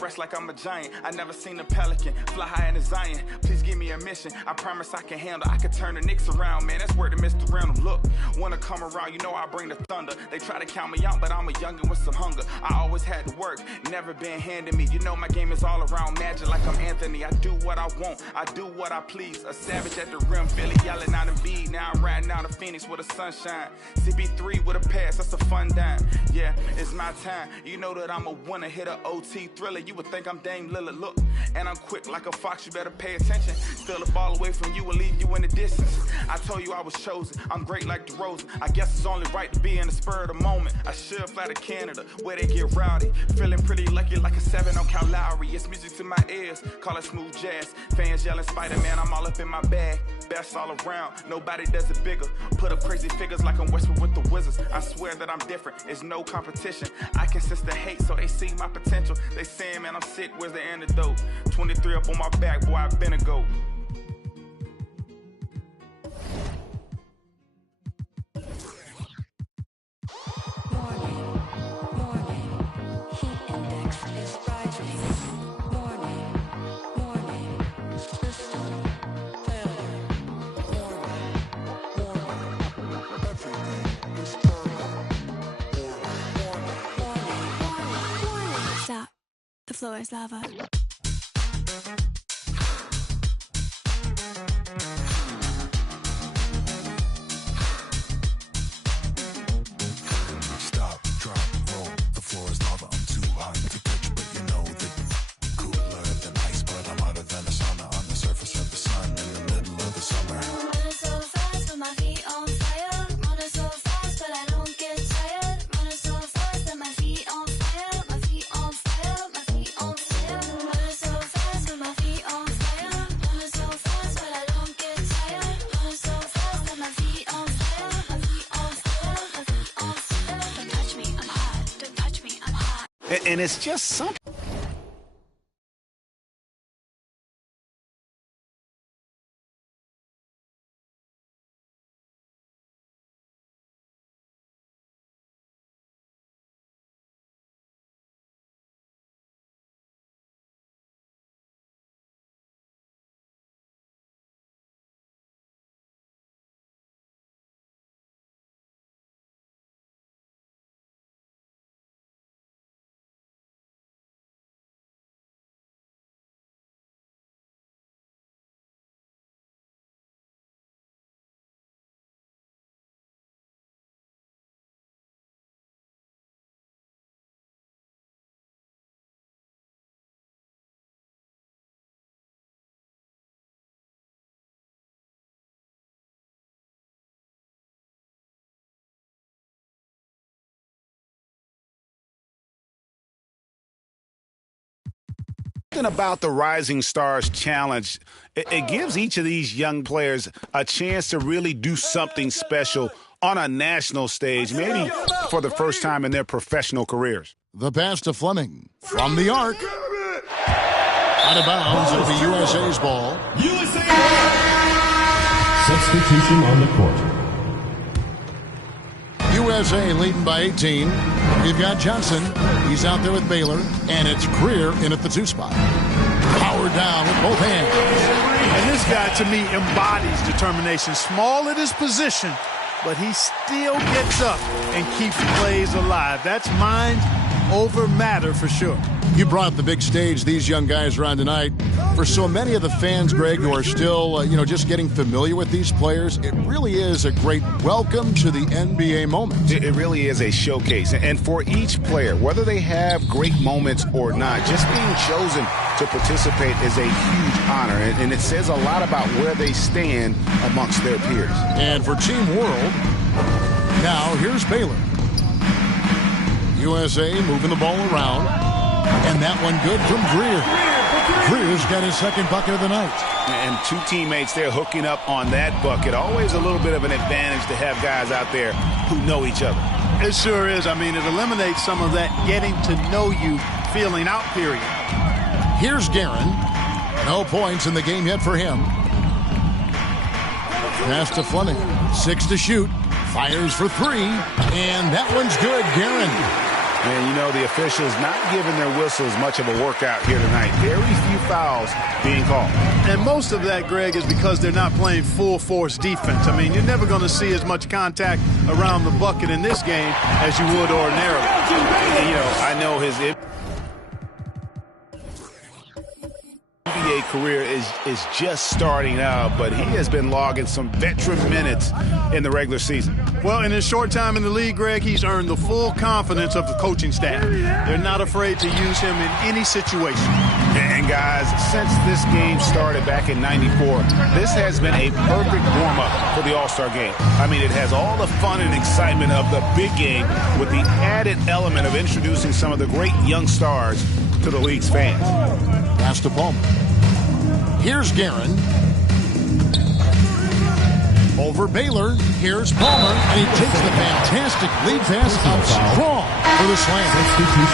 rest like I'm a giant. I never seen a pelican fly high in the Zion. Please give me a mission. I promise I can handle. I can turn the Knicks around, man. That's where the Mr. Random look. Wanna come around, you know I bring the thunder. They try to count me out, but I'm a youngin' with some hunger. I always had to work, never been handed me. You know my game is all around magic like I'm Anthony. I do what I want, I do what I please. A savage at the rim, Philly yelling out and beat. Now I'm riding out of Phoenix with a sunshine. CP3 with a pass, that's a fun dime. Yeah, it's my time. You know that I'm a winner, hit a OT thriller. You would think I'm Dame Lillard, look. And I'm quick like a fox, you better pay attention. Steal the ball away from you and leave you in the distance. I told you I was chosen, I'm great like DeRozan. I guess it's only right to be in the spur of the moment. I should fly to Canada, where they get rowdy. Feeling pretty lucky like a 7 on Cal Lowry. It's music to my ears, call it smooth jazz. Fans yelling Spider-Man, I'm all up in my bag. Best all around, nobody does it bigger. Put up crazy figures like I'm Westwood with the Wizards. I swear that I'm different, it's no competition. I can sense the hate, so they see my potential. They saying, man, I'm sick, where's the antidote? 23 up on my back, boy, I've been a GOAT. The floor is lava. Stop, drop, roll. The floor is lava. I'm too hot to touch, but you know that cooler than ice, but I'm hotter than a sauna on the surface of the sun in the middle of the summer. Running so fast with my feet on fire. Running so fast, but I don't get tired. Running so fast that my feet on fire. My feet on fire. My feet on fire. Running so fast with my feet on fire. Running so fast, but I don't get tired. Running so fast that my feet on fire. My feet on fire. My feet on fire. Don't touch me, I'm hot. Don't touch me, I'm hot. And it's just something. About the Rising Stars Challenge, it gives each of these young players a chance to really do something special on a national stage, maybe for the first time in their professional careers. The pass to Fleming from the arc. Out of bounds, it'll be USA's ball. USA! Substitution on the court. USA leading by 18. We've got Johnson. He's out there with Baylor. And it's Greer in at the 2 spot. Powered down with both hands. And this guy, to me, embodies determination. Small at his position, but he still gets up and keeps plays alive. That's mind over matter for sure. You brought the big stage these young guys around tonight. For so many of the fans, Greg, who are still, just getting familiar with these players, it really is a great welcome to the NBA moment. It really is a showcase. And for each player, whether they have great moments or not, just being chosen to participate is a huge honor. And it says a lot about where they stand amongst their peers. And for Team World, now here's Baylor. USA moving the ball around. And that one good from Greer. Greer's got his second bucket of the night. And 2 teammates there hooking up on that bucket. Always a little bit of an advantage to have guys out there who know each other. It sure is. I mean, it eliminates some of that getting to know you feeling out period. Here's Guerin. No points in the game yet for him. Pass to Fleming. 6 to shoot. Fires for 3. And that one's good, Guerin. And, you know, the officials not giving their whistles much of a workout here tonight. Very few fouls being called. And most of that, Greg, is because they're not playing full-force defense. I mean, you're never going to see as much contact around the bucket in this game as you would ordinarily. And, you know, I know his NBA career is just starting out, but he has been logging some veteran minutes in the regular season. Well, in his short time in the league, Greg, he's earned the full confidence of the coaching staff. They're not afraid to use him in any situation. And guys, since this game started back in '94, this has been a perfect warm-up for the All-Star game. I mean, it has all the fun and excitement of the big game with the added element of introducing some of the great young stars to the league's fans. Pass to Palmer. Here's Guerin. Over Baylor. Here's Palmer. And he takes the fantastic lead pass out strong for the slam.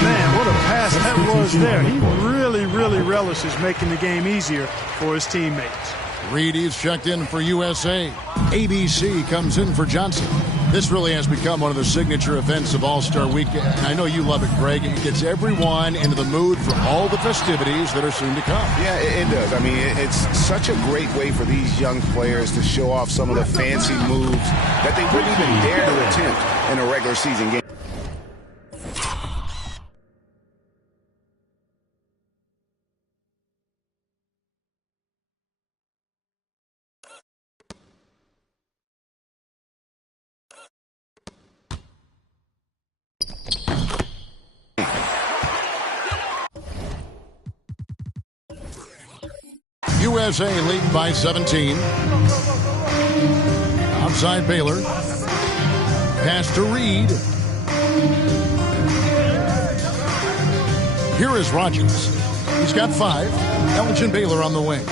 Man, what a pass that was there. He really relishes making the game easier for his teammates. Reedy's checked in for USA. ABC comes in for Johnson. This really has become one of the signature events of All-Star Weekend. I know you love it, Greg. It gets everyone into the mood for all the festivities that are soon to come. Yeah, it does. I mean, it's such a great way for these young players to show off some of the fancy moves that they wouldn't even dare to attempt in a regular season game. USA lead by 17. Outside Baylor. Pass to Reed. Here is Rogers. He's got 5. Elgin Baylor on the wing.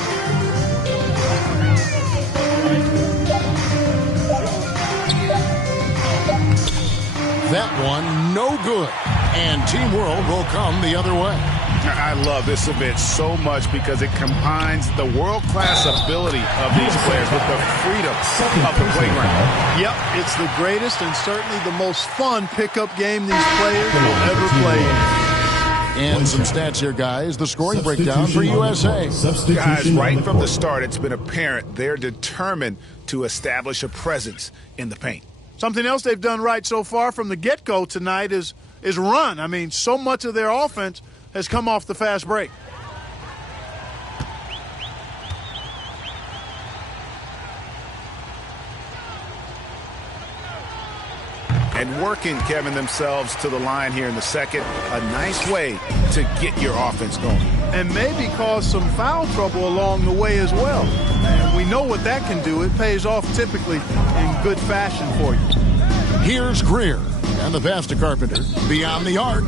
That one, no good. And Team World will come the other way. I love this event so much because it combines the world-class ability of these players with the freedom of the playground. Yep, it's the greatest and certainly the most fun pickup game these players will ever play in. And some stats here, guys. The scoring breakdown for USA. Guys, right from the start, it's been apparent they're determined to establish a presence in the paint. Something else they've done right so far from the get-go tonight is run. I mean, so much of their offense has come off the fast break. And working, Kevin, themselves to the line here in the second. A nice way to get your offense going. And maybe cause some foul trouble along the way as well. And we know what that can do. It pays off typically in good fashion for you. Here's Greer. And the pass to Carpenter. Beyond the arc.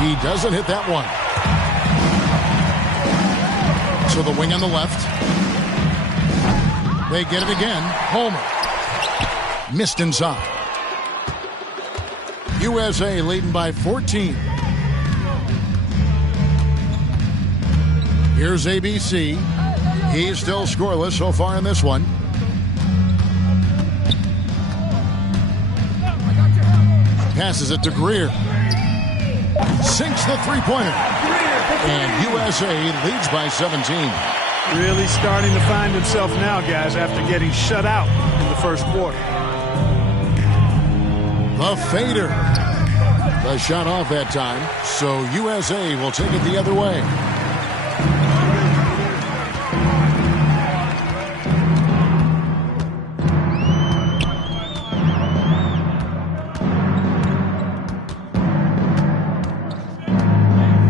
He doesn't hit that one. To the wing on the left. They get it again. Homer. Missed inside. USA leading by 14. Here's ABC. He's still scoreless so far in this one. Passes it to Greer. Sinks the three-pointer. And USA leads by 17. Really starting to find himself now, guys, after getting shut out in the first quarter. The fader. The shot off that time, so USA will take it the other way.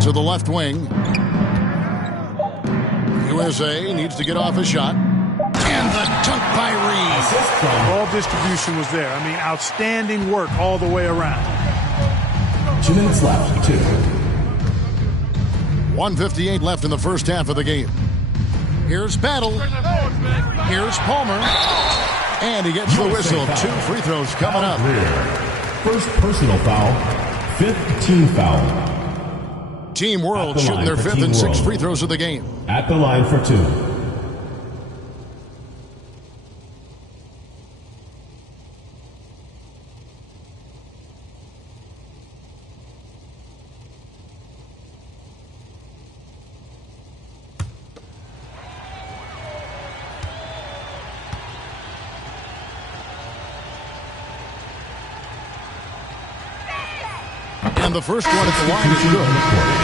To the left wing. USA needs to get off a shot. And the dunk by Reed. Ball distribution was there. I mean, outstanding work all the way around. 2 minutes left, 2. 1:58 left in the first half of the game. Here's Battle. Here's Palmer. And he gets the whistle. 2 free throws coming up. First personal foul, 5th team foul. Team World shooting their 5th and 6th free throws of the game. At the line for 2. And the first one at the line is good.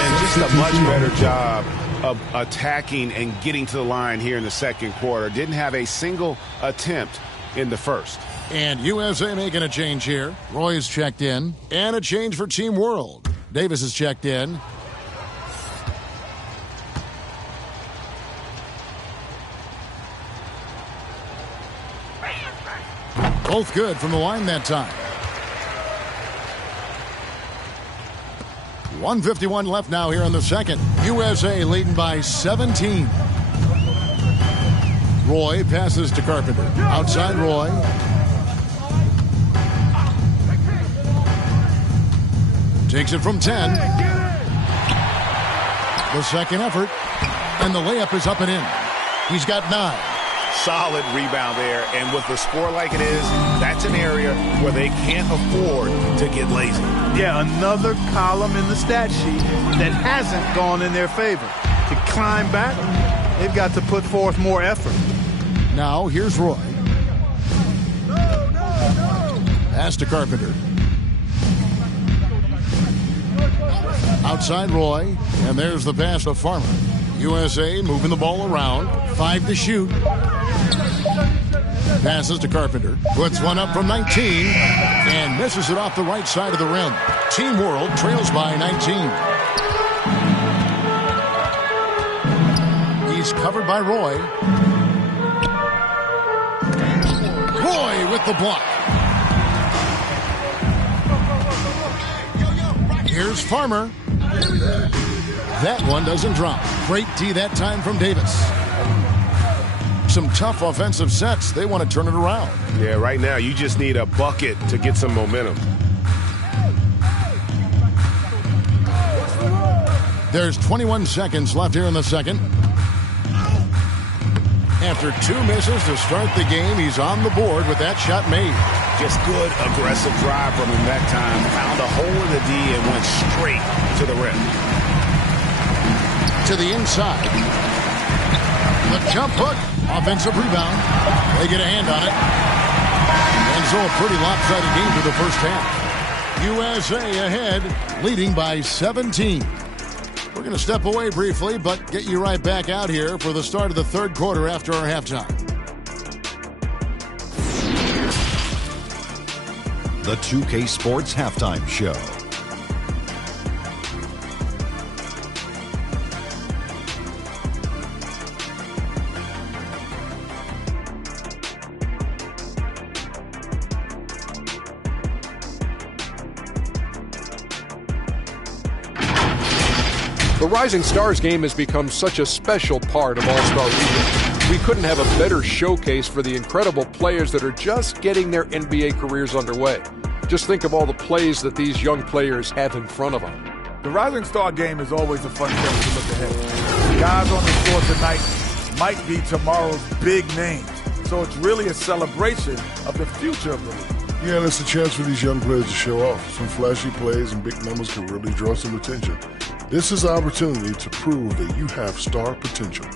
And just a much better job of attacking and getting to the line here in the second quarter. Didn't have a single attempt in the first. And USA making a change here. Roy is checked in. And a change for Team World. Davis is checked in. Both good from the line that time. 1:51 left now here in the second. USA leading by 17. Roy passes to Carpenter. Outside Roy. Takes it from 10. The second effort. And the layup is up and in. He's got 9. Solid rebound there, and with the score like it is, that's an area where they can't afford to get lazy. Yeah, another column in the stat sheet that hasn't gone in their favor. To climb back, they've got to put forth more effort. Now here's Roy. Pass to Carpenter. Outside Roy, and there's the pass to Farmer. USA moving the ball around. 5 to shoot. Passes to Carpenter. Puts one up from 19 and misses it off the right side of the rim. Team World trails by 19. He's covered by Roy. Roy with the block. Here's Farmer. That one doesn't drop. Great D that time from Davis. Some tough offensive sets. They want to turn it around. Yeah, right now you just need a bucket to get some momentum. There's 21 seconds left here in the second. After 2 misses to start the game, he's on the board with that shot made. Just good, aggressive drive from him that time. Found a hole in the D and went straight to the rim. To the inside. The jump hook. Offensive rebound. They get a hand on it. And so a pretty lopsided game for the first half. USA ahead, leading by 17. We're going to step away briefly, but get you right back out here for the start of the third quarter after our halftime. The 2K Sports Halftime Show. The Rising Stars game has become such a special part of All-Star Weekend. We couldn't have a better showcase for the incredible players that are just getting their NBA careers underway. Just think of all the plays that these young players have in front of them. The Rising Star game is always a fun game to look ahead. The guys on the floor tonight might be tomorrow's big names. So it's really a celebration of the future of the league. Yeah, and it's a chance for these young players to show off. Some flashy plays and big numbers can really draw some attention. This is an opportunity to prove that you have star potential.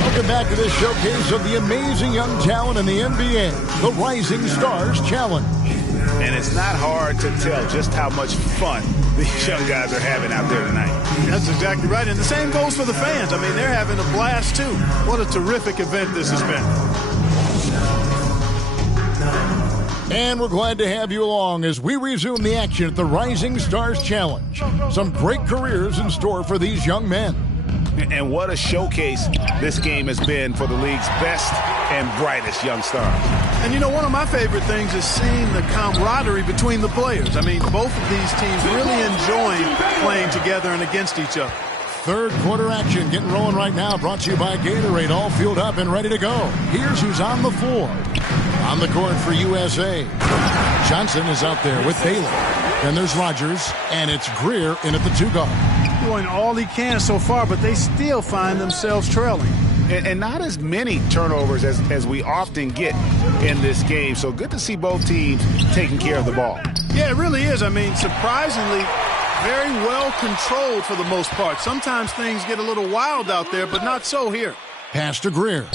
Welcome back to this showcase of the amazing young talent in the NBA, the Rising Stars Challenge. And it's not hard to tell just how much fun these young guys are having out there tonight. That's exactly right. And the same goes for the fans. I mean, they're having a blast, too. What a terrific event this has been. And we're glad to have you along as we resume the action at the Rising Stars Challenge. Some great careers in store for these young men. And what a showcase this game has been for the league's best and brightest young stars. And, you know, one of my favorite things is seeing the camaraderie between the players. I mean, both of these teams really enjoying playing together and against each other. Third quarter action getting rolling right now, brought to you by Gatorade, all fueled up and ready to go. Here's who's on the floor. On the court for USA, Johnson is out there with Bailey. Then there's Rogers, and it's Greer in at the 2 guard. Doing all he can so far, but they still find themselves trailing. And not as many turnovers as we often get in this game. So good to see both teams taking care of the ball. Yeah, it really is. I mean, surprisingly, very well controlled for the most part. Sometimes things get a little wild out there, but not so here. Pass to Greer.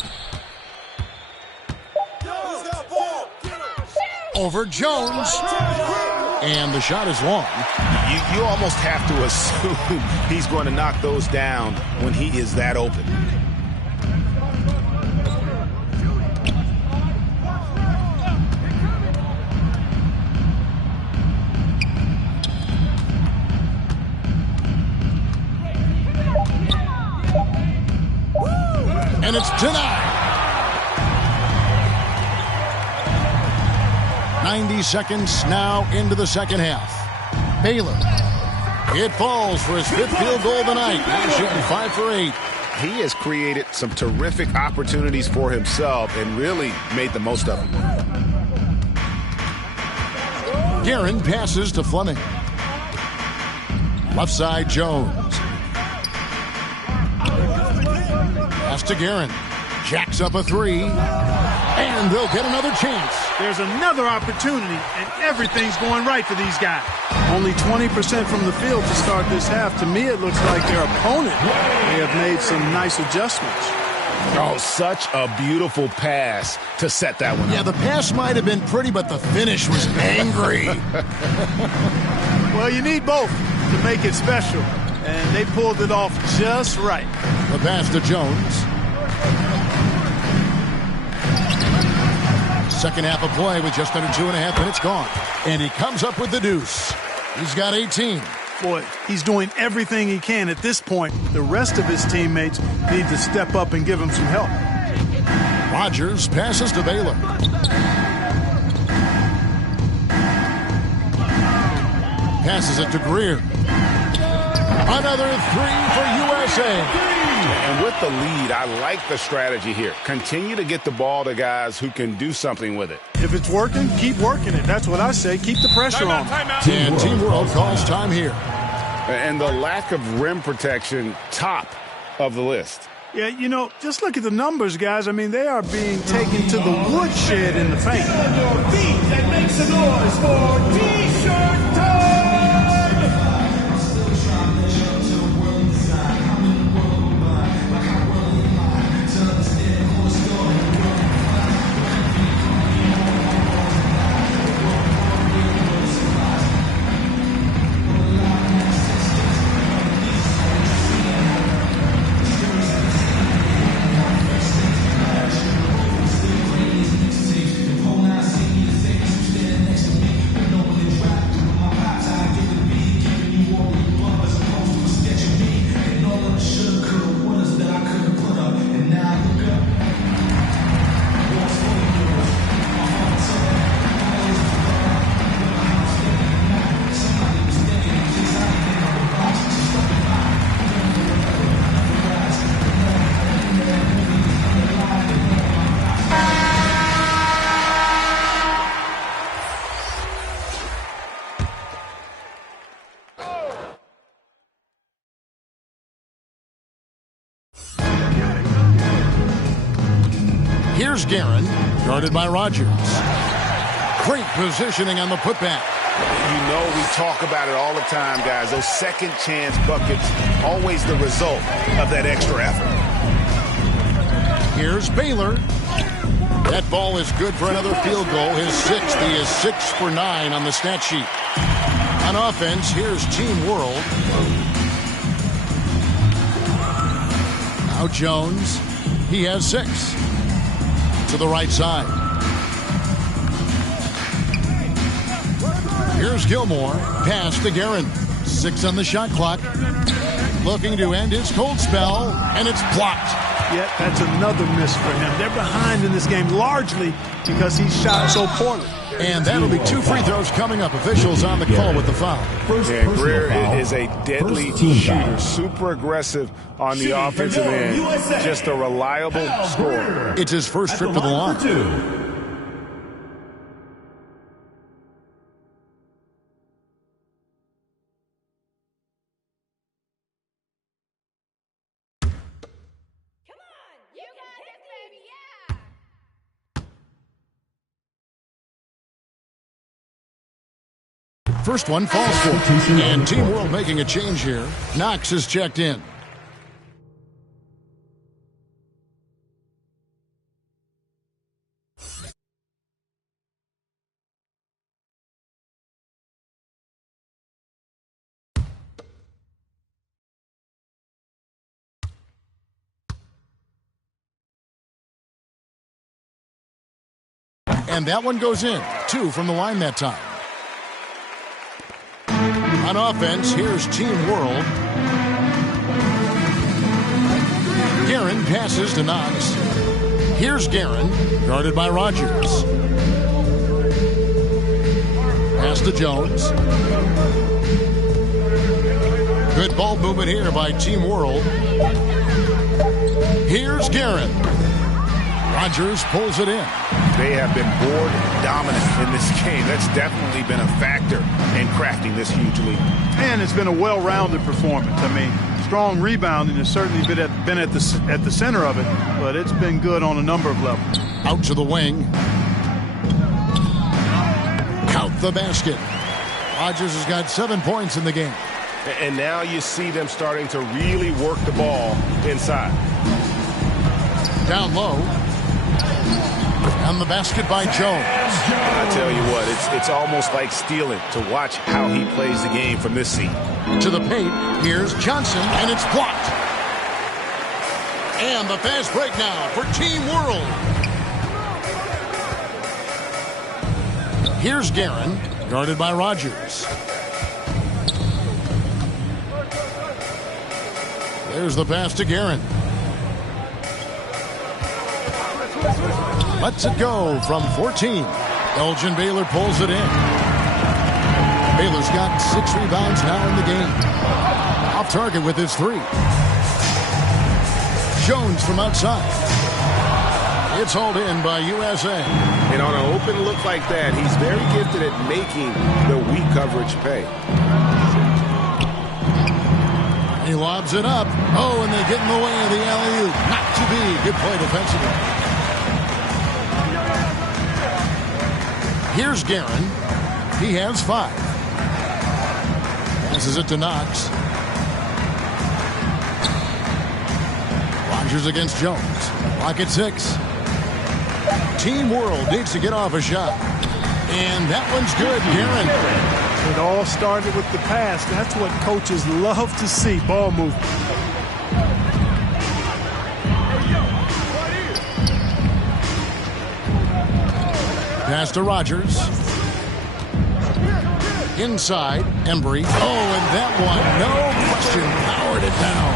Over Jones. And the shot is long. You almost have to assume he's going to knock those down when he is that open. And it's denied. 90 seconds now into the second half. Baylor. It falls for his 5th field goal of the night. Now shooting 5 for 8. He has created some terrific opportunities for himself and really made the most of them. Guerin passes to Fleming. Left side, Jones. Pass to Guerin. Jacks up a 3. And they'll get another chance. There's another opportunity, and everything's going right for these guys. Only 20% from the field to start this half. To me, it looks like their opponent may have made some nice adjustments. Oh, such a beautiful pass to set that one up. Yeah, the pass might have been pretty, but the finish was angry. Well, you need both to make it special, and they pulled it off just right. The pass to Jones. Second half of play with just under 2.5 minutes gone. And he comes up with the deuce. He's got 18. Boy, he's doing everything he can at this point. The rest of his teammates need to step up and give him some help. Rogers passes to Baylor. Passes it to Greer. Another 3 for USA. And with the lead, I like the strategy here. Continue to get the ball to guys who can do something with it. If it's working, keep working it. That's what I say. Keep the pressure on. And Team World calls time here. And the lack of rim protection, top of the list. Yeah, you know, just look at the numbers, guys. I mean, they are being taken to the woodshed in the paint. Your feet and make some noise for T-shirt time! Here's Guerin, guarded by Rogers. Great positioning on the putback. You know we talk about it all the time, guys. Those second chance buckets, always the result of that extra effort. Here's Baylor. That ball is good for another field goal. His 6th. He is 6 for 9 on the stat sheet. On offense, here's Team World. Now Jones. He has 6. To the right side. Here's Gilmore. Pass to Guerin. 6 on the shot clock. Looking to end his cold spell, and it's blocked. Yep, that's another miss for him. They're behind in this game largely because he shot so poorly. And that'll be 2 free throws coming up. Officials on the call with the foul. Yeah, Greer is a deadly shooter, super aggressive on the offensive end. Just a reliable scorer. It's his first trip to the line. First one falls for. And Team World making a change here. Knox is checked in. And that one goes in. 2 from the line that time. On offense, here's Team World. Guerin passes to Knox. Here's Guerin, guarded by Rogers. Pass to Jones. Good ball movement here by Team World. Here's Guerin. Rogers pulls it in. They have been board dominant in this game. That's definitely been a factor in crafting this huge lead. And it's been a well-rounded performance. I mean, strong rebounding has certainly been at the center of it, but it's been good on a number of levels. Out to the wing. Count the basket. Rogers has got 7 points in the game. And now you see them starting to really work the ball inside. Down low. On the basket by Jones. I tell you what, it's almost like stealing to watch how he plays the game from this seat. To the paint, here's Johnson, and it's blocked. And the fast break now for Team World. Here's Guerin, guarded by Rogers. There's the pass to Guerin. Lets it go from 14. Elgin Baylor pulls it in. Baylor's got 6 rebounds now in the game. Off target with his 3. Jones from outside. It's hauled in by USA. And on an open look like that, he's very gifted at making the weak coverage pay. He lobs it up. Oh, and they get in the way of the alley-oop. Not to be. Good play defensively. Here's Guerin. He has 5. Passes it to Knox. Rogers against Jones. Clock at 6. Team World needs to get off a shot. And that one's good. Guerin. It all started with the pass. That's what coaches love to see. Ball movement. Pass to Rogers. Inside, Embry. Oh, and that one, no question, powered it down.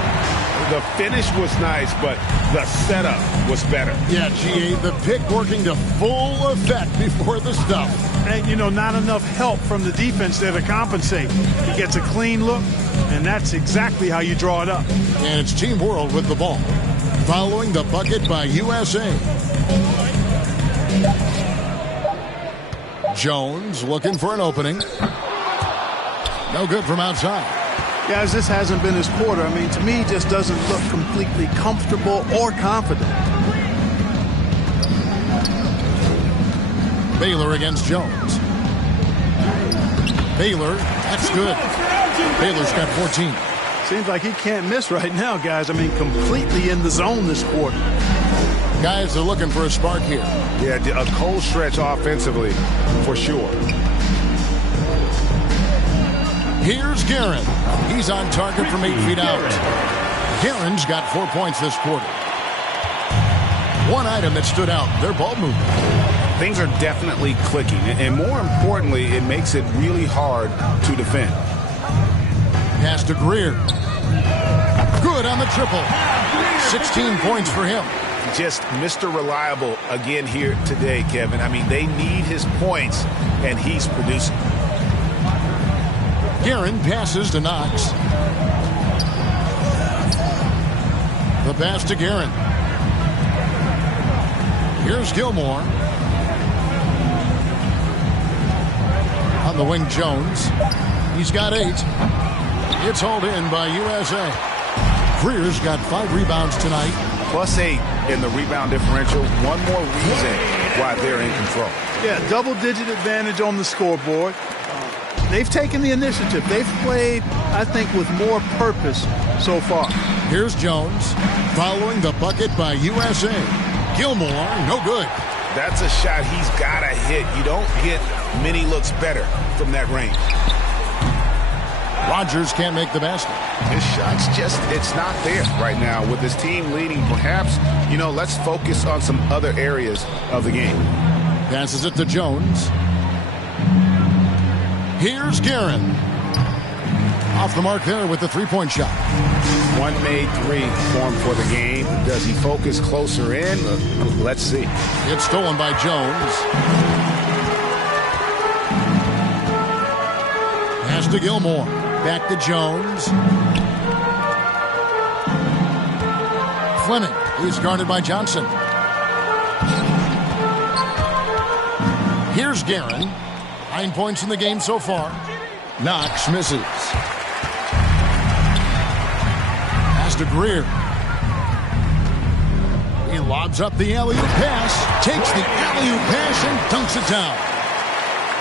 The finish was nice, but the setup was better. Yeah, GA, the pick working to full effect before the stuff. And, you know, not enough help from the defense there to compensate. He gets a clean look, and that's exactly how you draw it up. And it's Team World with the ball. Following the bucket by USA. Jones looking for an opening. No good from outside. Guys, this hasn't been his quarter. I mean, to me, he just doesn't look completely comfortable or confident. Baylor against Jones. Baylor, that's good. Baylor's got 14. Seems like he can't miss right now, guys. I mean, completely in the zone this quarter. Guys are looking for a spark here. Yeah, a cold stretch offensively, for sure. Here's Guerin. He's on target from 8 feet out. Guerin's got 4 points this quarter. One item that stood out, their ball movement. Things are definitely clicking, and more importantly, it makes it really hard to defend. Pass to Greer. Good on the triple. 16 points for him. Just Mr. Reliable again here today, Kevin. I mean, they need his points, and he's producing. Guerin passes to Knox. The pass to Guerin. Here's Gilmore. On the wing, Jones. He's got 8. It's hauled in by USA. Greer's got 5 rebounds tonight. +8 in the rebound differential. One more reason why they're in control. Yeah, double-digit advantage on the scoreboard. they've taken the initiative. They've played, I think, with more purpose so far. Here's Jones following the bucket by USA. Gilmore, no good. That's a shot he's got to hit. You don't get many looks better from that range. Rogers can't make the basket. His shot's just, it's not there right now. With his team leading, perhaps, let's focus on some other areas of the game. Passes it to Jones. Here's Guerin. Off the mark there with the three-point shot. One made three for him for the game. Does he focus closer in? Let's see. It's stolen by Jones. Pass to Gilmore. Back to Jones. Fleming. He's guarded by Johnson. Here's Guerin. 9 points in the game so far. Knox misses. Pass to Greer. He lobs up the alley-oop pass. Takes the alley-oop pass and dunks it down.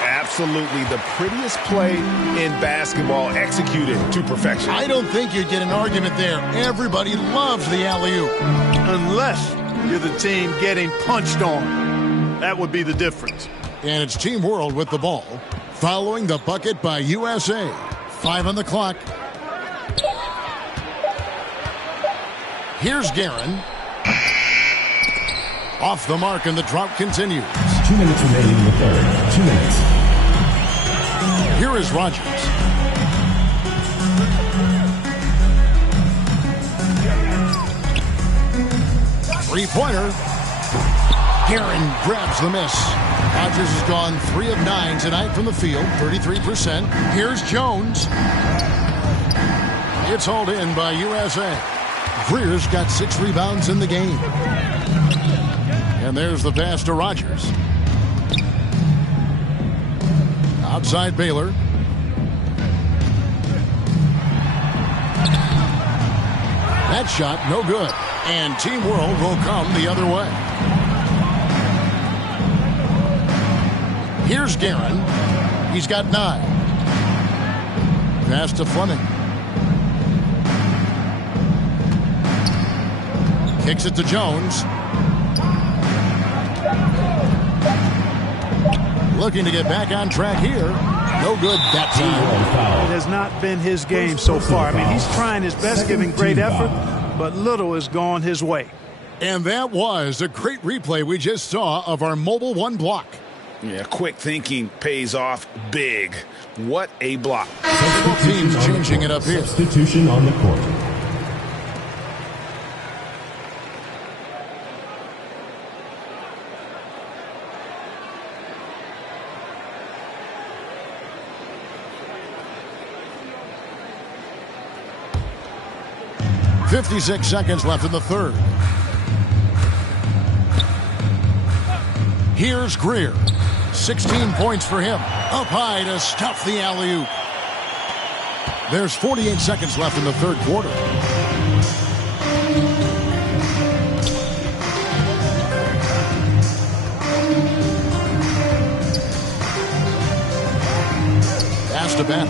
Absolutely the prettiest play in basketball, executed to perfection. I don't think you'd get an argument there. Everybody loves the alley-oop. Unless you're the team getting punched on. That would be the difference. And it's Team World with the ball, following the bucket by USA. 5 on the clock. Here's Guerin. Off the mark, and the drought continues. 2 minutes remaining in the third. 2 minutes. Here is Rogers. Three-pointer. Guerin grabs the miss. Rogers has gone 3 of 9 tonight from the field, 33%. Here's Jones. It's hauled in by USA. Greer's got 6 rebounds in the game. And there's the pass to Rogers. Outside Baylor. That shot, no good. And Team World will come the other way. Here's Guerin. He's got 9. Pass to Fleming. Kicks it to Jones. Looking to get back on track here. No good that time. It has not been his game so far. I mean, he's trying his best, giving great effort, but little has gone his way. And that was a great replay we just saw of our Mobile One block. Yeah, quick thinking pays off big. What a block. Both teams changing it up here. Substitution on the court. .56 seconds left in the third. Here's Greer. 16 points for him. Up high to stuff the alley-oop. There's 48 seconds left in the third quarter. Pass to Ben.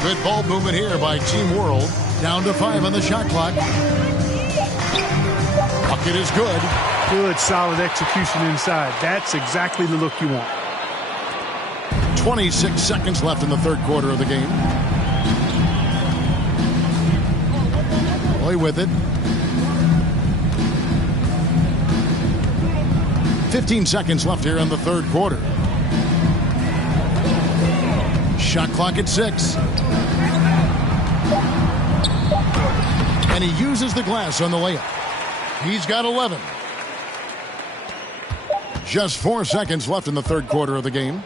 Good ball movement here by Team World. Down to 5 on the shot clock. Bucket is good. Good, solid execution inside. That's exactly the look you want. 26 seconds left in the third quarter of the game. Play with it. 15 seconds left here in the third quarter. Shot clock at 6. And he uses the glass on the layup. He's got 11. Just 4 seconds left in the third quarter of the game.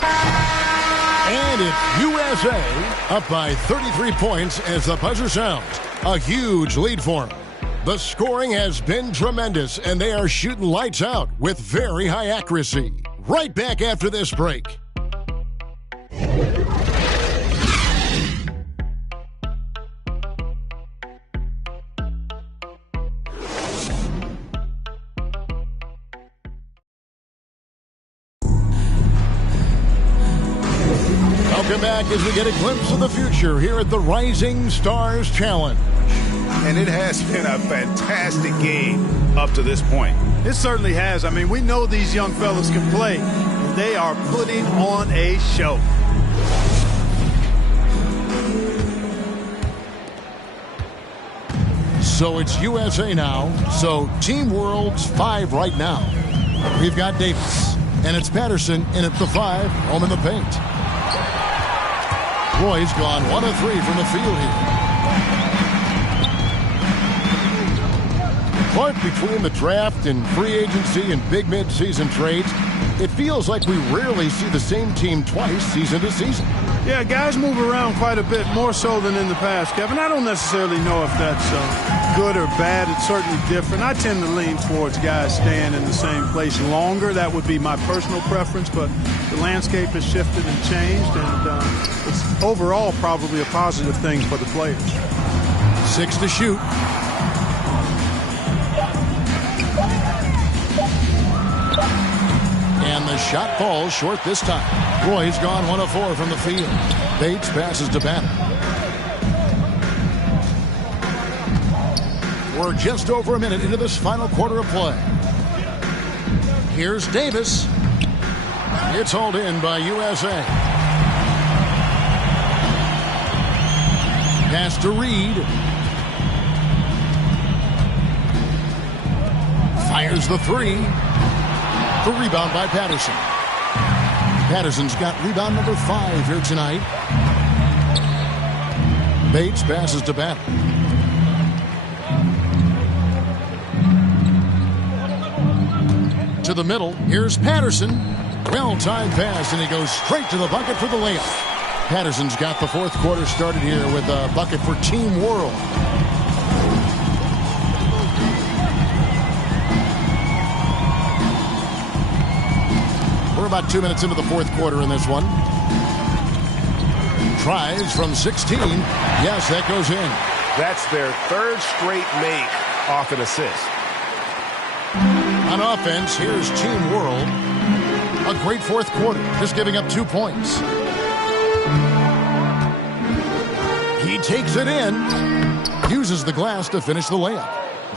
And it's USA up by 33 points as the buzzer sounds. A huge lead for them. The scoring has been tremendous, and they are shooting lights out with very high accuracy. Right back after this break. Welcome back as we get a glimpse of the future here at the Rising Stars Challenge. And it has been a fantastic game up to this point. It certainly has. I mean, we know these young fellas can play. And they are putting on a show. So it's USA now. So Team World's 5 right now. We've got Davis. And it's Patterson in at the 5, home in the paint. Roy's gone 1 of 3 from the field here. But between the draft and free agency and big mid-season trades, it feels like we rarely see the same team twice season to season. Yeah, guys move around quite a bit, more so than in the past, Kevin. I don't necessarily know if that's good or bad. It's certainly different. I tend to lean towards guys staying in the same place longer. That would be my personal preference, but the landscape has shifted and changed, and it's overall probably a positive thing for the players. 6 to shoot. And the shot falls short this time. Roy's gone 1 of 4 from the field. Bates passes to Banner. We're just over a minute into this final quarter of play. Here's Davis. It's hauled in by USA. Pass to Reed. Fires the 3. The rebound by Patterson. Patterson's got rebound number 5 here tonight. Bates passes to Banner. To the middle. Here's Patterson. Well-timed pass, and he goes straight to the bucket for the layup. Patterson's got the 4th quarter started here with a bucket for Team World. We're about 2 minutes into the 4th quarter in this one. Tries from 16. Yes, that goes in. That's their 3rd straight make off an assist. On offense, here's Team World. A great 4th quarter, just giving up 2 points. He takes it in. Uses the glass to finish the layup.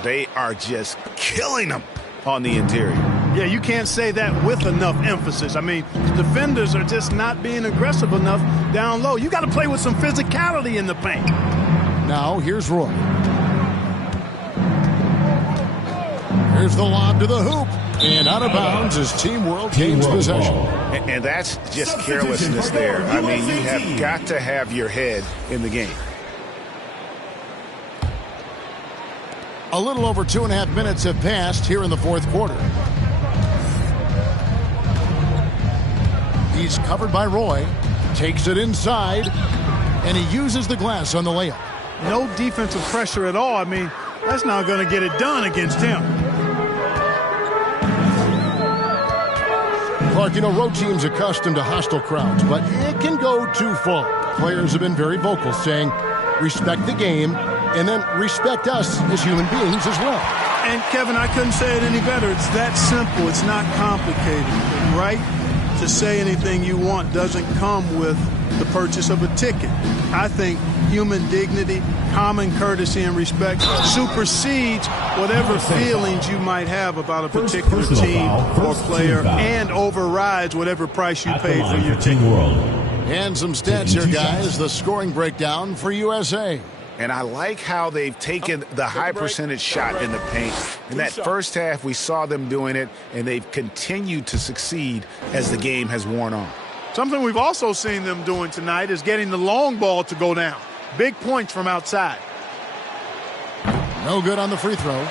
They are just killing them on the interior. Yeah, you can't say that with enough emphasis. I mean, the defenders are just not being aggressive enough down low. You got to play with some physicality in the paint. Now, here's Roy. Here's the lob to the hoop. And out of bounds as Team World gains possession. And that's just carelessness there. I mean, you have got to have your head in the game. A little over 2.5 minutes have passed here in the 4th quarter. He's covered by Roy. Takes it inside. And he uses the glass on the layup. No defensive pressure at all. I mean, that's not going to get it done against him. Clark, you know, road teams accustomed to hostile crowds, but it can go too far. Players have been very vocal, saying, respect the game, and then respect us as human beings as well. And, Kevin, I couldn't say it any better. It's that simple. It's not complicated. The right to say anything you want doesn't come with the purchase of a ticket. I think human dignity, common courtesy, and respect supersedes whatever feelings you might have about a particular team or player and overrides whatever price you paid for your ticket. And some stats here, guys. The scoring breakdown for USA. And I like how they've taken the high percentage shot in the paint. In that first half, we saw them doing it, and they've continued to succeed as the game has worn on. Something we've also seen them doing tonight is getting the long ball to go down. Big points from outside. No good on the free throw.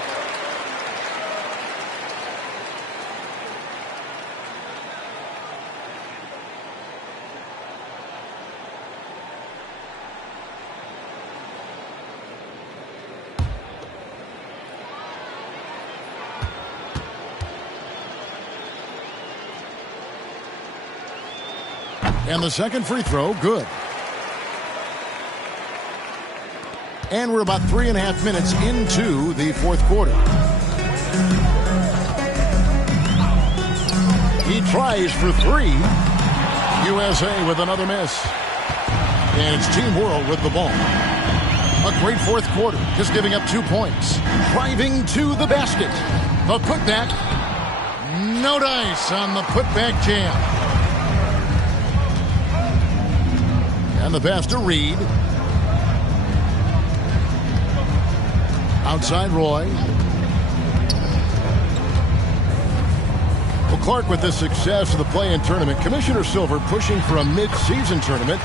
And the second free throw, good. And we're about 3.5 minutes into the 4th quarter. He tries for 3. USA with another miss. And it's Team World with the ball. A great fourth quarter, just giving up 2 points. Driving to the basket. The putback. No dice on the putback jam. And the pass to Reed. Outside Roy. Well, Clark, with the success of the play-in tournament, Commissioner Silver pushing for a mid-season tournament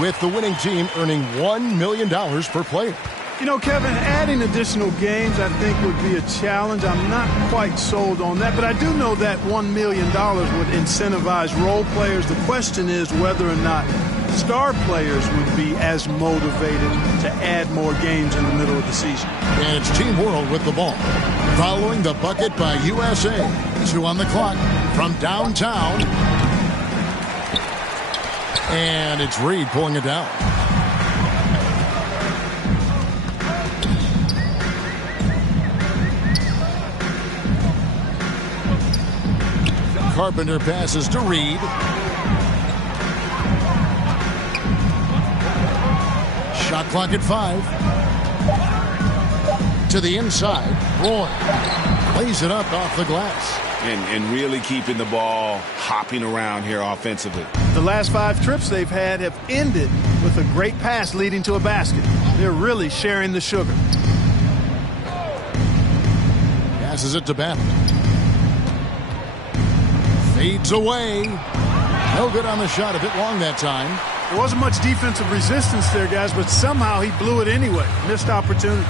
with the winning team earning $1 million per player. You know, Kevin, adding additional games I think would be a challenge. I'm not quite sold on that, but I do know that $1 million would incentivize role players. The question is whether or not star players would be as motivated to add more games in the middle of the season. And it's Team World with the ball. Following the bucket by USA. 2 on the clock from downtown. And it's Reed pulling it down. Carpenter passes to Reed. Shot clock at 5. To the inside. Roy lays it up off the glass. And really keeping the ball hopping around here offensively. The last 5 trips they've had have ended with a great pass leading to a basket. They're really sharing the sugar. Passes it to Battle. Fades away. No good on the shot. A bit long that time. There wasn't much defensive resistance there, guys, but somehow he blew it anyway. Missed opportunity.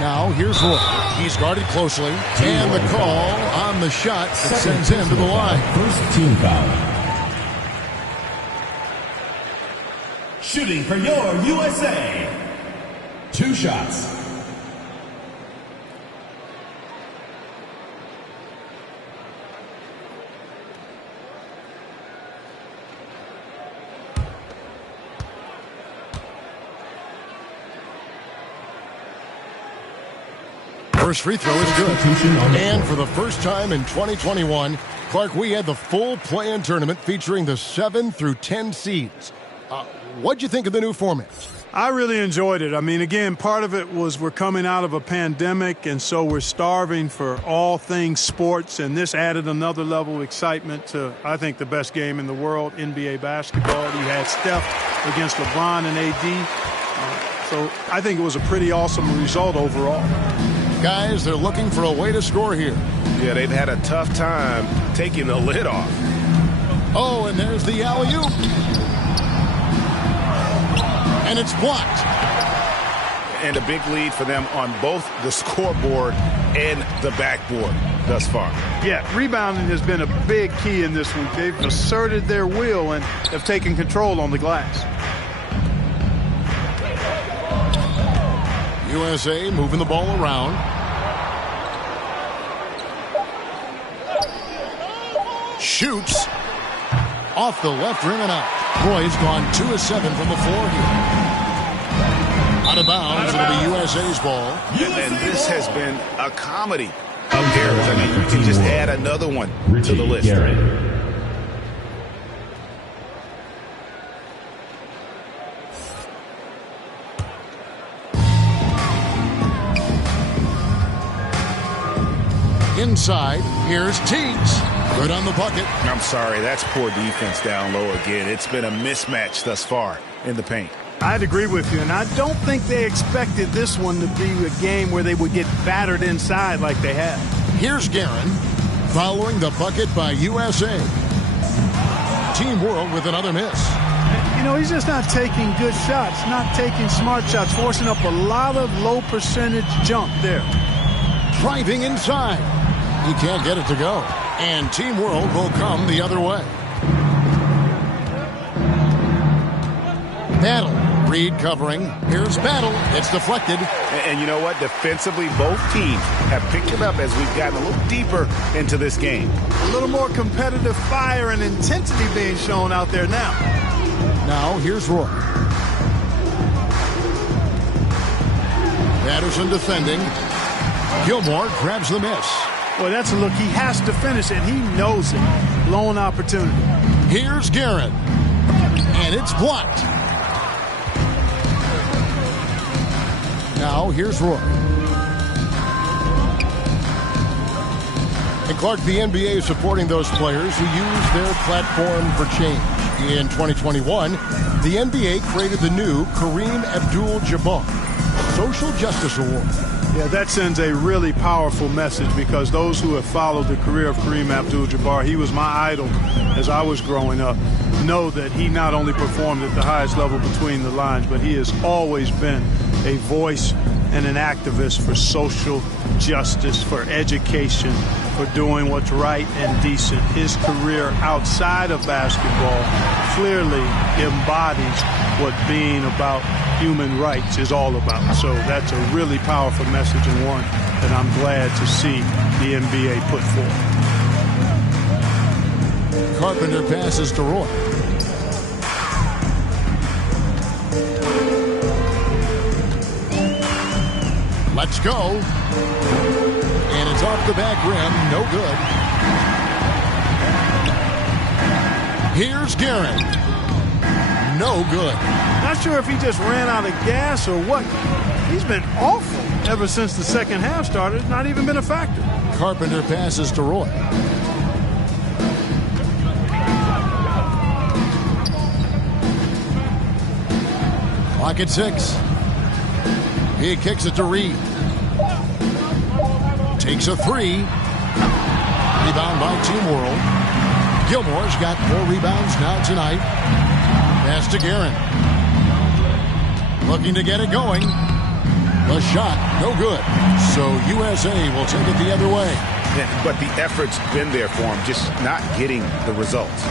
Now, here's Roy. He's guarded closely. And the call on the shot that sends him to the line. First team foul. Shooting for your USA. 2 shots. First free throw is good. And for the first time in 2021, Clark, we had the full play-in tournament featuring the 7 through 10 seeds. What'd you think of the new format? I really enjoyed it. I mean, again, part of it was we're coming out of a pandemic, and so we're starving for all things sports, and this added another level of excitement to, I think, the best game in the world, NBA basketball. You had Steph against LeBron and AD. So I think it was a pretty awesome result overall. Guys, they're looking for a way to score here. Yeah, they've had a tough time taking the lid off. Oh, and there's the alley-oop. And it's blocked. And a big lead for them on both the scoreboard and the backboard thus far. Yeah, rebounding has been a big key in this week. They've asserted their will and have taken control on the glass. USA moving the ball around. Shoots. Off the left rim and out. Roy's gone 2 of 7 from the floor here. Out of bounds, it'll be USA's ball. And this has been a comedy of errors. I mean, you can just add another one to the list. Inside, here's Teagues. Good on the bucket. I'm sorry, that's poor defense down low again. It's been a mismatch thus far in the paint. I'd agree with you, and I don't think they expected this one to be a game where they would get battered inside like they have. Here's Guerin, following the bucket by USA. Team World with another miss. You know, he's just not taking good shots, not taking smart shots, forcing up a lot of low percentage jump there. Driving inside. He can't get it to go. And Team World will come the other way. Battle. Reed covering. Here's Battle. It's deflected. And you know what? Defensively, both teams have picked it up as we've gotten a little deeper into this game. A little more competitive fire and intensity being shown out there now. Now, here's Roy. Patterson defending. Gilmore grabs the miss. Well, that's a look. He has to finish it. He knows it. Blown opportunity. Here's Guerin. And it's blocked. Now here's Roy. And Clark, the NBA is supporting those players who use their platform for change. In 2021, the NBA created the new Kareem Abdul-Jabbar Social Justice Award. Yeah, that sends a really powerful message because those who have followed the career of Kareem Abdul-Jabbar, he was my idol as I was growing up, know that he not only performed at the highest level between the lines, but he has always been a voice and an activist for social justice, for education, for doing what's right and decent. His career outside of basketball clearly embodies what being about human rights is all about. So that's a really powerful message and one that I'm glad to see the NBA put forth. Carpenter passes to Roy. Let's go. And it's off the back rim. No good. Here's Guerin. No good. Not sure if he just ran out of gas or what. He's been awful ever since the second half started. Not even been a factor. Carpenter passes to Roy. Clock at 6. He kicks it to Reed. Takes a 3. Rebound by Team World. Gilmore's got 4 rebounds now tonight. Pass to Guerin. Looking to get it going. The shot, no good. So USA will take it the other way. Yeah, but the effort's been there for him, just not getting the results.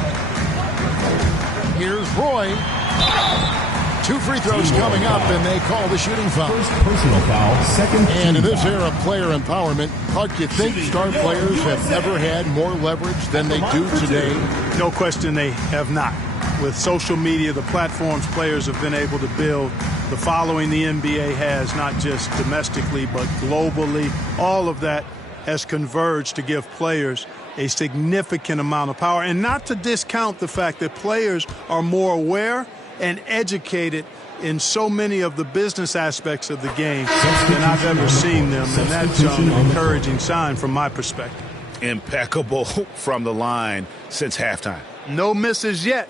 Here's Roy. 2 free throws coming up, and they call the shooting foul. First personal foul, second. And in this era of player empowerment, Clark, you think star players have never had more leverage than they do today? No question they have not. With social media, the platforms players have been able to build, the following the NBA has, not just domestically, but globally, all of that has converged to give players a significant amount of power. And not to discount the fact that players are more aware and educated in so many of the business aspects of the game than I've ever seen them, and that's an encouraging sign from my perspective. Impeccable from the line since halftime. No misses yet.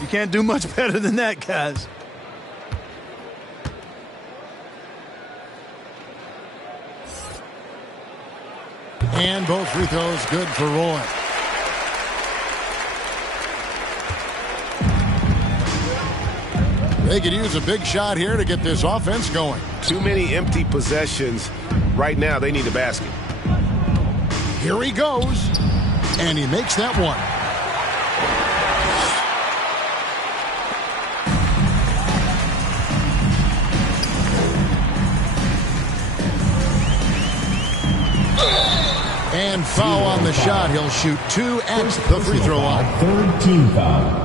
You can't do much better than that, guys. And both free throws good for Roy. They could use a big shot here to get this offense going. Too many empty possessions. Right now, they need a basket. Here he goes. And he makes that one. And foul on the shot. He'll shoot 2 at the free throw line. Third team foul.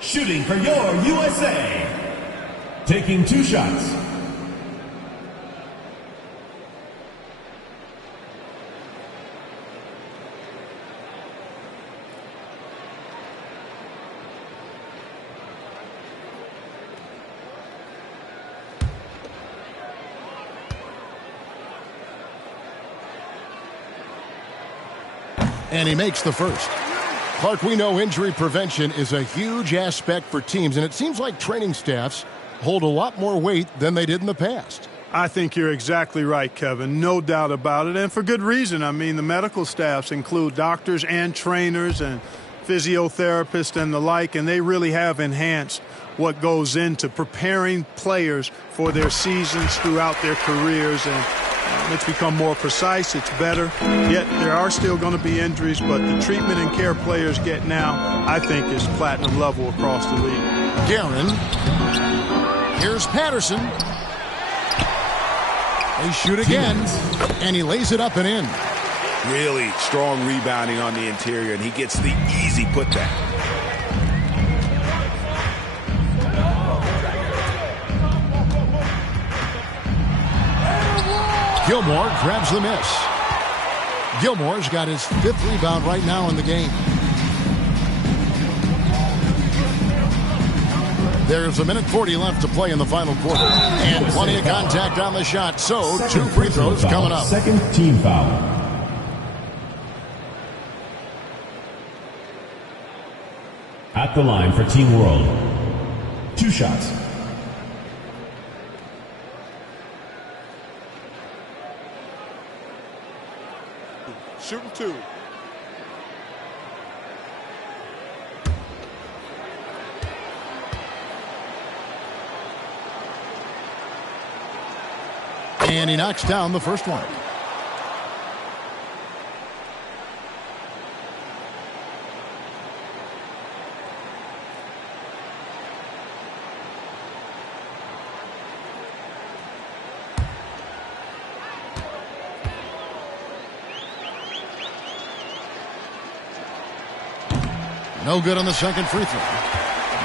Shooting for your USA. Taking 2 shots. And he makes the first. Clark, we know injury prevention is a huge aspect for teams, and it seems like training staffs hold a lot more weight than they did in the past. I think you're exactly right, Kevin. No doubt about it, and for good reason. I mean, the medical staffs include doctors and trainers and physiotherapists and the like, and they really have enhanced what goes into preparing players for their seasons throughout their careers, and it's become more precise, it's better. Yet there are still going to be injuries, but the treatment and care players get now, I think, is platinum level across the league. Guerin. Here's Patterson. They shoot again, and he lays it up and in. Really strong rebounding on the interior, and he gets the easy putback. Gilmore grabs the miss. Gilmore's got his 5th rebound right now in the game. There's 1:40 left to play in the final quarter. And plenty of contact on the shot. So 2 free throws coming up. Second team foul. At the line for Team World. 2 shots. Shooting 2. And he knocks down the first one. No good on the second free throw.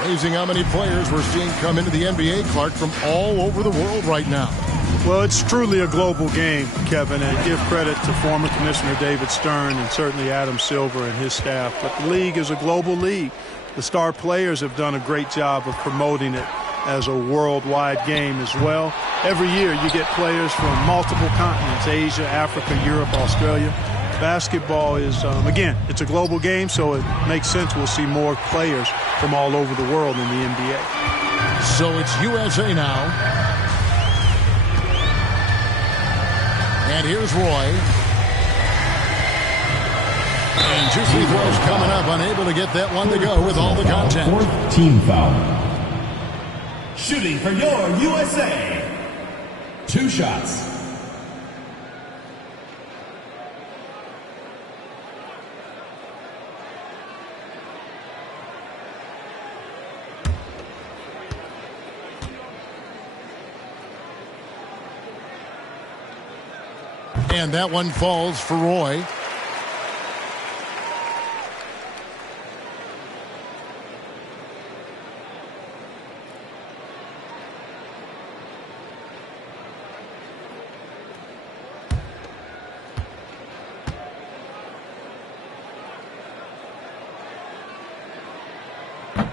Amazing how many players we're seeing come into the NBA, Clark, from all over the world right now. Well, it's truly a global game, Kevin, and give credit to former Commissioner David Stern and certainly Adam Silver and his staff. But the league is a global league. The star players have done a great job of promoting it as a worldwide game as well. Every year you get players from multiple continents, Asia, Africa, Europe, Australia. Basketball is, again, it's a global game, so it makes sense we'll see more players from all over the world in the NBA. So it's USA now. And here's Roy. And 2 free throws coming up, unable to get that one to go with all the contact. 4th team foul. Shooting for your USA. 2 shots. And that one falls for Roy.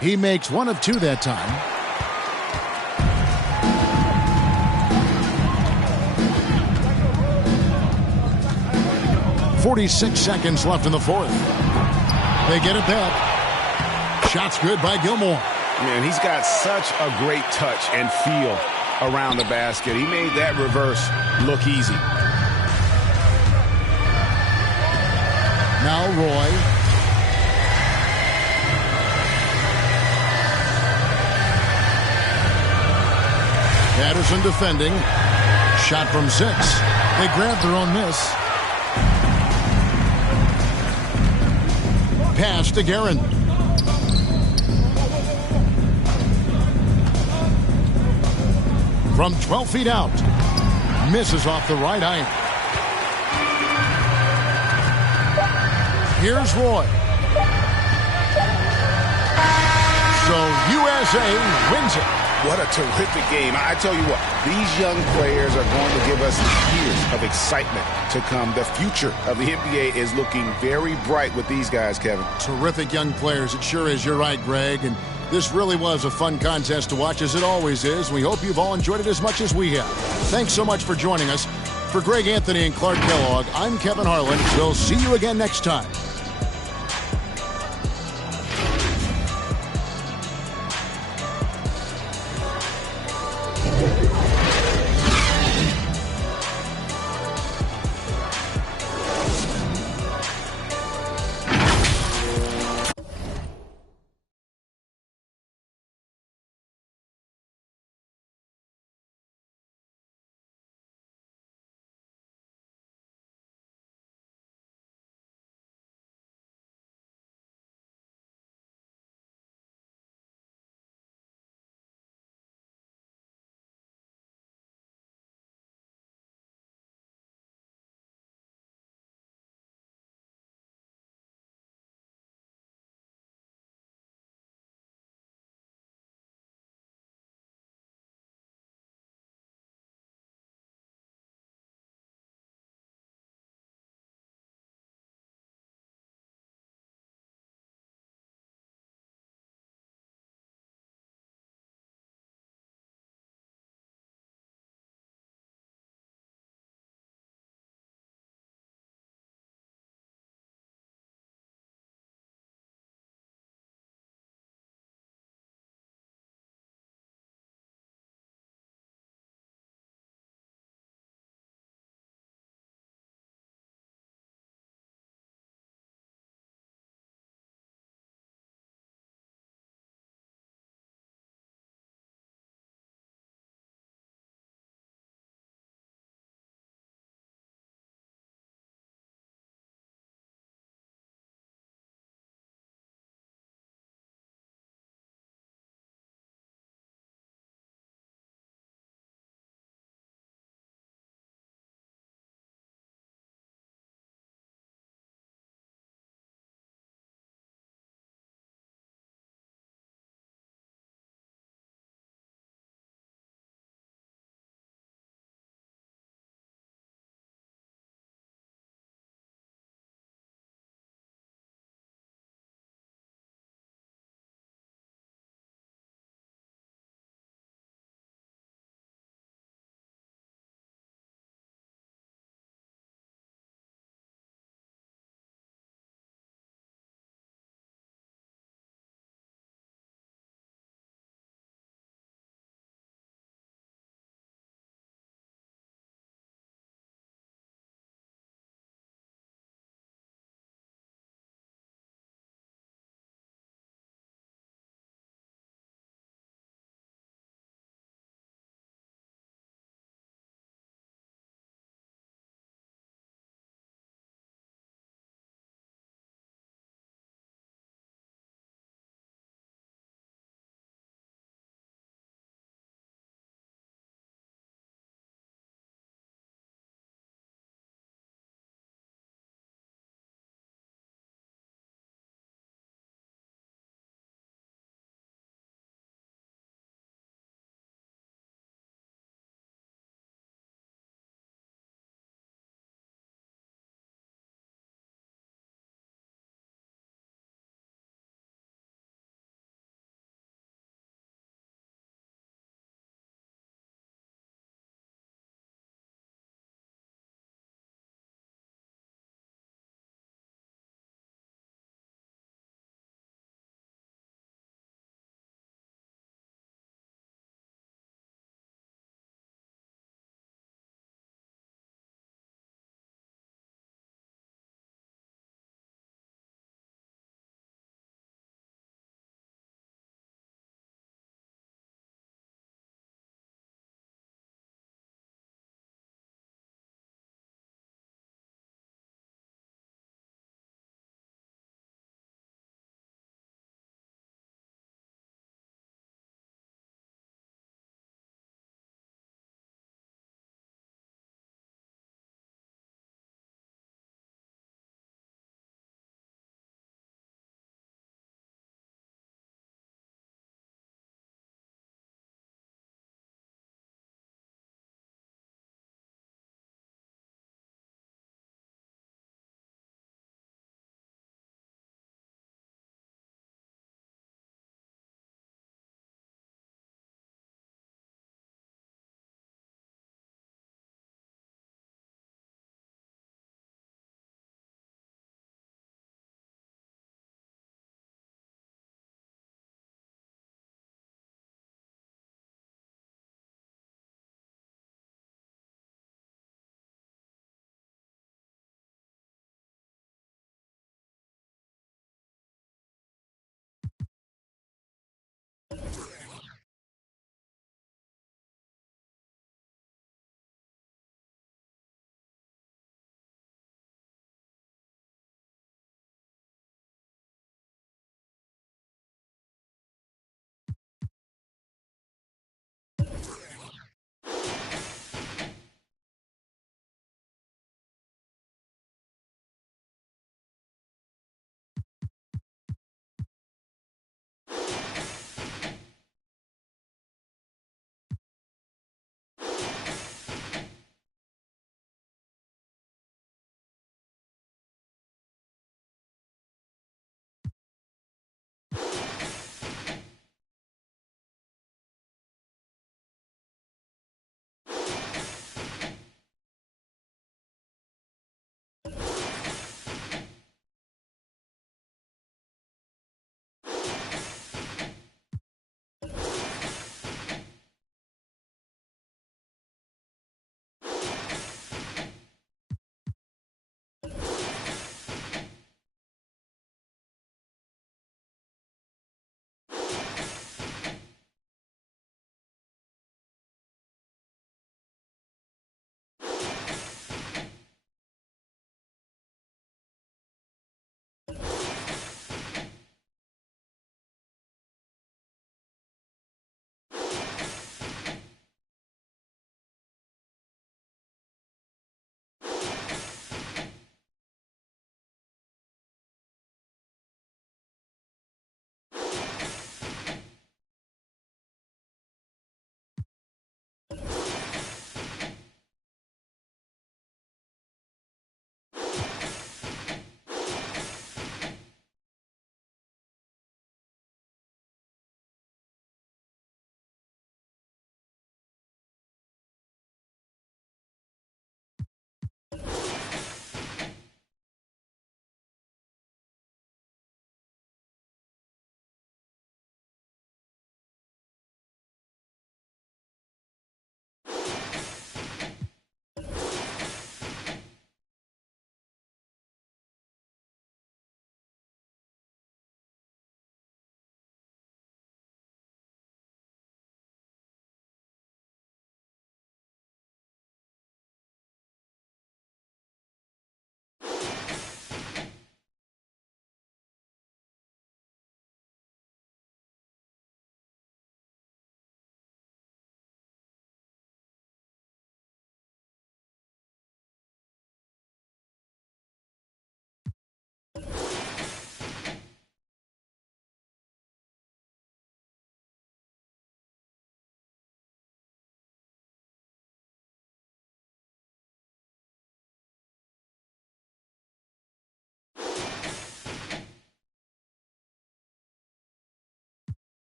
He makes 1 of 2 that time. .46 seconds left in the 4th. They get it back. Shot's good by Gilmore. Man, he's got such a great touch and feel around the basket. He made that reverse look easy. Now Roy. Patterson defending. Shot from 6. They grab their own miss. Pass to Guerin. From 12 feet out. Misses off the right iron. Here's Roy. So USA wins it. What a terrific game. I tell you what, these young players are going to give us years of excitement to come. The future of the NBA is looking very bright with these guys, Kevin. Terrific young players. It sure is. You're right, Greg. And this really was a fun contest to watch, as it always is. We hope you've all enjoyed it as much as we have. Thanks so much for joining us. For Greg Anthony and Clark Kellogg, I'm Kevin Harlan. We'll see you again next time.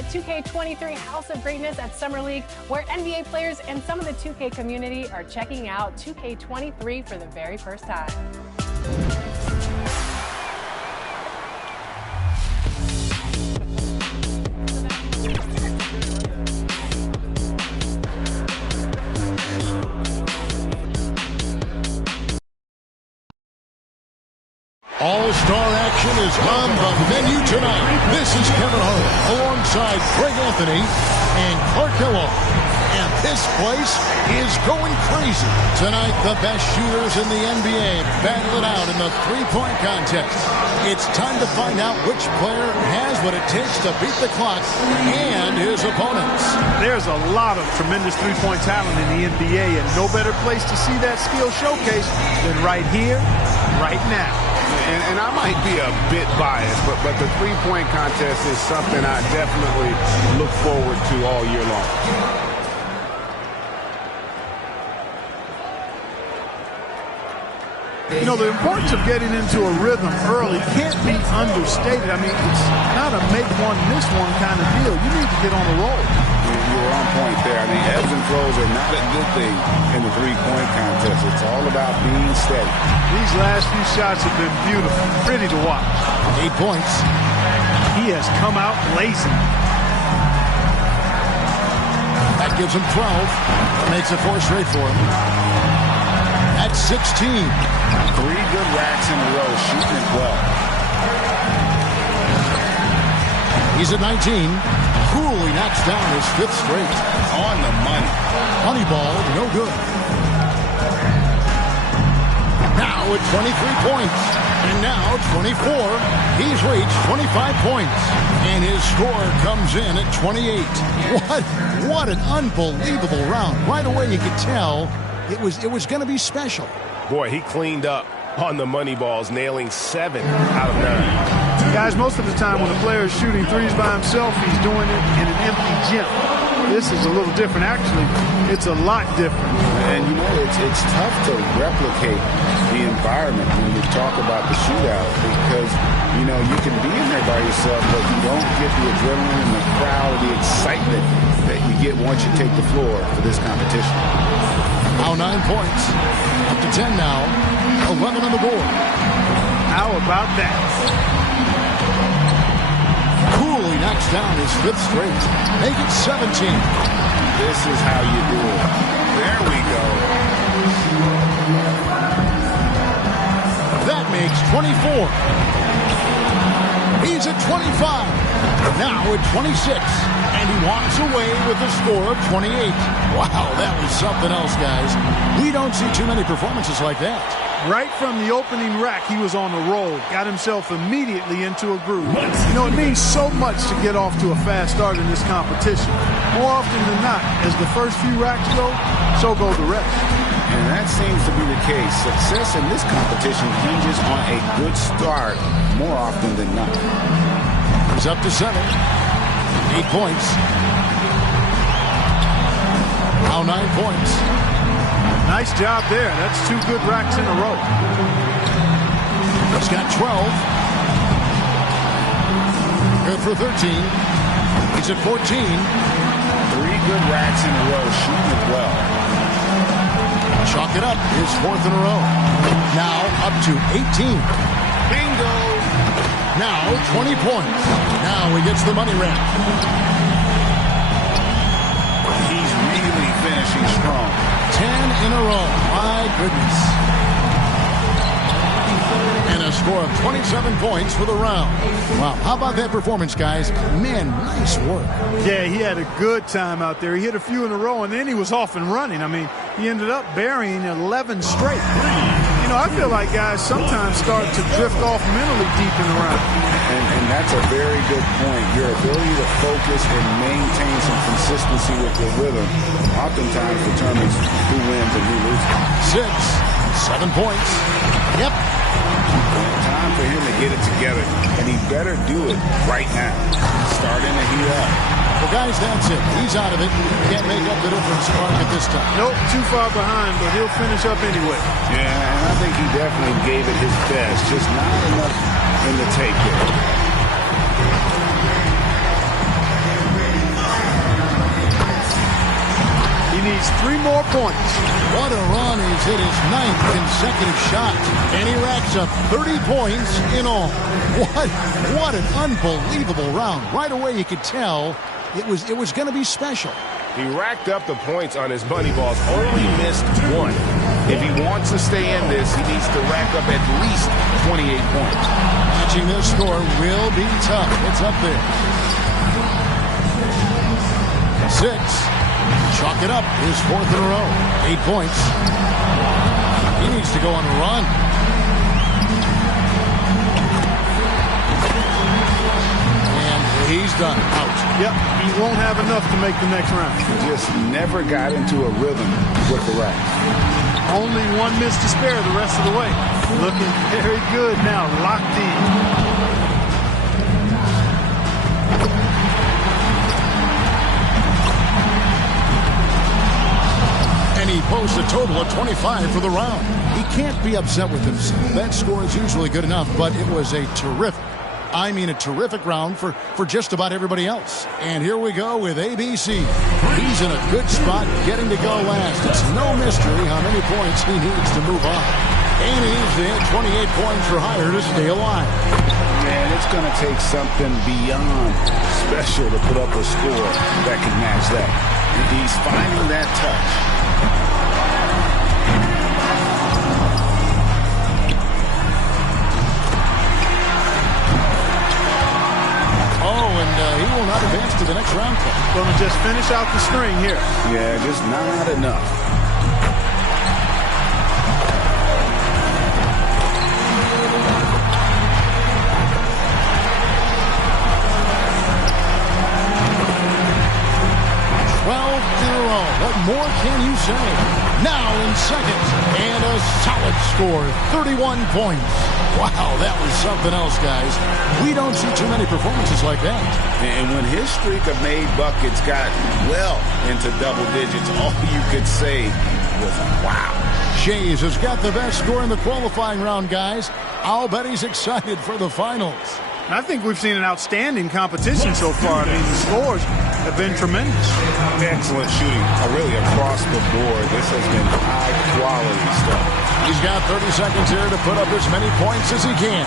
at 2K23 House of Greatness at Summer League, where NBA players and some of the 2K community are checking out 2K23 for the very first time. All-Star action is on the menu tonight. This is Kevin Hart alongside Greg Anthony and Clark Kellogg. And this place is going crazy. Tonight, the best shooters in the NBA battle it out in the three-point contest. It's time to find out which player has what it takes to beat the clock and his opponents. There's a lot of tremendous three-point talent in the NBA, and no better place to see that skill showcased than right here, right now. And I might be a bit biased, but the three-point contest is something I definitely look forward to all year long. You know, the importance of getting into a rhythm early can't be understated. I mean, it's not a make one, miss one kind of deal. You need to get on a roll. You're on point there. I mean, ebbs and flows are not a good thing in the three-point contest. It's all about being steady. These last few shots have been beautiful, pretty to watch. 8 points. He has come out blazing. That gives him 12. Makes it 4 straight for him. At 16. 3 good racks in a row, shooting it well. He's at 19. Coolly knocks down his 5th straight. On the money. Money ball, no good. Now at 23 points. And now 24. He's reached 25 points. And his score comes in at 28. What an unbelievable round. Right away you could tell it was going to be special. Boy, he cleaned up on the money balls, nailing 7 out of 9. Guys, most of the time when a player is shooting threes by himself, he's doing it in an empty gym. This is a little different. Actually, it's a lot different. And, you know, it's tough to replicate the environment when you talk about the shootout because, you know, you can be in there by yourself, but you don't get the adrenaline and the crowd, the excitement that you get once you take the floor for this competition. Now 9 points. Up to 10 now. 11 on the board. How about that? Coolly knocks down his 5th straight. Make it 17. This is how you do it. There we go. That makes 24. He's at 25. Now at 26. And he walks away with a score of 28. Wow, that was something else, guys. We don't see too many performances like that. Right from the opening rack, he was on the roll. Got himself immediately into a groove. You know, it means so much to get off to a fast start in this competition. More often than not, as the first few racks go, so go the rest. And that seems to be the case. Success in this competition hinges on a good start more often than not. He's up to 7. 8 points. Now 9 points. Nice job there. That's 2 good racks in a row. He's got 12. Good for 13. He's at 14. 3 good racks in a row, shooting it well. Chalk it up. His 4th in a row. Now up to 18. Bingo! Now 20 points. Now he gets the money rack. He's really finishing strong. 10 in a row. My goodness. And a score of 27 points for the round. Wow. How about that performance, guys? Man, nice work. Yeah, he had a good time out there. He hit a few in a row, and then he was off and running. I mean, he ended up burying 11 straight. You know, I feel like guys sometimes start to drift off mentally deep in the round. And that's a very good point. Your ability to focus and maintain some consistency with your rhythm oftentimes determines who wins and who loses. 7 points. Yep. Time for him to get it together, and he better do it right now. Starting to heat up. Well, guys, that's it. He's out of it. Can't make up the difference at this time. Nope, too far behind, but he'll finish up anyway. Yeah, and I think he definitely gave it his best. Just not enough in the tape there. needs 3 more points. What a run. He's hit his 9th consecutive shot. And he racks up 30 points in all. What an unbelievable round. Right away you could tell it was going to be special. He racked up the points on his money balls, only missed 1. If he wants to stay in this, he needs to rack up at least 28 points. Matching this score will be tough. It's up there. 6. Chalk it up. His 4th in a row. 8 points. He needs to go on a run. And he's done. Out. Yep, he won't have enough to make the next round. Just never got into a rhythm with the rack. Only 1 miss to spare the rest of the way. Looking very good now, locked in. He posts a total of 25 for the round. He can't be upset with himself. That score is usually good enough, but it was a terrific round for just about everybody else. And here we go with ABC. He's in a good spot getting to go last. It's no mystery how many points he needs to move on. And he's at 28 points or higher to stay alive. Man, it's going to take something beyond special to put up a score that can match that. He's finding that touch. He will not advance to the next round. Going to just finish out the string here. Yeah, just not enough. What more can you say? Now in second, and a solid score, 31 points. Wow, that was something else, guys. We don't see too many performances like that. And when his streak of made buckets got well into double digits, all you could say was, wow. Shays has got the best score in the qualifying round, guys. I'll bet he's excited for the finals. I think we've seen an outstanding competition so far. I mean, the scores have been tremendous. Excellent shooting, really across the board. This has been high-quality stuff. He's got 30 seconds here to put up as many points as he can.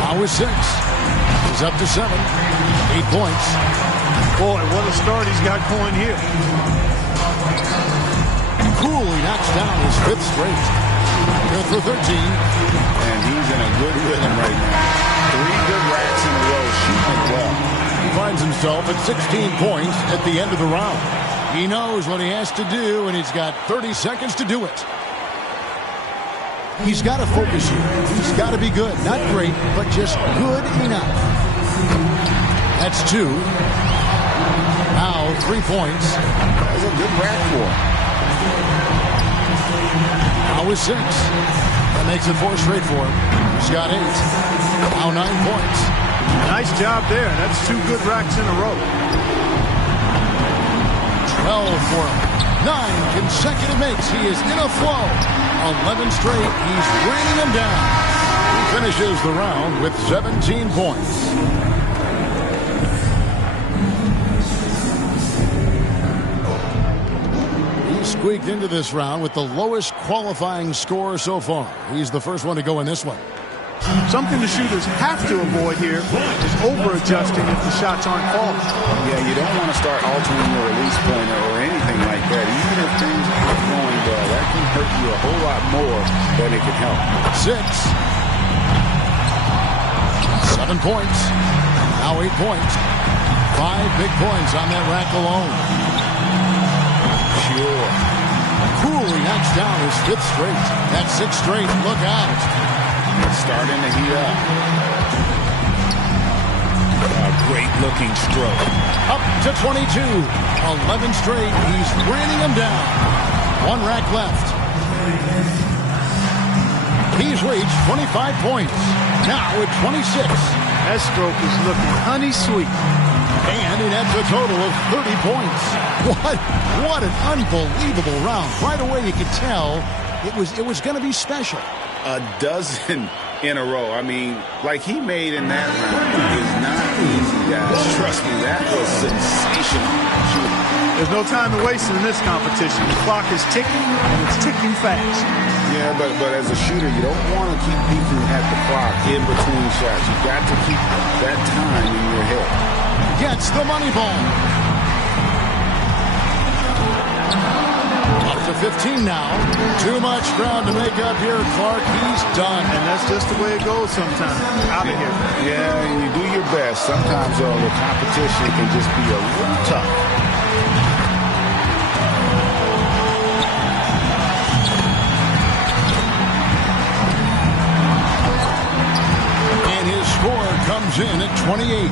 Now with 6. He's up to 7. 8 points. Boy, what a start he's got going here. Coolly knocks down his 5th straight. Good for 13. And he's in a good rhythm right now. 3 good racks in a row, shooting well. He finds himself at 16 points at the end of the round. He knows what he has to do, and he's got 30 seconds to do it. He's got to focus here. He's got to be good. Not great, but just good enough. That's 2. Now 3 points. That's a good rack for him. Now with 6. That makes it 4 straight for him. He's got 8. Now 9 points. Nice job there. That's 2 good racks in a row. 12 for him. 9 consecutive makes. He is in a flow. 11 straight. He's bringing them down. He finishes the round with 17 points. Squeaked into this round with the lowest qualifying score so far. He's the first one to go in this one. Something the shooters have to avoid here is over-adjusting if the shots aren't falling. Yeah, you don't want to start altering your release point or anything like that. Even if things are going well, that can hurt you a whole lot more than it can help. 6. 7 points. Now 8 points. 5 big points on that rack alone. Sure. Coolly knocks down his 5th straight. That's 6 straight. Look out. It's starting to heat up. A great-looking stroke. Up to 22. 11 straight. He's raining them down. 1 rack left. He's reached 25 points. Now at 26. That stroke is looking honey sweet. And he nets a total of 30 points. What an unbelievable round. Right away you could tell it was going to be special. A dozen in a row. I mean, like he made in that round is not easy guys. Trust me, that was sensational. There's no time to waste in this competition. The clock is ticking, and it's ticking fast. Yeah, but as a shooter, you don't want to keep peeking at the clock in between shots. You've got to keep that time in your head. Gets the money ball. Up to 15 now. Too much ground to make up here. Clark, he's done. And that's just the way it goes sometimes. Out of here. Yeah, and you do your best. Sometimes, though, the competition can just be a little tough. And his score comes in at 28.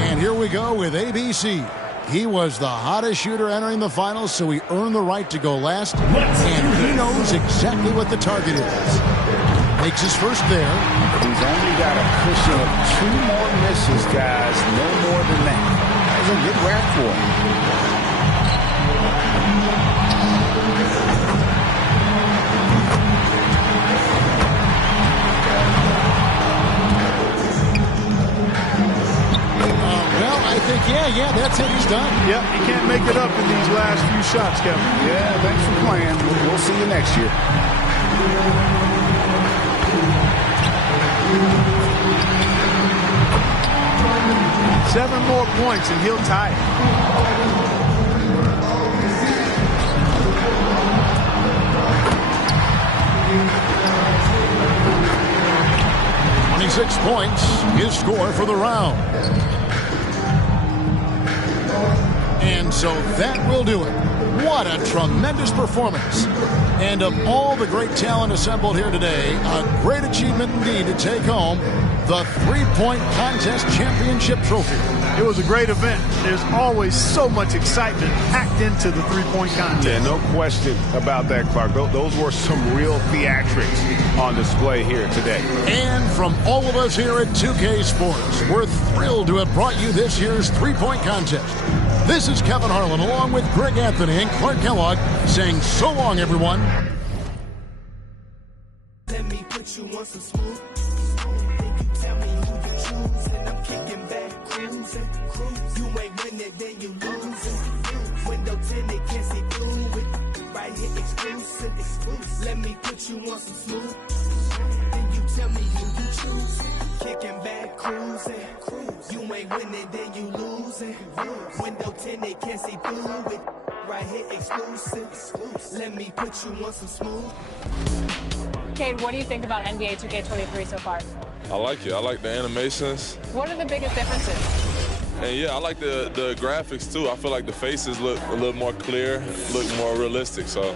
And here we go with ABC. He was the hottest shooter entering the finals, so he earned the right to go last. And he knows exactly what the target is. Makes his first there. He's only got a cushion of 2 more misses, guys. No more than that. That was a good rap for him. Yeah, that's it. He's done. Yep, he can't make it up in these last few shots, Kevin. Yeah, thanks for playing. We'll see you next year. Seven more points, and he'll tie it. 26 points, his score for the round. And so that will do it. What a tremendous performance. And of all the great talent assembled here today, a great achievement indeed to take home the three-point contest championship trophy. It was a great event. There's always so much excitement packed into the three-point contest. Yeah, no question about that, Clark. Those were some real theatrics on display here today. And from all of us here at 2K Sports, we're thrilled to have brought you this year's three-point contest. This is Kevin Harlan along with Greg Anthony and Clark Kellogg saying so long, everyone. Let me put you on some smooth. Then you tell me who you choose, and I'm kicking back, cruising. You ain't winning, then you losing. Window tinted, can't see through it. Right here, exclusive. Let me put you on some smooth. Then you tell me who you choose. Kicking back, cruising. You ain't winning, then you losing. Window tinted, can't see through it. Right here, exclusive. Let me put you on some smooth. Cade, what do you think about NBA 2K23 so far? I like it. I like the animations. What are the biggest differences? And yeah, I like the graphics too. I feel like the faces look a little more clear, look more realistic. So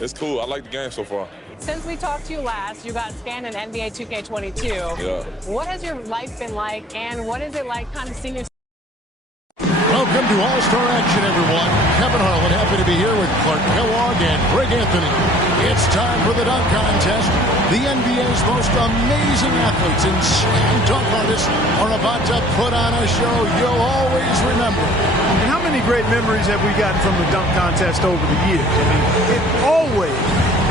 it's cool. I like the game so far. Since we talked to you last, you got scanned in NBA 2K22. Yeah. What has your life been like, and what is it like kind of seeing your... Welcome to All-Star Action, everyone. Kevin Harlan, happy to be here with Clark Kellogg and Greg Anthony. It's time for the dunk contest. The NBA's most amazing athletes and slam dunk artists are about to put on a show you'll always remember. And how many great memories have we gotten from the dunk contest over the years? I mean, it always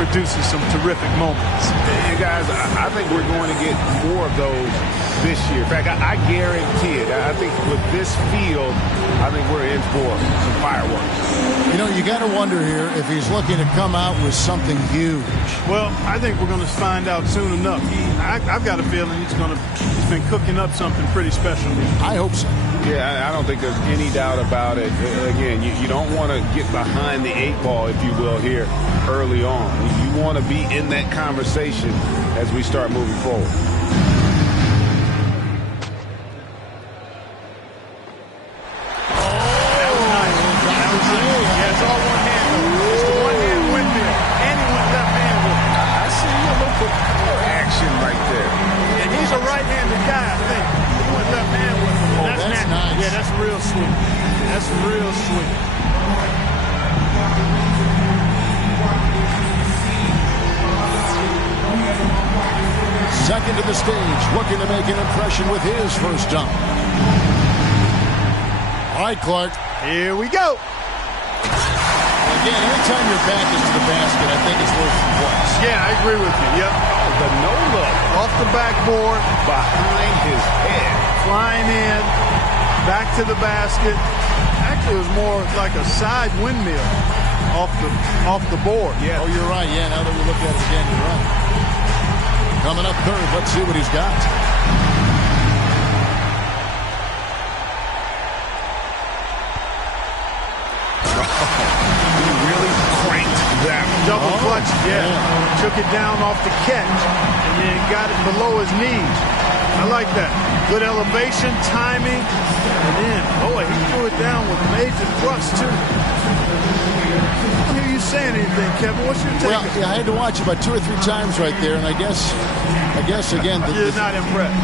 produces some terrific moments. Hey, guys, I think we're going to get more of those this year. In fact, I guarantee it. I think with this field, I think we're in for some fireworks. You know, you got to wonder here if he's looking to come out with something huge. Well, I think we're going to find out soon enough. I've got a feeling he's been cooking up something pretty special. I hope so. Yeah, I don't think there's any doubt about it. Again, you don't want to get behind the 8 ball, if you will, here early on. You want to be in that conversation as we start moving forward. That's real sweet. That's real sweet. Second to the stage, looking to make an impression with his first dunk. All right, Clark. Here we go. Again, anytime your back is to the basket, I think it's worth the points. Yeah, I agree with you. Yep. The no-look. Off the backboard. Behind his head. Flying in. Back to the basket. Actually, it was more like a side windmill off the board. Yeah. Oh, you're right. Yeah, now that we look at it again, you're right. Coming up third, let's see what he's got. He really cranked that. Double clutch, yeah. Took it down off the catch and then got it below his knees. I like that. Good elevation, timing, and then, boy, he threw it down with major thrust, too. I don't hear you saying anything, Kevin. What's your take? Well, yeah, I had to watch about 2 or 3 times right there, and I guess again... You're not impressed.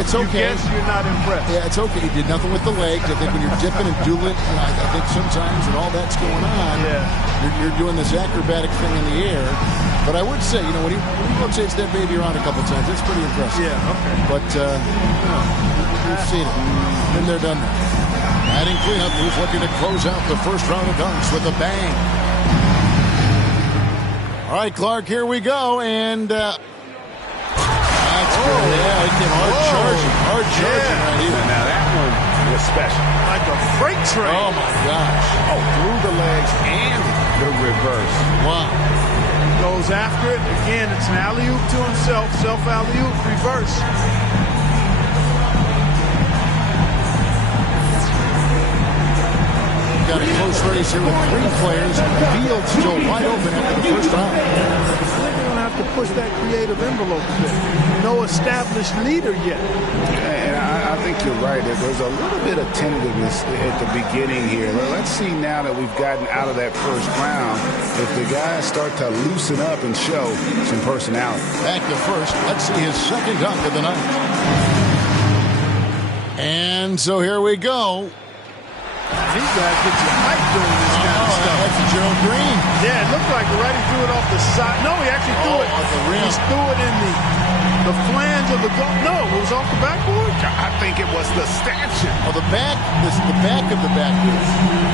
It's okay. You guess you're not impressed. Yeah, it's okay. He did nothing with the legs. I think when you're dipping and dueling, I think sometimes when all that's going on, you're doing this acrobatic thing in the air. But I would say, when he rotates that baby around a couple times, that's pretty impressive. Yeah, okay. But, we've seen it. Been there, done that. Adding cleanup, who's looking to close out the first round of dunks with a bang. All right, Clark, here we go. And... that's good. Yeah, it came hard charging right here. Now that one was special. Like a freight train. Oh, my gosh. Oh, through the legs and the reverse. Wow. Goes after it. Again, it's an alley-oop to himself. Self-alley-oop, reverse. Got a close race here with 3 players. Field still wide open after the first round. They're going to have to push that creative envelope a bit. No established leader yet. And I think you're right. There's a little bit of tentativeness at the beginning here. Let's see now that we've gotten out of that first round if the guys start to loosen up and show some personality. Back to first. Let's see his second dunk of the night. And so here we go. These guys get you hyped doing this kind of stuff. That's Gerald Green. Yeah, it looked like right he threw it off the side. No, he actually threw it. Off the rim. He threw it in the flange of the goal. No, it was off the backboard. I think it was the stanchion. Oh, the back of the backboard.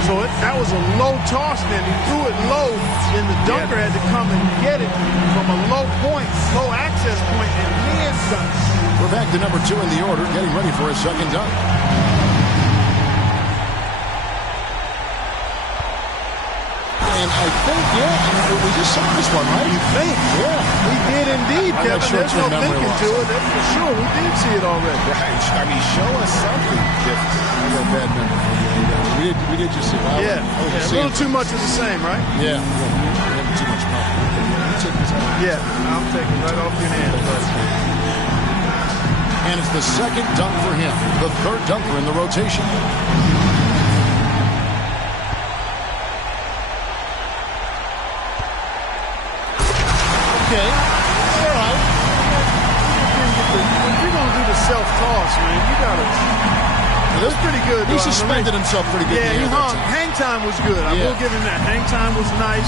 So that was a low toss then. He threw it low, and the dunker had to come and get it from a low point, low access point, and then dunk. We're back to number 2 in the order, getting ready for his second dunk. And I think, we just saw this one, right? You think? Yeah. We did indeed, Kevin. There's no thinking loss. to it. That's for sure. We did see it already. I mean, show us something different. I got bad memory. We did just see it. Yeah. A little too much of the same, right? Yeah. Too much problem. Yeah. I'll take it right off your hands. And it's the second dunk for him. The third dunker in the rotation. Okay. All right. If you're going to do the self-toss, man, you got to... That's pretty good. He suspended himself pretty good. Yeah, he hung. Hang time was good. I will give him that. Hang time was nice.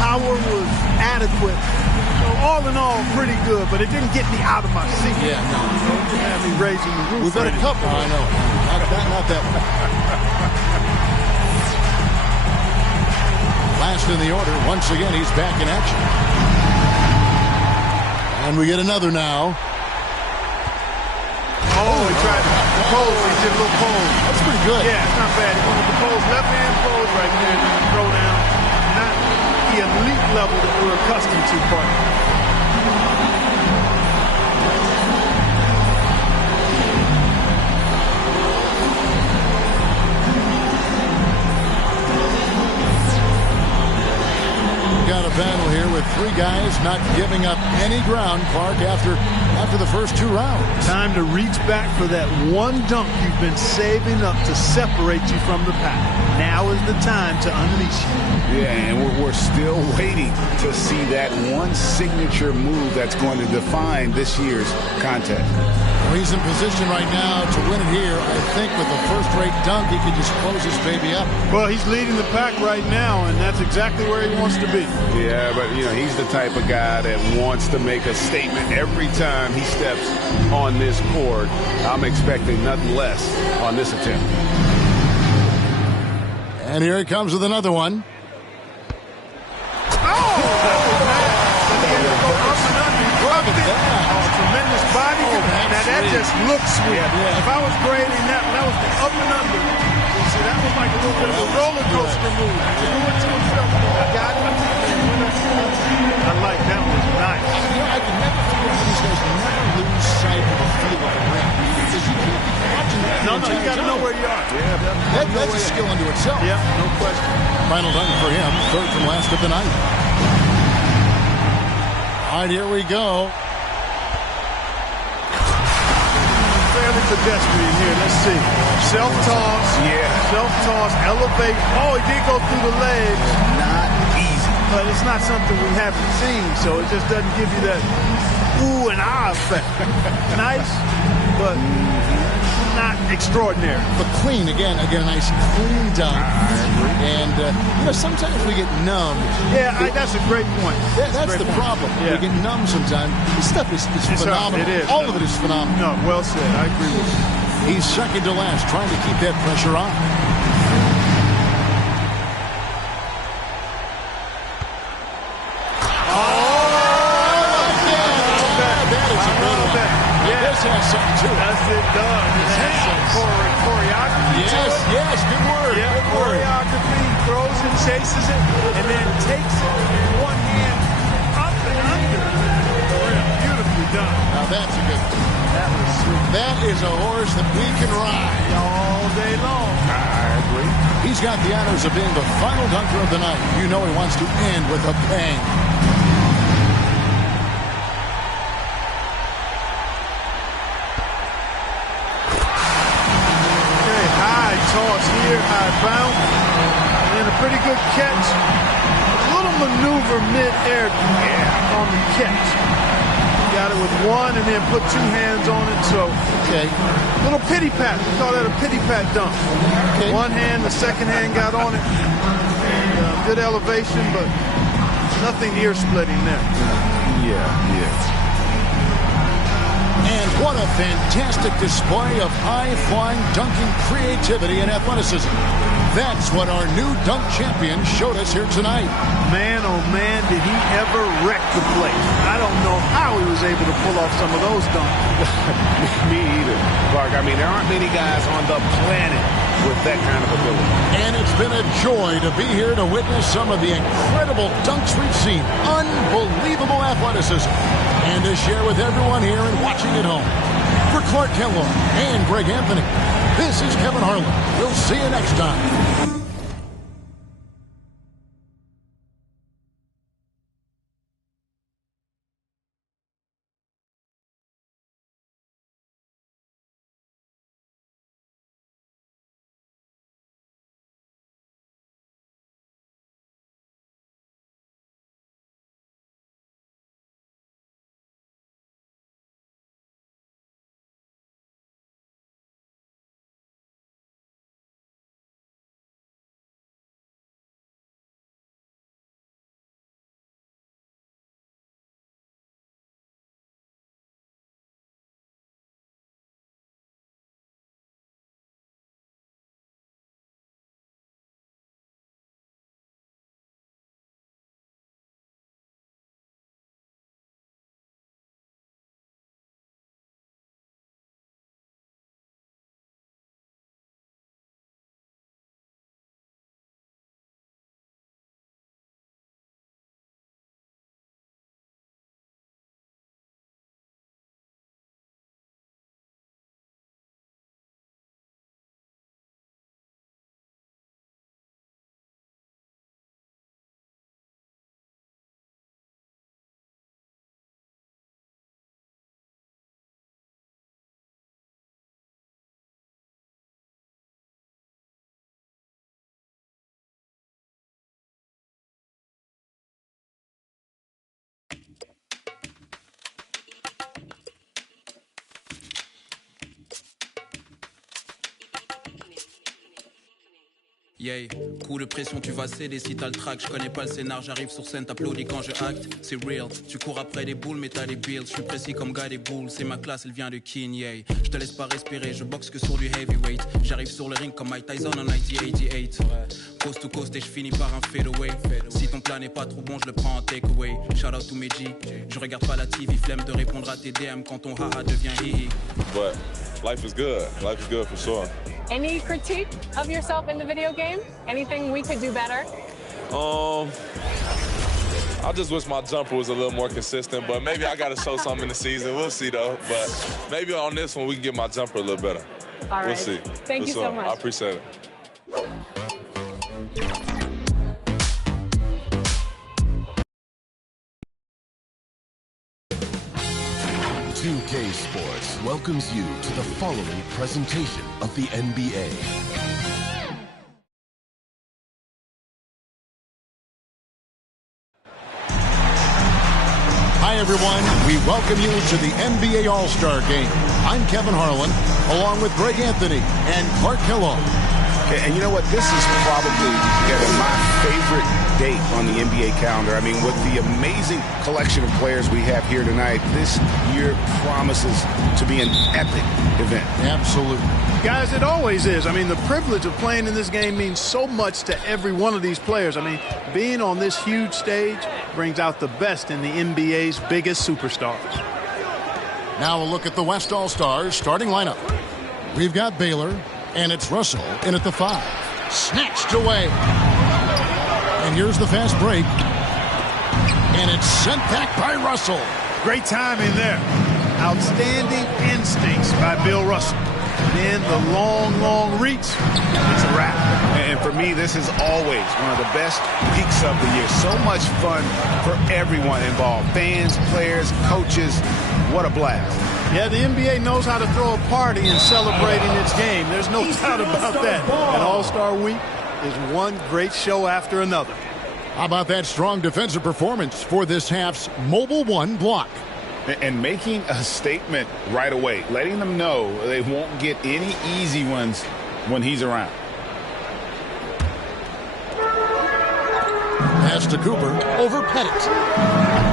Power was adequate. So all in all, pretty good, but it didn't get me out of my seat. Yeah, no. It didn't have me raising the roof. We've had a couple. I know. Not that one. Last in the order. Once again, he's back in action. And we get another now. Oh, he tried the pose. He did a little pose. That's pretty good. Yeah, it's not bad. He went with the pose, left hand pose right there, and throw down. Not the elite level that we're accustomed to, partner. Got a battle here with 3 guys not giving up any ground, Clark, after the first 2 rounds. Time to reach back for that one dunk you've been saving up to separate you from the pack. Now is the time to unleash you. Yeah, and we're still waiting to see that one signature move that's going to define this year's contest. Well, he's in position right now to win it here. I think with a first-rate dunk, he could just close this baby up. Well, he's leading the pack right now, and that's exactly where he wants to be. Yeah, but, he's the type of guy that wants to make a statement every time he steps on this court. I'm expecting nothing less on this attempt. And here he comes with another one. just looks sweet. Yeah. If I was grading that, that was the up and under. You see, that was like a little bit of a roller coaster move. He threw it to himself. I got it. I like that. Was nice. I can never figure out how these guys never lose sight of the feel of the ring. Because you can't be watching that. No, you got to know where you are. Yeah, that's a skill unto itself. Yeah, no question. Final dunk for him, third from last of the night. All right, here we go. Fairly pedestrian here. Let's see. Self-toss. Yeah. Self-toss. Elevate. Oh, he did go through the legs. Not easy. But it's not something we haven't seen, so it just doesn't give you that ooh and ah effect. Nice, but not extraordinary. But clean, again, a nice clean dunk. And, sometimes we get numb. Yeah, that's a great point. That's the problem. Yeah. We get numb sometimes. This stuff is phenomenal. It is. All of it is phenomenal. No, well said. I agree with you. He's second to last, trying to keep that pressure on. Has something to it. Yes, it does. It has some choreography to it. Yes, good word. Yeah, good word. Choreography, throws it, chases it, and then takes it in one hand up and under. Beautifully done. Now that's a good one. That was sweet. That is a horse that we can ride all day long. I agree. He's got the honors of being the final dunker of the night. You know he wants to end with a bang. Toss here, high bounce, and then a pretty good catch. A little maneuver mid-air on the catch. Got it with one and then put two hands on it. So, little pity pat. We call that a pity pat dunk. Okay. One hand, the second hand got on it. And, good elevation, but nothing ear splitting there. Yeah. And what a fantastic display of high-flying dunking creativity and athleticism. That's what our new dunk champion showed us here tonight. Man, oh man, did he ever wreck the place. I don't know how he was able to pull off some of those dunks. Me either, Clark. I mean, there aren't many guys on the planet with that kind of ability. And it's been a joy to be here to witness some of the incredible dunks we've seen. Unbelievable athleticism. And to share with everyone here and watching at home. For Clark Kellogg and Greg Anthony, this is Kevin Harlan. We'll see you next time. Yeah, coup de pression, tu vas céder si t'as le track. Je connais pas le scénar, j'arrive sur scène, t'applaudis quand je acte. C'est real, tu cours après des boules, mais t'as des bills. Je suis précis comme gars des boules, c'est ma classe, elle vient de King, yeah. Je te laisse pas respirer, je boxe que sur du heavyweight. J'arrive sur le ring comme Mike Tyson en 1988. Coast to coast et je finis par un fadeaway. Si ton plat n'est pas trop bon, je le prends en takeaway. Shout out to Meji, je regarde pas la TV, flemme de répondre à tes DM quand ton haha devient hihi. But life is good for sure. Any critique of yourself in the video game? Anything we could do better? I just wish my jumper was a little more consistent, but maybe I got to show something in the season. We'll see, though. But maybe on this one, we can get my jumper a little better. All right. We'll see. Thank you so much. I appreciate it. 2K Sports welcomes you to the following presentation of the NBA. Hi, everyone. We welcome you to the NBA All-Star Game. I'm Kevin Harlan, along with Greg Anthony and Clark Kellogg. And you know what? This is probably my favorite date on the NBA calendar. I mean, with the amazing collection of players we have here tonight, this year promises to be an epic event. Absolutely. Guys, it always is. I mean, the privilege of playing in this game means so much to every one of these players. I mean, being on this huge stage brings out the best in the NBA's biggest superstars. Now a look at the West All-Stars starting lineup. We've got Baylor, and it's Russell in at the 5. Snatched away. And here's the fast break. And it's sent back by Russell. Great timing there. Outstanding instincts by Bill Russell. Then the long reach. It's a wrap. And for me, this is always one of the best weeks of the year. So much fun for everyone involved. Fans, players, coaches. What a blast. Yeah, the NBA knows how to throw a party and celebrating its game. There's no doubt about that. And All-Star Week is one great show after another. How about that strong defensive performance for this half's Mobile One block? And making a statement right away, letting them know they won't get any easy ones when he's around. Pass to Cooper over Pettit.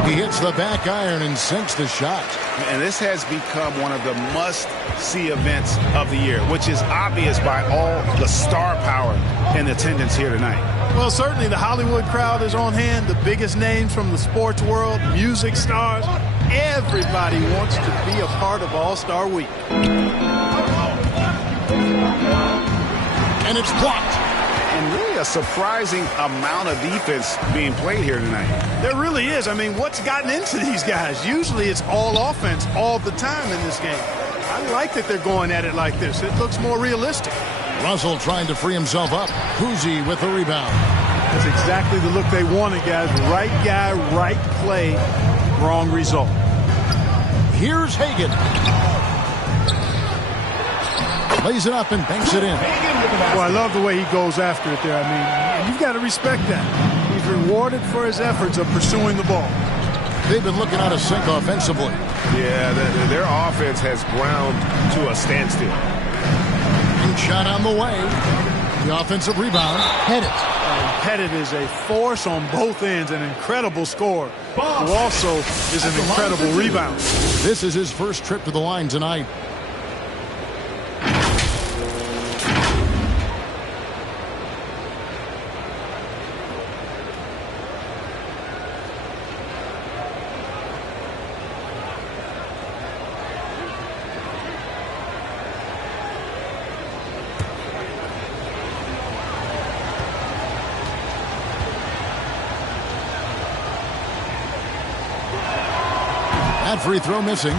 He hits the back iron and sinks the shot. And this has become one of the must-see events of the year, which is obvious by all the star power in attendance here tonight. Well, certainly the Hollywood crowd is on hand, the biggest names from the sports world, music stars. Everybody wants to be a part of All-Star Week. And it's blocked. And really a surprising amount of defense being played here tonight. There really is. I mean, what's gotten into these guys? Usually it's all offense all the time in this game. I like that they're going at it like this. It looks more realistic. Russell trying to free himself up. Cousy with the rebound. That's exactly the look they wanted, guys. Right guy, right play, wrong result. Here's Hagan. Lays it up and banks it in. Well, I love the way he goes after it there. I mean, you've got to respect that. He's rewarded for his efforts of pursuing the ball. They've been looking out of sync offensively. Yeah, their offense has ground to a standstill. Good shot on the way. The offensive rebound. Pettit. Pettit is a force on both ends, an incredible scorer, who also is an incredible rebounder. This is his first trip to the line tonight. That free throw missing.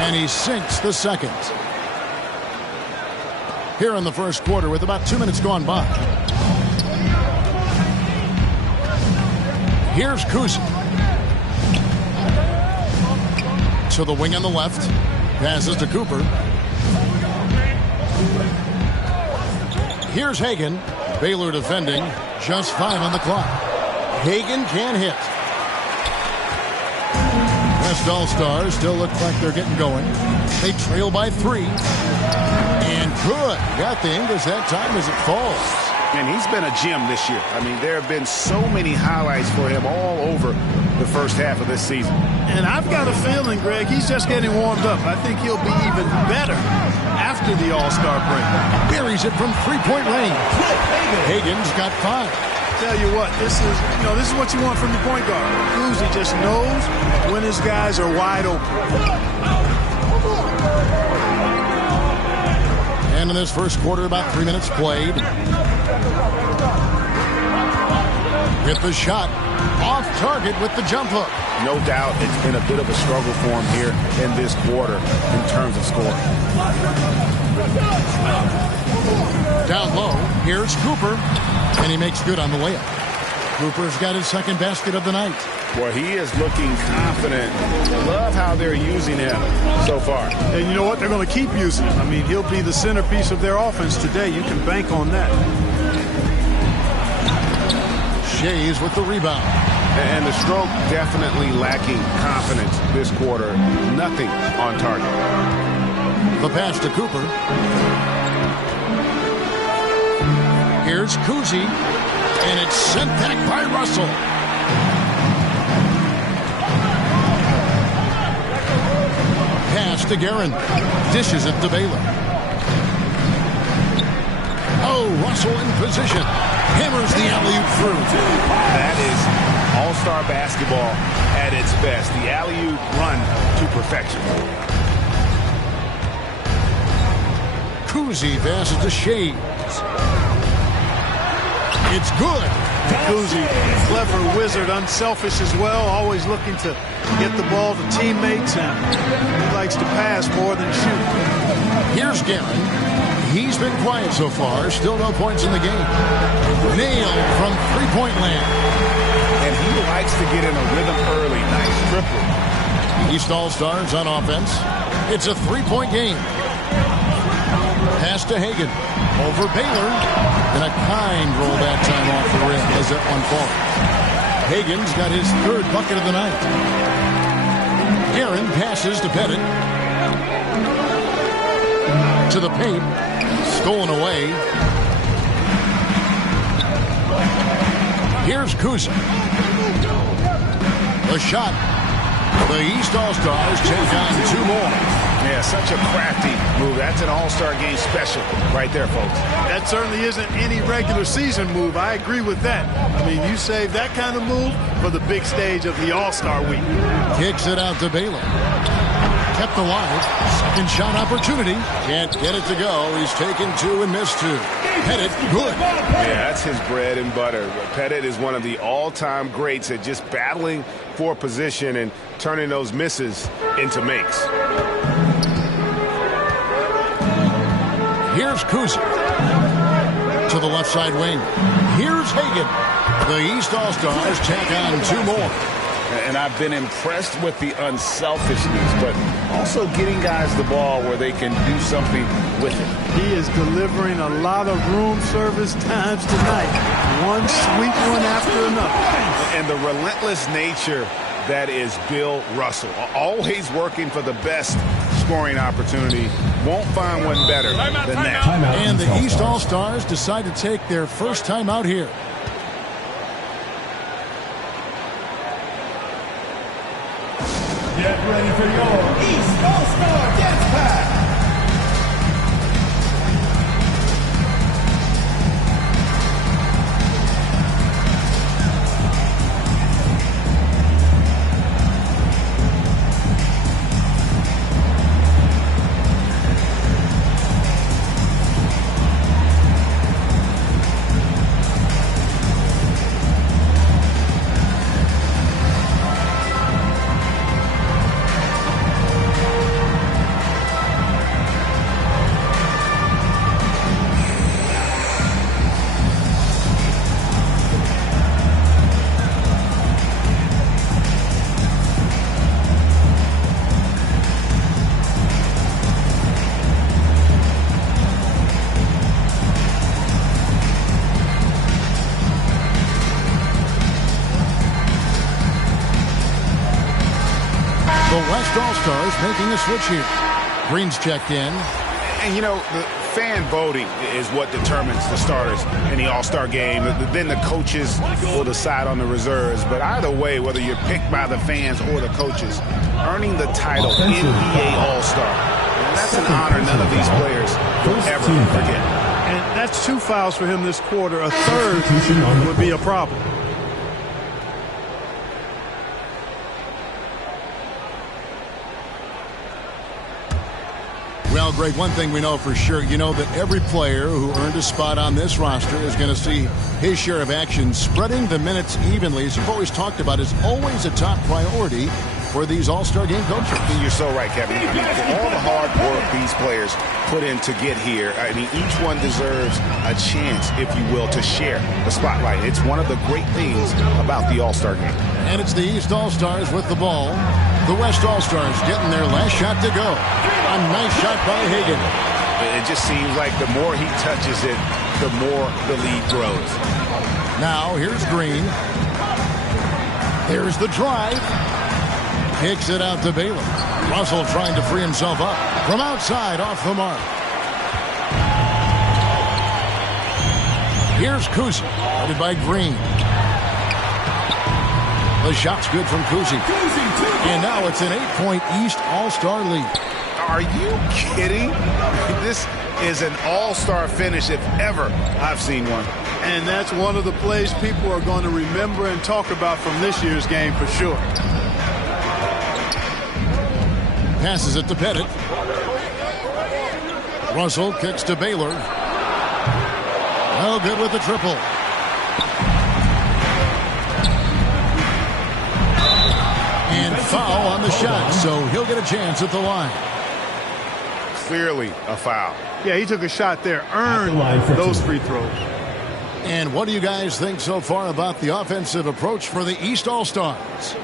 And he sinks the second. Here in the first quarter with about 2 minutes gone by. Here's Cousy. To the wing on the left. Passes to Cooper. Here's Hagan. Baylor defending. Just 5 on the clock. Hagan can hit. West All-Stars still look like they're getting going. They trail by 3. And good. Got the Ingles that time as it falls. And he's been a gem this year. I mean, there have been so many highlights for him all over the first half of this season. And I've got a feeling, Greg, he's just getting warmed up. I think he'll be even better after the All-Star break. Buries it from three-point range. Hagan's got 5. Tell you what, this is what you want from your point guard. Uzi just knows when his guys are wide open. And in this first quarter, about 3 minutes played. With the shot. Off target with the jump hook. No doubt it's been a bit of a struggle for him here in this quarter in terms of scoring. Down low, here's Cooper. And he makes good on the layup. Cooper's got his second basket of the night. Well, he is looking confident. Love how they're using him so far. And you know what? They're going to keep using him. I mean, he'll be the centerpiece of their offense today. You can bank on that. Shays with the rebound. And the stroke definitely lacking confidence this quarter. Nothing on target. The pass to Cooper. Here's Kuzi. And it's sent back by Russell. Pass to Guerin. Dishes it to Baylor. Oh, Russell in position. Hammers the alley-oop through. That is all-star basketball at its best. The alley-oop run to perfection. Kuzi passes to Shays. It's good. Kuzi, clever wizard, unselfish as well, always looking to get the ball to teammates, and he likes to pass more than shoot. Here's Guerin. He's been quiet so far. Still no points in the game. Nailed from three-point land. And he likes to get in a rhythm early. Nice triple. East All-Stars on offense. It's a three-point game. Pass to Hagan. Over Baylor. And a kind roll that time off the rim as that one falls. Hagan's got his third bucket of the night. Guerin passes to Pettit. To the paint. Stolen away. Here's Kuzi. The shot. The East All-Stars take on 2 more. Yeah, such a crafty move. That's an all-star game special right there, folks. That certainly isn't any regular season move. I agree with that. I mean, you save that kind of move for the big stage of the All-Star week. Kicks it out to Baylor. Kept alive. Second shot opportunity. Can't get it to go. He's taken 2 and missed 2. Pettit, good. Yeah, that's his bread and butter. Pettit is one of the all-time greats at just battling for position and turning those misses into makes. Here's Kuzi. To the left side wing. Here's Hagan. The East All-Stars tack on 2 more. And I've been impressed with the unselfishness, but also getting guys the ball where they can do something with it. He is delivering a lot of room service times tonight. One sweet one after another. And the relentless nature that is Bill Russell. Always working for the best scoring opportunity. Won't find one better than that. And the East All-Stars decide to take their first time out here. Get ready for your East All-Star Dance Pack. making a switch here. Green's checked in. And, you know, the fan voting is what determines the starters in the All-Star game. Then the coaches will decide on the reserves. But either way, whether you're picked by the fans or the coaches, earning the title NBA All-Star, that's an honor none of these players will ever forget. And that's 2 fouls for him this quarter. A third would be a problem. Well, Greg, one thing we know for sure, you know that every player who earned a spot on this roster is going to see his share of action. Spreading the minutes evenly, as you've always talked about, is always a top priority for these All-Star game coaches. You're so right, Kevin. For all the hard work these players put in to get here, I mean, each one deserves a chance, if you will, to share the spotlight. It's one of the great things about the All-Star game. And it's the East All-Stars with the ball. The West All-Stars getting their last shot to go. A nice shot by Hagan. It just seems like the more he touches it, the more the lead grows. Now, here's Green. There's the drive. Kicks it out to Baylor. Russell trying to free himself up. From outside, off the mark. Here's Kuzi, guarded by Green. The shot's good from Kuzi. And now it's an 8-point East All-Star lead. Are you kidding? This is an all-star finish if ever I've seen one. And that's one of the plays people are going to remember and talk about from this year's game for sure. Passes it to Pettit. Russell kicks to Baylor. No good with the triple. And foul on the shot, so he'll get a chance at the line. Clearly a foul. Yeah, he took a shot there, earned those free throws. And what do you guys think so far about the offensive approach for the East All-Stars?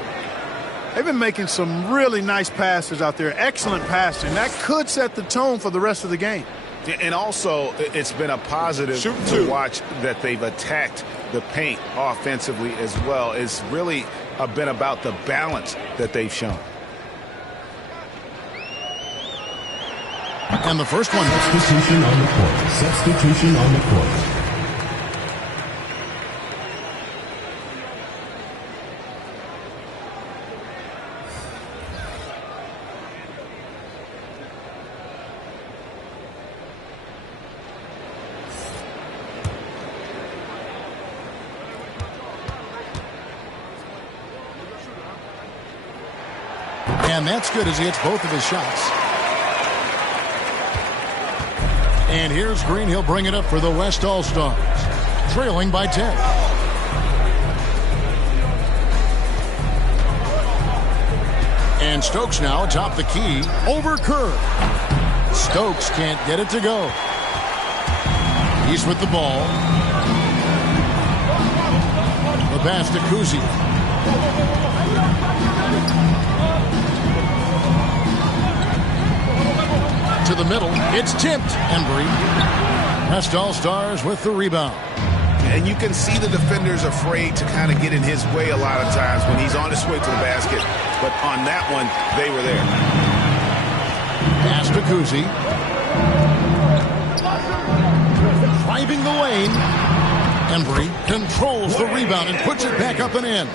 They've been making some really nice passes out there. Excellent passing. That could set the tone for the rest of the game. And also, it's been a positive to watch that they've attacked the paint offensively as well. It's really been about the balance that they've shown. And the first one. Substitution on the court. Substitution on the court. And that's good as he hits both of his shots. And here's Green. He'll bring it up for the West All-Stars. Trailing by 10. And Stokes now atop the key. Over Kerr. Stokes can't get it to go. He's with the ball. The pass to Kuzi. To the middle. It's tipped. Embry. West All-Stars with the rebound. And you can see the defenders afraid to kind of get in his way a lot of times when he's on his way to the basket. But on that one, they were there. Pass to Kuzi. Driving the lane. Embry controls the rebound and puts it back up and in.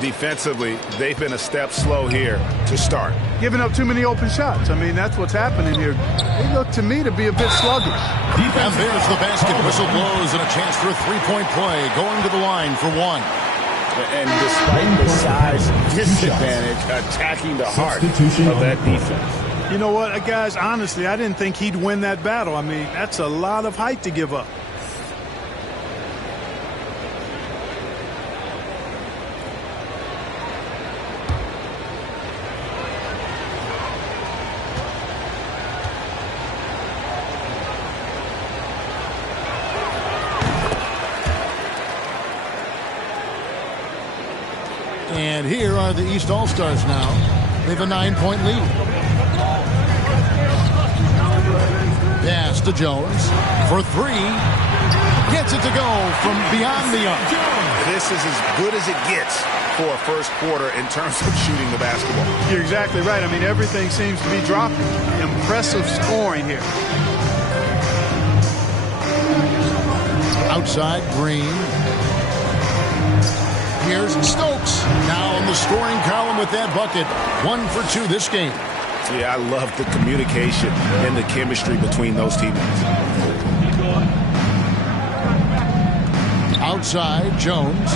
Defensively, they've been a step slow here to start. Giving up too many open shots. I mean, that's what's happening here. They look to me to be a bit sluggish. And there's the basket. Whistle blows and a chance for a three-point play. Going to the line for one. And despite the size disadvantage, attacking the heart of that defense. You know what, guys, honestly, I didn't think he'd win that battle. I mean, that's a lot of height to give up. And here are the East All-Stars now. They have a 9-point lead. Pass to Jones for three. Gets it to go from beyond the arc. This is as good as it gets for a first quarter in terms of shooting the basketball. You're exactly right. I mean, everything seems to be dropping. Impressive scoring here. Outside, Green. Here's Stokes. Now in the scoring column with that bucket. 1 for 2 this game. Yeah, I love the communication and the chemistry between those teammates. Outside, Jones.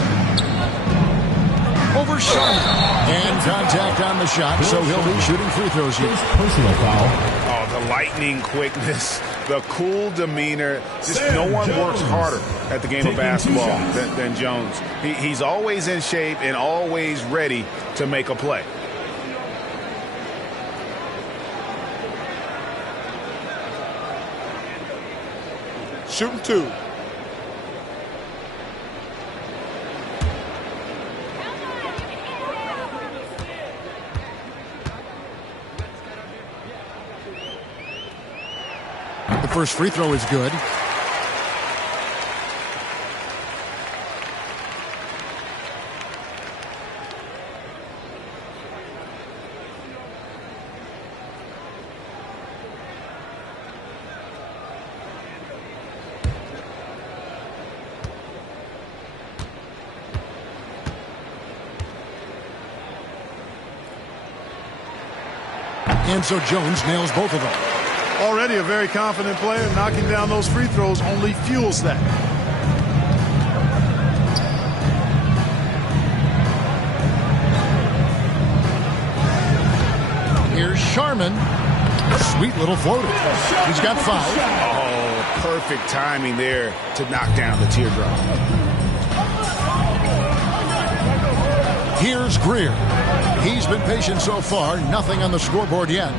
Over Sharman. And contact on the shot, so he'll be shooting free throws here. Personal foul. Oh, the lightning quickness, the cool demeanor. Just no one works harder at the game of basketball than Jones. He's always in shape and always ready to make a play. Shooting 2. The first free throw is good. And so Jones nails both of them. Already a very confident player. Knocking down those free throws only fuels that. Here's Sharman. Sweet little floater. He's got 5. Oh, perfect timing there to knock down the teardrop. Here's Greer. He's been patient so far. Nothing on the scoreboard yet.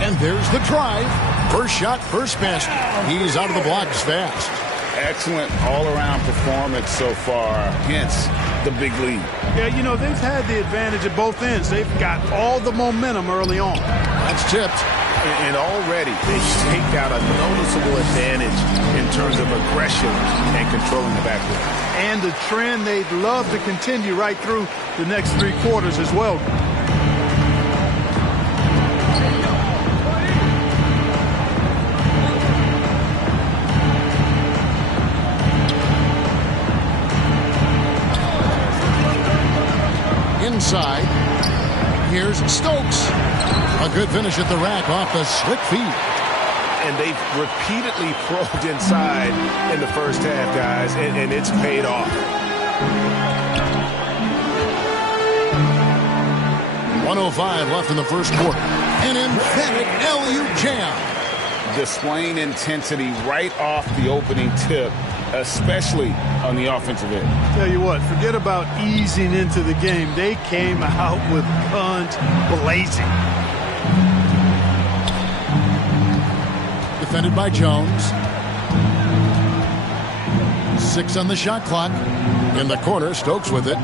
And there's the drive. First shot, first basket. He's out of the blocks fast. Excellent all-around performance so far, hence the big lead. Yeah, you know, they've had the advantage at both ends. They've got all the momentum early on. That's tipped. And already they've staked out a noticeable advantage in terms of aggression and controlling the backcourt. And a trend they'd love to continue right through the next 3 quarters as well. Inside. Here's Stokes. A good finish at the rack off the slick feet. And they've repeatedly probed inside in the first half, guys, and it's paid off. 1:05 left in the first quarter. An emphatic LU jam. Displaying intensity right off the opening tip, especially on the offensive end. Tell you what, forget about easing into the game. They came out with guns blazing. Defended by Jones. 6 on the shot clock. In the corner, Stokes with it.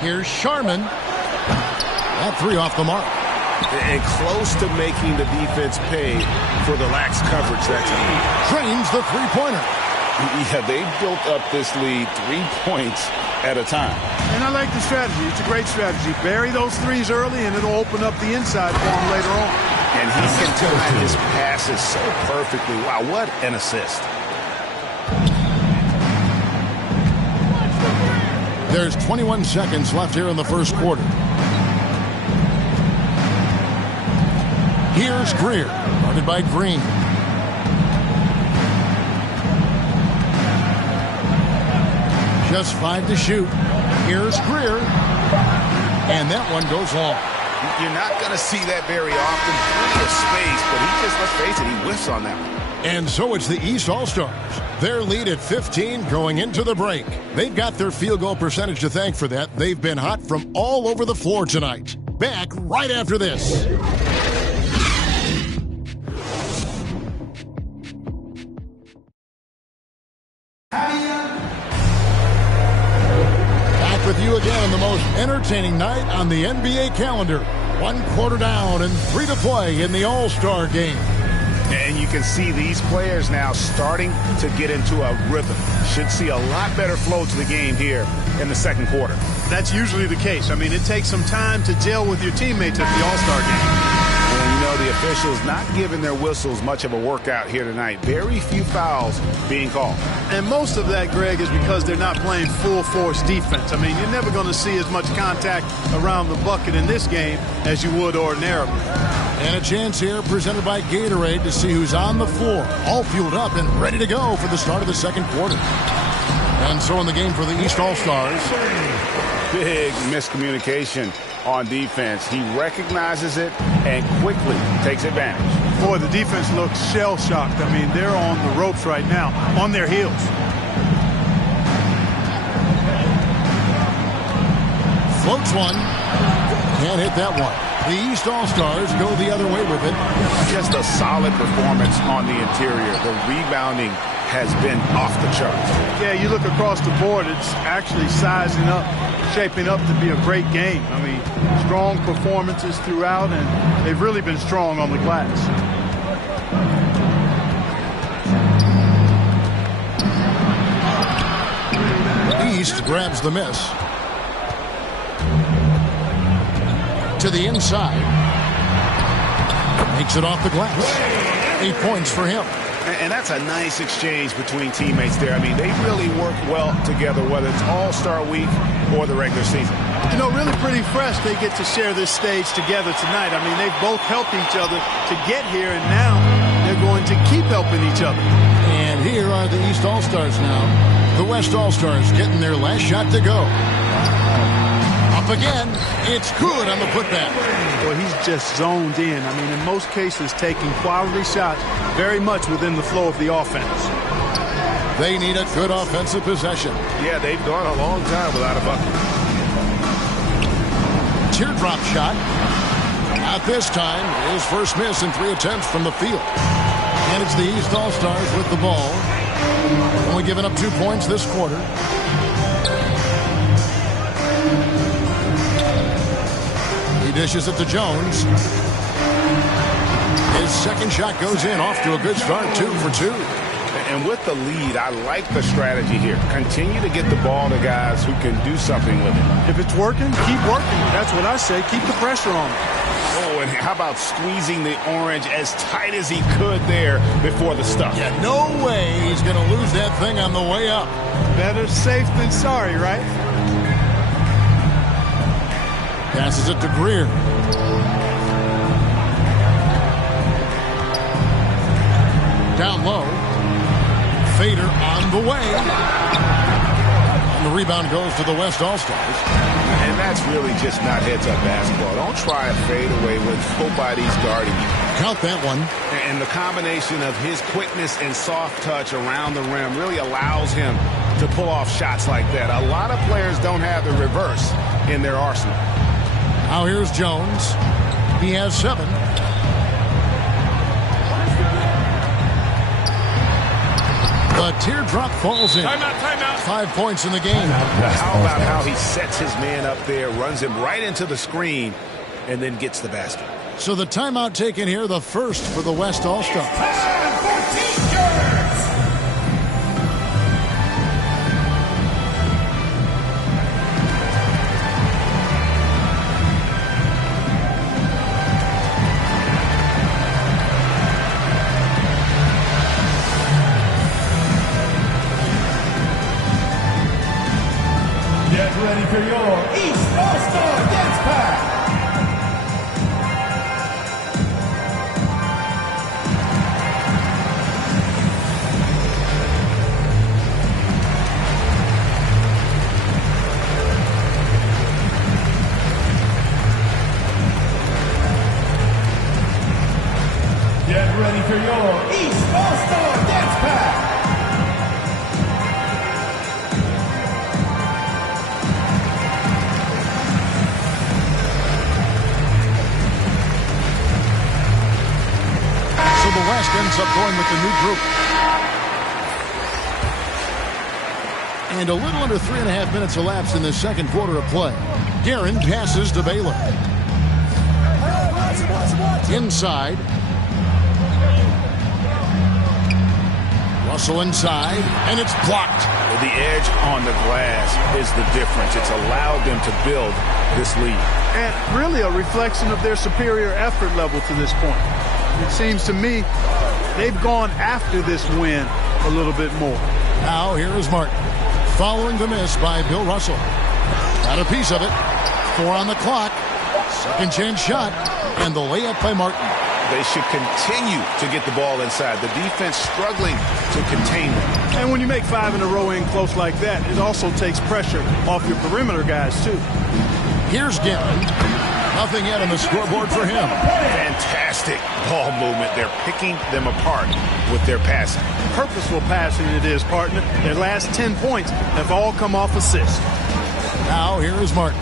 Here's Sharman. That 3 off the mark. And close to making the defense pay for the lax coverage that time. Drains the three-pointer. Yeah, they built up this lead 3 points at a time. And I like the strategy. It's a great strategy. Bury those threes early, and it'll open up the inside for him later on. And he can time his passes so perfectly. Wow, what an assist. There's 21 seconds left here in the first quarter. Here's Greer, guarded by Green. Just 5 to shoot. Here's Greer. And that one goes long. You're not going to see that very often. Plenty of space, but he just, let's face it, he whiffs on that one. And so it's the East All-Stars. Their lead at 15 going into the break. They've got their field goal percentage to thank for that. They've been hot from all over the floor tonight. Back right after this. Back with you again on the most entertaining night on the NBA calendar. 1 quarter down and 3 to play in the All-Star game. And you can see these players now starting to get into a rhythm. Should see a lot better flow to the game here in the second quarter. That's usually the case. I mean, it takes some time to gel with your teammates at the All-Star game. And, you know, the officials not giving their whistles much of a workout here tonight. Very few fouls being called. And most of that, Greg, is because they're not playing full-force defense. I mean, you're never going to see as much contact around the bucket in this game as you would ordinarily. And a chance here presented by Gatorade to see who's on the floor, all fueled up and ready to go for the start of the second quarter. And so in the game for the East All-Stars. Big miscommunication on defense. He recognizes it and quickly takes advantage. Boy, the defense looks shell-shocked. I mean, they're on the ropes right now, on their heels. Floats one. Can't hit that one. The East All-Stars go the other way with it. Just a solid performance on the interior. The rebounding has been off the charts. Yeah, you look across the board, it's actually sizing up, shaping up to be a great game. I mean, strong performances throughout, and they've really been strong on the glass. East grabs the miss. To the inside. Makes it off the glass. 8 points for him. And that's a nice exchange between teammates there. I mean, they really work well together, whether it's All-Star Week or the regular season. You know, really pretty fresh they get to share this stage together tonight. I mean, they've both helped each other to get here, and now they're going to keep helping each other. And here are the East All-Stars now. The West All-Stars getting their last shot to go. Up again. It's good on the putback. Well, he's just zoned in. I mean, in most cases, taking quality shots very much within the flow of the offense. They need a good offensive possession. Yeah, they've gone a long time without a bucket. Teardrop shot. Not this time. His first miss in 3 attempts from the field. And it's the East All-Stars with the ball. Only giving up 2 points this quarter. He dishes it to Jones. His second shot goes in, off to a good start, 2 for 2. And with the lead, I like the strategy here. Continue to get the ball to guys who can do something with it. If it's working, keep working. That's what I say. Keep the pressure on him. Oh, and how about squeezing the orange as tight as he could there before the stuff? Yeah, no way he's going to lose that thing on the way up. Better safe than sorry, right? Passes it to Greer. Down low. Fader on the way. And the rebound goes to the West All-Stars. And that's really just not heads-up basketball. Don't try a fadeaway when nobody's guarding you. Count that one. And the combination of his quickness and soft touch around the rim really allows him to pull off shots like that. A lot of players don't have the reverse in their arsenal. Now here's Jones. He has 7. The teardrop falls in. Timeout. 5 points in the game. How about how he sets his man up there, runs him right into the screen, and then gets the basket. So the timeout taken here, the first for the West All-Stars. Get ready for your East All-Star Dance Pack. Get ready for your East All-Star Dance Pack. So the West ends up going with the new group. And a little under 3.5 minutes elapsed in the second quarter of play. Guerin passes to Baylor. Inside. Russell inside, and it's blocked. The edge on the glass is the difference. It's allowed them to build this lead. And really a reflection of their superior effort level to this point. It seems to me they've gone after this win a little bit more. Now here is Martin, following the miss by Bill Russell. Got a piece of it. 4 on the clock. Second chance shot, and the layup by Martin. They should continue to get the ball inside. The defense struggling to contain them. And when you make 5 in a row in close like that, it also takes pressure off your perimeter guys, too. Here's Guerin. Nothing yet on the scoreboard for him. Fantastic ball movement. They're picking them apart with their passing. Purposeful passing it is, partner. Their last 10 points have all come off assists. Now here is Martin.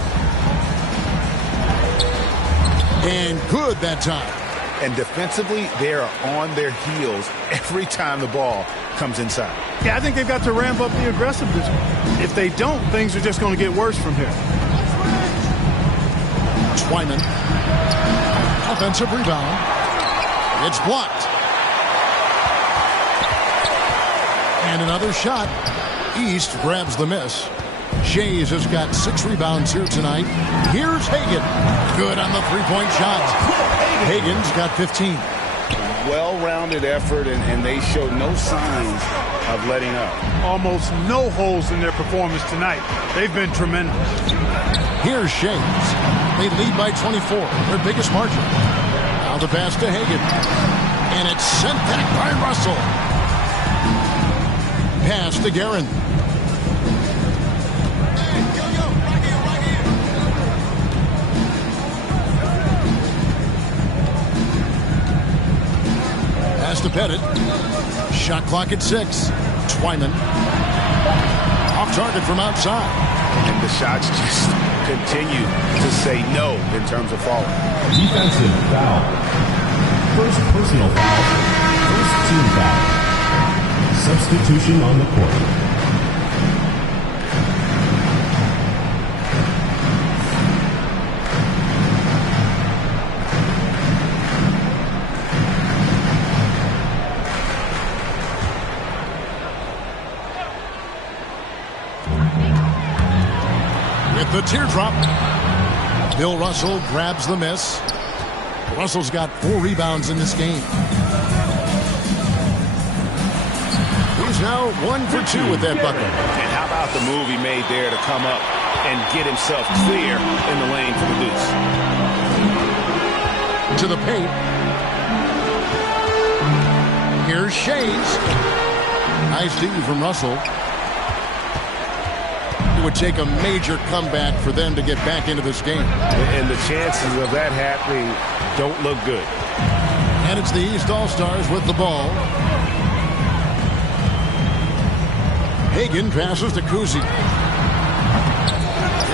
And good that time. And defensively, they are on their heels every time the ball comes inside. Yeah, I think they've got to ramp up the aggressiveness. If they don't, things are just going to get worse from here. Twyman. Offensive rebound. It's blocked. And another shot. East grabs the miss. Shays has got 6 rebounds here tonight. Here's Hagan. Good on the three-point shot. Hagan's got 15. Well-rounded effort, and they showed no signs of letting up. Almost no holes in their performance tonight. They've been tremendous. Here's Shays. They lead by 24, their biggest margin. Now the pass to Hagan. And it's sent back by Russell. Pass to Guerin. Pass to Pettit. Shot clock at 6. Twyman. Off target from outside. And the shots just continue to say no in terms of falling. Defensive foul. First personal foul. First team foul. Substitution on the court. The teardrop. Bill Russell grabs the miss. Russell's got 4 rebounds in this game. He's now 1 for 2 with that bucket. And how about the move he made there to come up and get himself clear in the lane for the deuce? To the paint. Here's Shays. Nice D from Russell. It would take a major comeback for them to get back into this game. And the chances of that happening don't look good. And it's the East All-Stars with the ball. Hagan passes to Kuzi.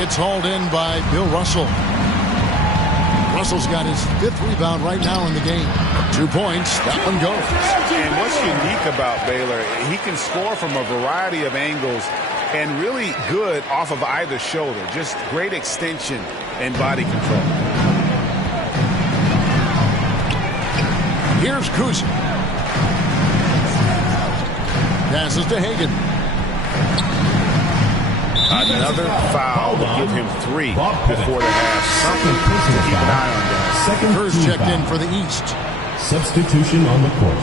It's hauled in by Bill Russell. Russell's got his 5th rebound right now in the game. 2 points. That one goes. And what's unique about Baylor, he can score from a variety of angles and really good off of either shoulder. Just great extension and body control. Here's Kuzi. Passes to Hagan. Another foul will give him 3 before the half. Something to keep an eye on, guys. First checked in for the East. Substitution on the court.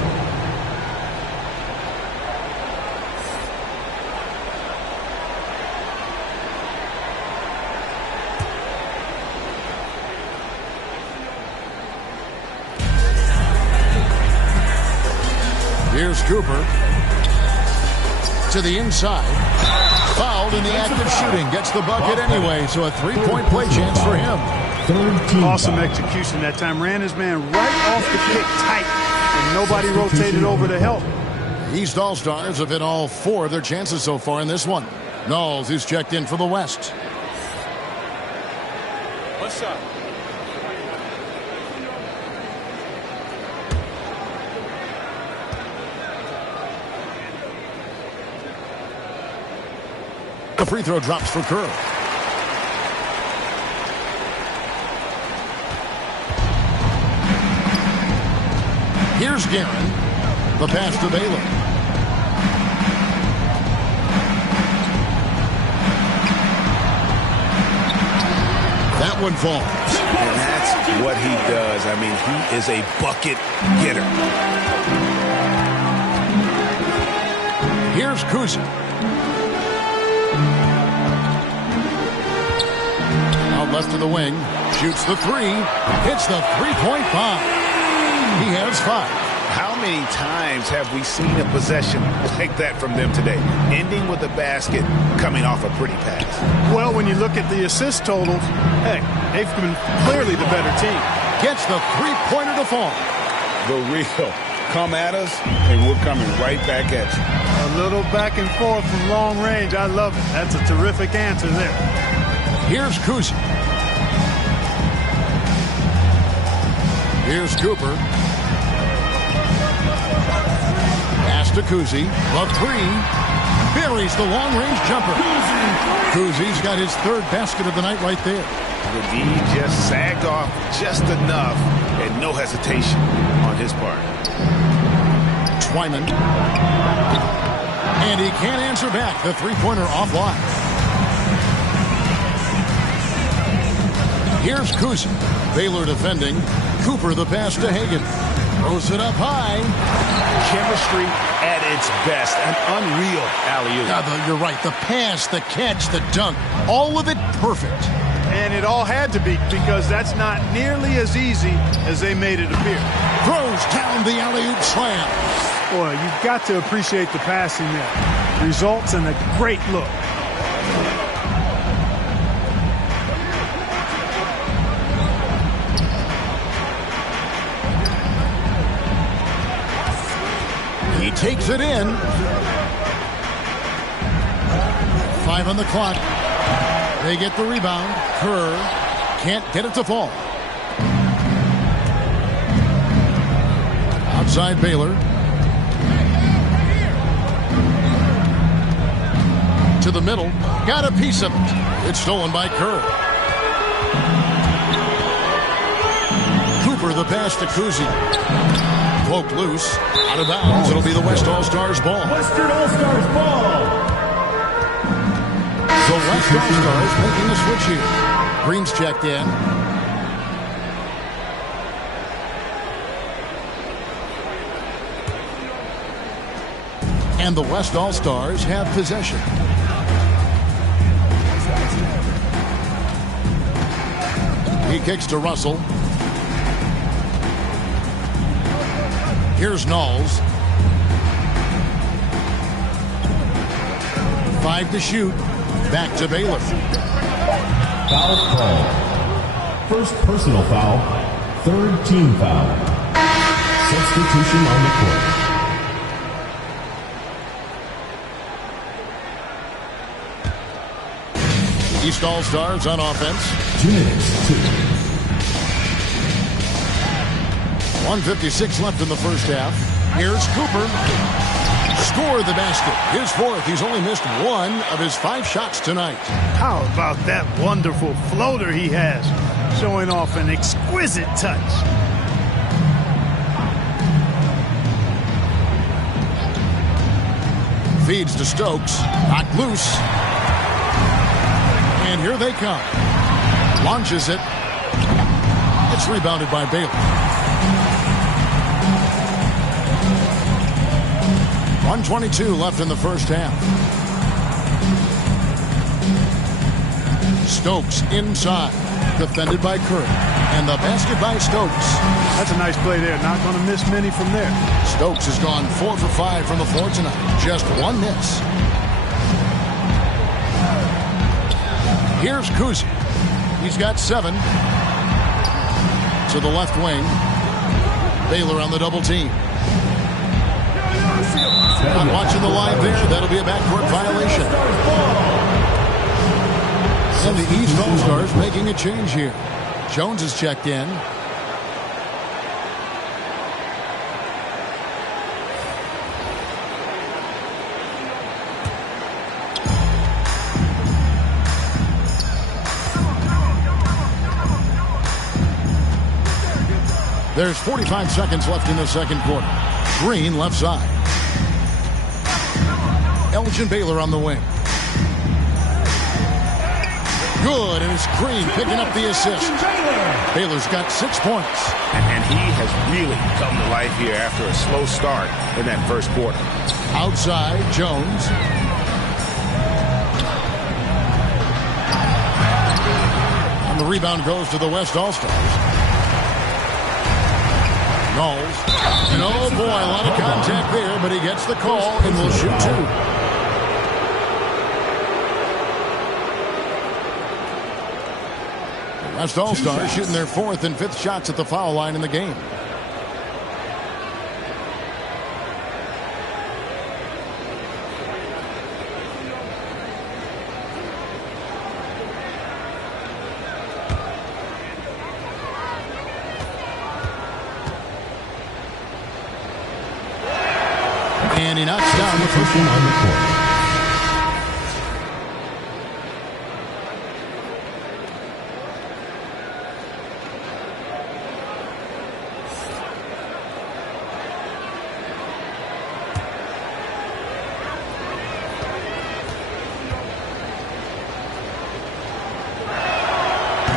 Here's Cooper. To the inside. Fouled in the act of shooting. Gets the bucket anyway, so a 3-point play chance for him. Awesome execution that time. Ran his man right off the pick tight, and nobody rotated over to help. East All-Stars have hit all 4 of their chances so far in this one. Knowles is checked in for the West. What's up? The free throw drops for Kerr. Here's Guerin. The pass to Baylor. one falls. And that's what he does. I mean, he is a bucket getter. Here's Kuzi. Out left to the wing. Shoots the three. Hits the three-point bomb. He has 5. How many times have we seen a possession like that from them today? Ending with a basket, coming off a pretty pass. Well, when you look at the assist totals, heck, they've been clearly the better team. Gets the three-pointer to fall. The real. Come at us, and we're coming right back at you. A little back and forth from long range. I love it. That's a terrific answer there. Here's Kuzi. Here's Cooper. Pass to Kuzi. The three. Buries the long-range jumper. Kuzi's got his 3rd basket of the night right there. The D just sagged off just enough, and no hesitation on his part. Twyman. And he can't answer back. The three-pointer offline. Here's Kuzi. Baylor defending. Cooper the pass to Hagan. Throws it up high. Chemistry at its best. An unreal alley-oop. You're right. The pass, the catch, the dunk. All of it perfect. And it all had to be, because that's not nearly as easy as they made it appear. Throws down the alley-oop slam. Boy, you've got to appreciate the passing there. Results in a great look. He takes it in. 5 on the clock. They get the rebound. Kerr can't get it to fall. Outside Baylor. To the middle. Got a piece of it. It's stolen by Kerr. Cooper the pass to Kuzi. Poked loose. Out of bounds. It'll be the West All-Stars ball. Western All-Stars ball. The West All-Stars making a switch here. Green's checked in. And the West All-Stars have possession. He kicks to Russell. Here's Knowles. 5 to shoot. Back to Baylor. Foul call. First personal foul. 3rd team foul. Substitution on the court. East All-Stars on offense. 2 minutes. 1:56 left in the first half. Here's Cooper. Score the basket. His 4th. He's only missed 1 of his 5 shots tonight. How about that wonderful floater he has, showing off an exquisite touch. Feeds to Stokes. Knocked loose. And here they come. Launches it. It's rebounded by Baylor. 1:22 left in the first half. Stokes inside. Defended by Curry. And the basket by Stokes. That's a nice play there. Not going to miss many from there. Stokes has gone 4 for 5 from the floor tonight. Just 1 miss. Here's Kuzi. He's got 7. To the left wing. Baylor on the double team. Not watching the line there. That'll be a backcourt violation. And the East All-Stars making a change here. Jones is checked in. There's 45 seconds left in the second quarter. Green left side. Elgin Baylor on the wing. Good, and it's Green picking up the assist. Baylor's got 6 points. And he has really come to life here after a slow start in that first quarter. Outside, Jones. And the rebound goes to the West All-Stars. Knowles. And oh boy, a lot of contact there, but he gets the call and will shoot 2. West All-Stars shooting their 4th and 5th shots at the foul line in the game. And he knocks down the first one on the court.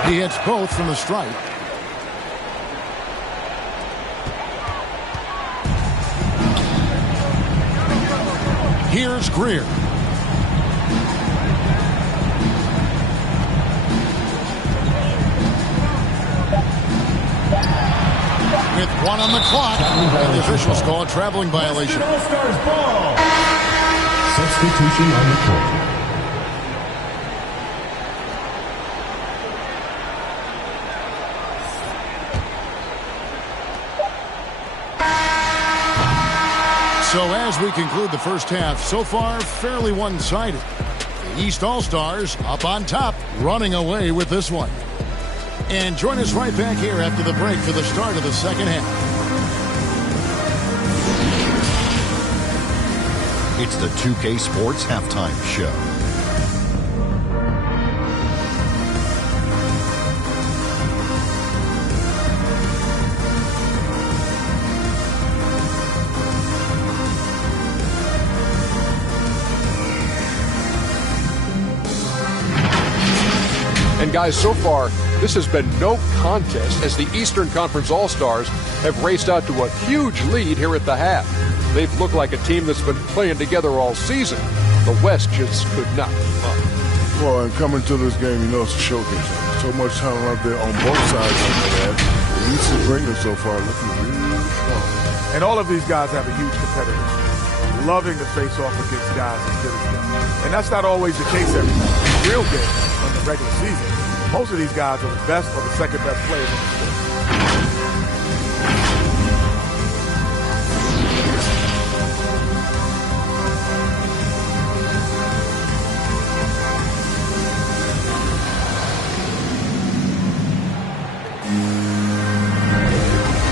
He hits both from the stripe. Here's Greer. With 1 on the clock, and the officials call a traveling violation. All-Stars ball. Substitution on the court. So as we conclude the first half, so far fairly one-sided. The East All-Stars up on top, running away with this one. And join us right back here after the break for the start of the second half. It's the 2K Sports Halftime Show. And guys, so far, this has been no contest as the Eastern Conference All-Stars have raced out to a huge lead here at the half. They've looked like a team that's been playing together all season. The West just could not keep up. Well, and coming to this game, you know it's a showcase. So much talent out there on both sides of that. The East is bringing so far looking really strong. And all of these guys have a huge competitor. Loving to face off against guys as good as them. And that's not always the case every time. Real game in the regular season. Most of these guys are the best or the second best players in the sport.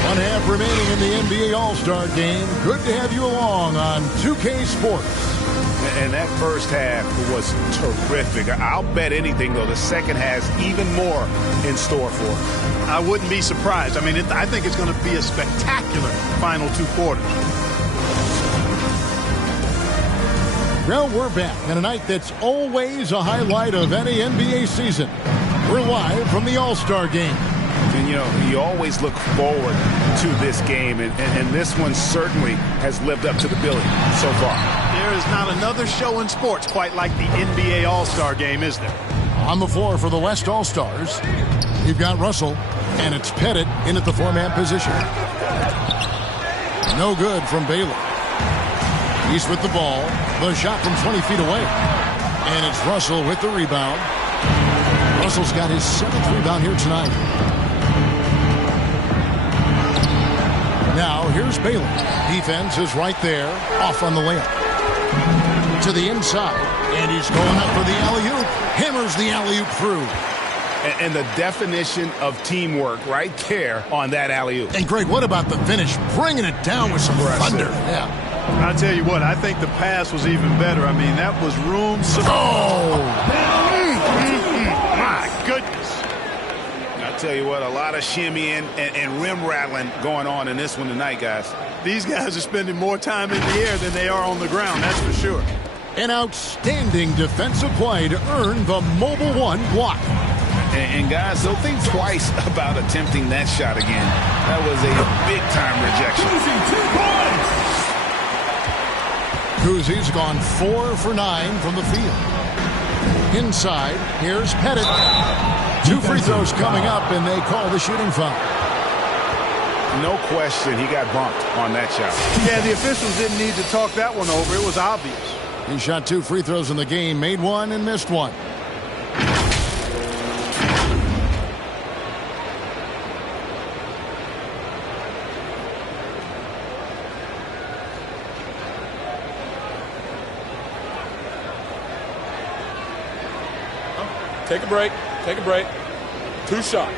One half remaining in the NBA All-Star game. Good to have you along on 2K Sports. And that first half was terrific. I'll bet anything, though, the second has even more in store for us. I wouldn't be surprised. I mean, I think it's going to be a spectacular final 2 quarters. Well, we're back on a night that's always a highlight of any NBA season. We're live from the All-Star game. And, you know, you always look forward to this game, and this one certainly has lived up to the billing so far. There is not another show in sports quite like the NBA All-Star game, is there? On the floor for the West All-Stars, we've got Russell, and it's Pettit in at the 4-man position. No good from Baylor. He's with the ball. The shot from 20 feet away. And it's Russell with the rebound. Russell's got his 7th rebound here tonight. Now, here's Baylor. Defense is right there, off on the layup. To the inside, and he's going up for the alley-oop. Hammers the alley-oop through. And the definition of teamwork right there on that alley-oop. And, Greg, what about the finish? Bringing it down with some thunder. Yeah. I'll tell you what, I think the pass was even better. I mean, that was room. My goodness. I'll tell you what, a lot of shimmying and rim rattling going on in this one tonight, guys. These guys are spending more time in the air than they are on the ground, that's for sure. An outstanding defensive play to earn the Mobile One block. And guys, don't think twice about attempting that shot again. That was a big-time rejection. Kuzie's gone 4 for 9 from the field. Inside, here's Pettit. 2 free throws coming up, and they call the shooting foul. No question, he got bumped on that shot. Yeah, the officials didn't need to talk that one over. It was obvious. He shot 2 free throws in the game, made 1 and missed 1. Take a break. Take a break. 2 shots.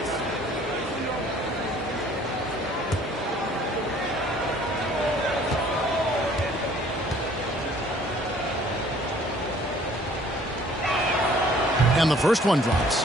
And the first one drops.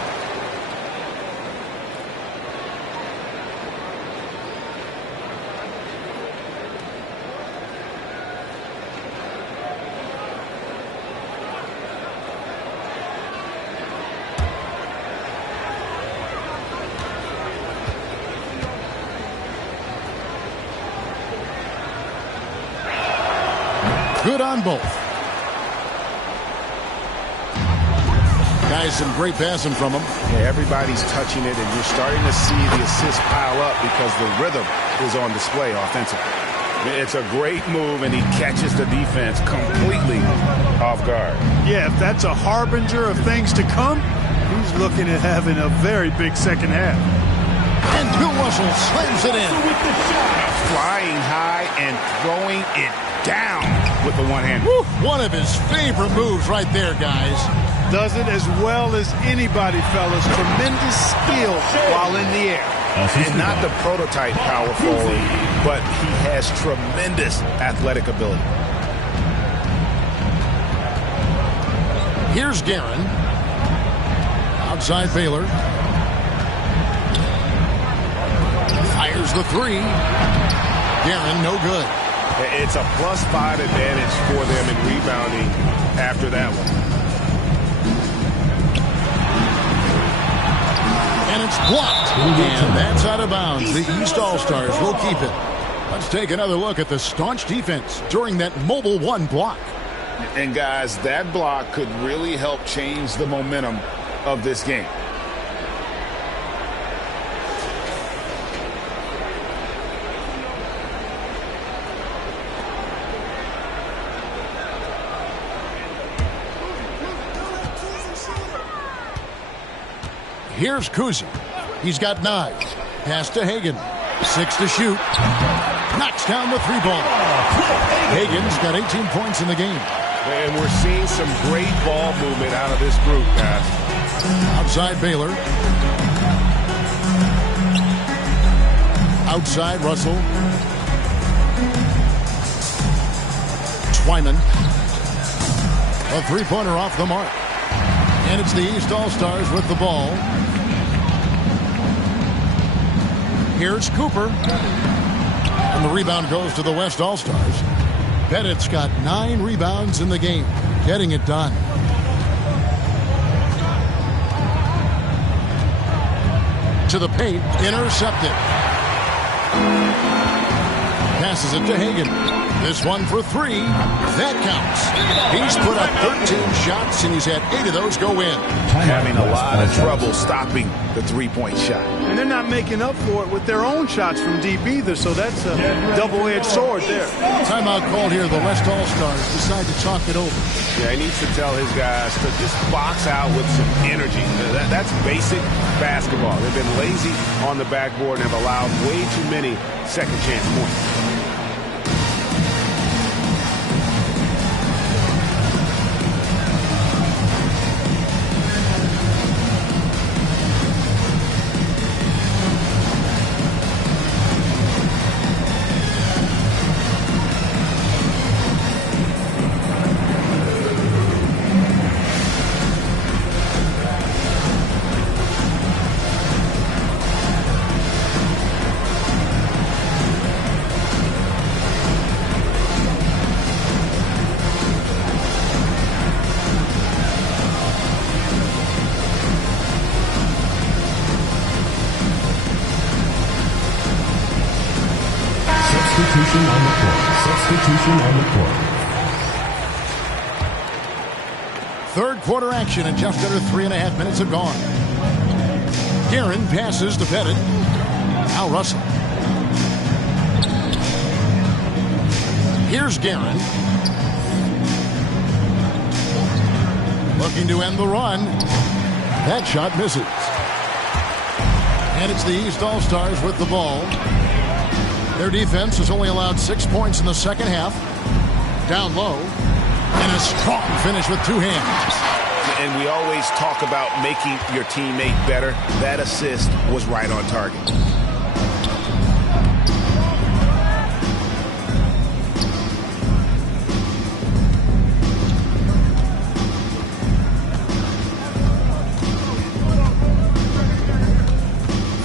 Good on both. Guys, some great passing from him. Yeah, everybody's touching it, and you're starting to see the assists pile up because the rhythm is on display offensively. It's a great move, and he catches the defense completely off guard. Yeah, if that's a harbinger of things to come, he's looking at having a very big second half. And Bill Russell slams it in. Flying high and throwing it down with the one hand. One of his favorite moves right there, guys. Does it as well as anybody, fellas. Tremendous skill while in the air. And not the prototype power forward, but he has tremendous athletic ability. Here's Guerin. Outside Baylor. Fires the 3. Guerin, no good. It's a +5 advantage for them in rebounding after that one. And it's blocked. And that's out of bounds. The East All-Stars will keep it. Let's take another look at the staunch defense during that Mobile One block. And guys, that block could really help change the momentum of this game. Here's Kuzie. He's got 9. Pass to Hagan. 6 to shoot. Knocks down the 3 ball. Hagan's got 18 points in the game. And we're seeing some great ball movement out of this group, guys. Outside Baylor. Outside Russell. Twyman. A 3-pointer off the mark. And it's the East All-Stars with the ball. Here's Cooper. And the rebound goes to the West All-Stars. Pettit's got 9 rebounds in the game, getting it done. To the paint, intercepted. Passes it to Hagan. This one for 3. That counts. He's put up 13 shots, and he's had 8 of those go in. Having a lot of trouble stopping the 3-point shot. And they're not making up for it with their own shots from deep either, so that's a double-edged sword there. Timeout called here. The West All-Stars decide to talk it over. Yeah, he needs to tell his guys to just box out with some energy. That's basic basketball. They've been lazy on the backboard and have allowed way too many second-chance points. Substitution on the court. Third quarter action, and just under 3.5 minutes have gone. Guerin passes to Pettit. Now Russell. Here's Guerin. Looking to end the run. That shot misses. And it's the East All-Stars with the ball. Their defense has only allowed 6 points in the second half. Down low. And a strong finish with two hands. And we always talk about making your teammate better. That assist was right on target.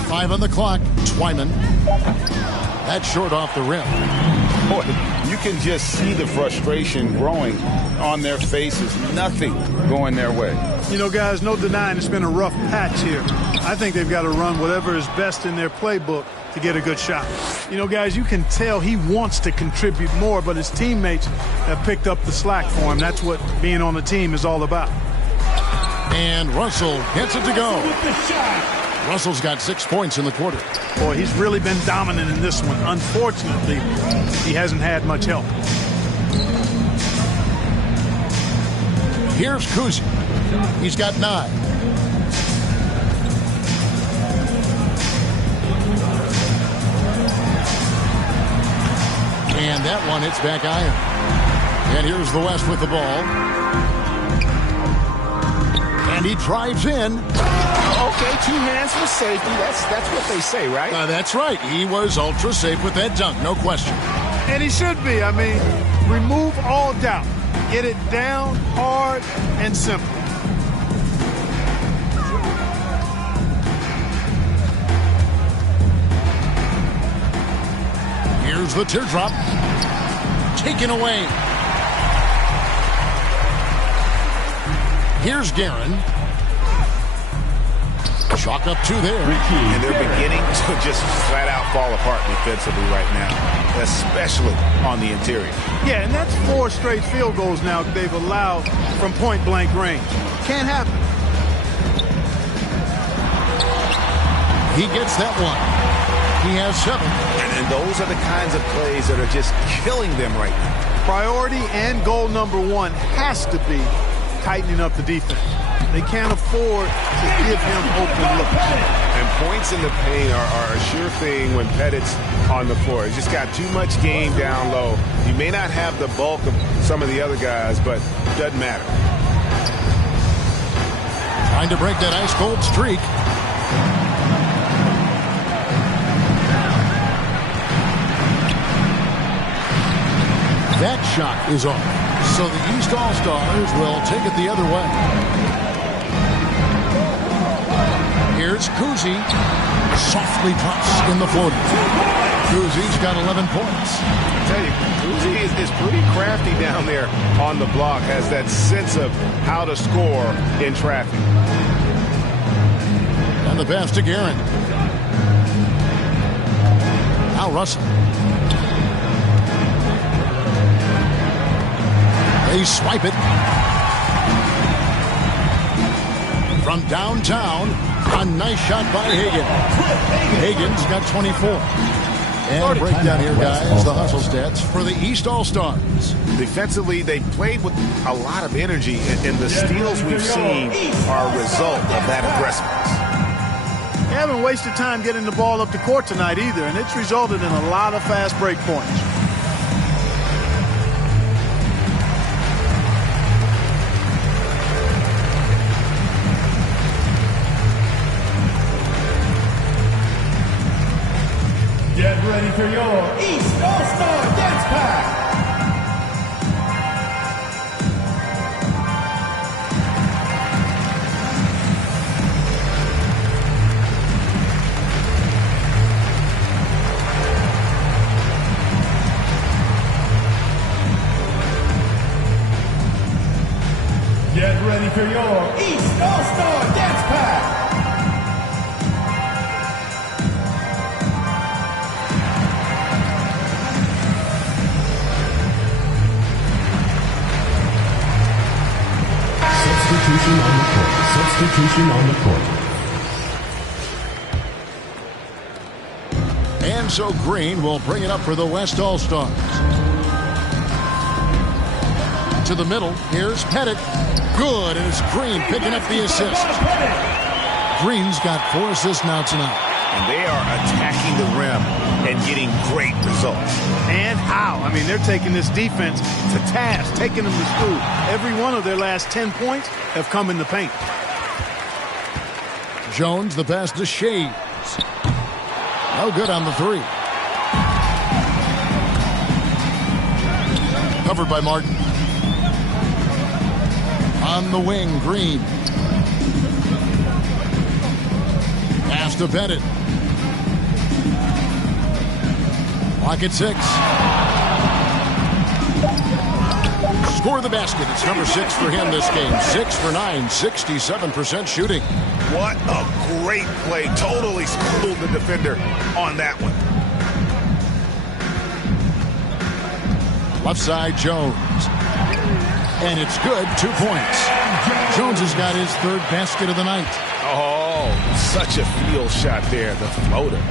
Five on the clock. Twyman. That's short off the rim. Boy, you can just see the frustration growing on their faces. Nothing going their way. You know, guys, no denying it's been a rough patch here. I think they've got to run whatever is best in their playbook to get a good shot. You know, guys, you can tell he wants to contribute more, but his teammates have picked up the slack for him. That's what being on the team is all about. And Russell gets it to go. Russell's got 6 points in the quarter. Boy, he's really been dominant in this one. Unfortunately, he hasn't had much help. Here's Kuzi. He's got 9. And that one hits back iron. And here's the West with the ball. And he drives in. Okay, 2 hands for safety. That's what they say, right? That's right. He was ultra safe with that dunk, no question. And he should be. I mean, remove all doubt. Get it down hard and simple. Here's the teardrop. Taken away. Here's Guerin. Chalk up 2 there. And they're beginning to just flat out fall apart defensively right now, especially on the interior. Yeah, and that's 4 straight field goals now they've allowed from point-blank range. Can't happen. He gets that one. He has 7. And those are the kinds of plays that are just killing them right now. Priority and goal number 1 has to be tightening up the defense. They can't afford to give him open looks. And points in the paint are a sure thing when Pettit's on the floor. He's just got too much game down low. He may not have the bulk of some of the other guys, but it doesn't matter. Trying to break that ice-cold streak. That shot is off. So the East All-Stars will take it the other way. Here's Kuzi. Softly drops in the floater. Kuzi's got 11 points. I tell you, Kuzi is pretty crafty down there on the block. Has that sense of how to score in traffic. And the pass to Guerin. Now Russell. They swipe it. From downtown, a nice shot by Hagan. Hagan's got 24. And breakdown here, guys, the hustle stats for the East All-Stars. Defensively, they played with a lot of energy, and the steals we've seen are a result of that aggressiveness. They haven't wasted time getting the ball up the court tonight either, and it's resulted in a lot of fast break points. Get ready for your East All-Star Dance Pack! Get ready for your East All-Star Dance Pack! Substitution on the court. Substitution on the court. And so Green will bring it up for the West All-Stars. To the middle, here's Pettit. Good, and it's Green picking up the assist. Green's got 4 assists now tonight. And they are attacking the rim and getting great results. And how? I mean, they're taking this defense to task, taking them to school. Every one of their last 10 points have come in the paint. Jones, the pass to Shades. No good on the 3. Covered by Martin. On the wing, Green. Pass to Pettit. Clock at 6. Score the basket. It's number 6 for him this game. 6 for 9, 67% shooting. What a great play. Totally schooled the defender on that one. Left side, Jones. And it's good. 2 points. Jones has got his 3rd basket of the night. Oh, such a field shot there. The floater.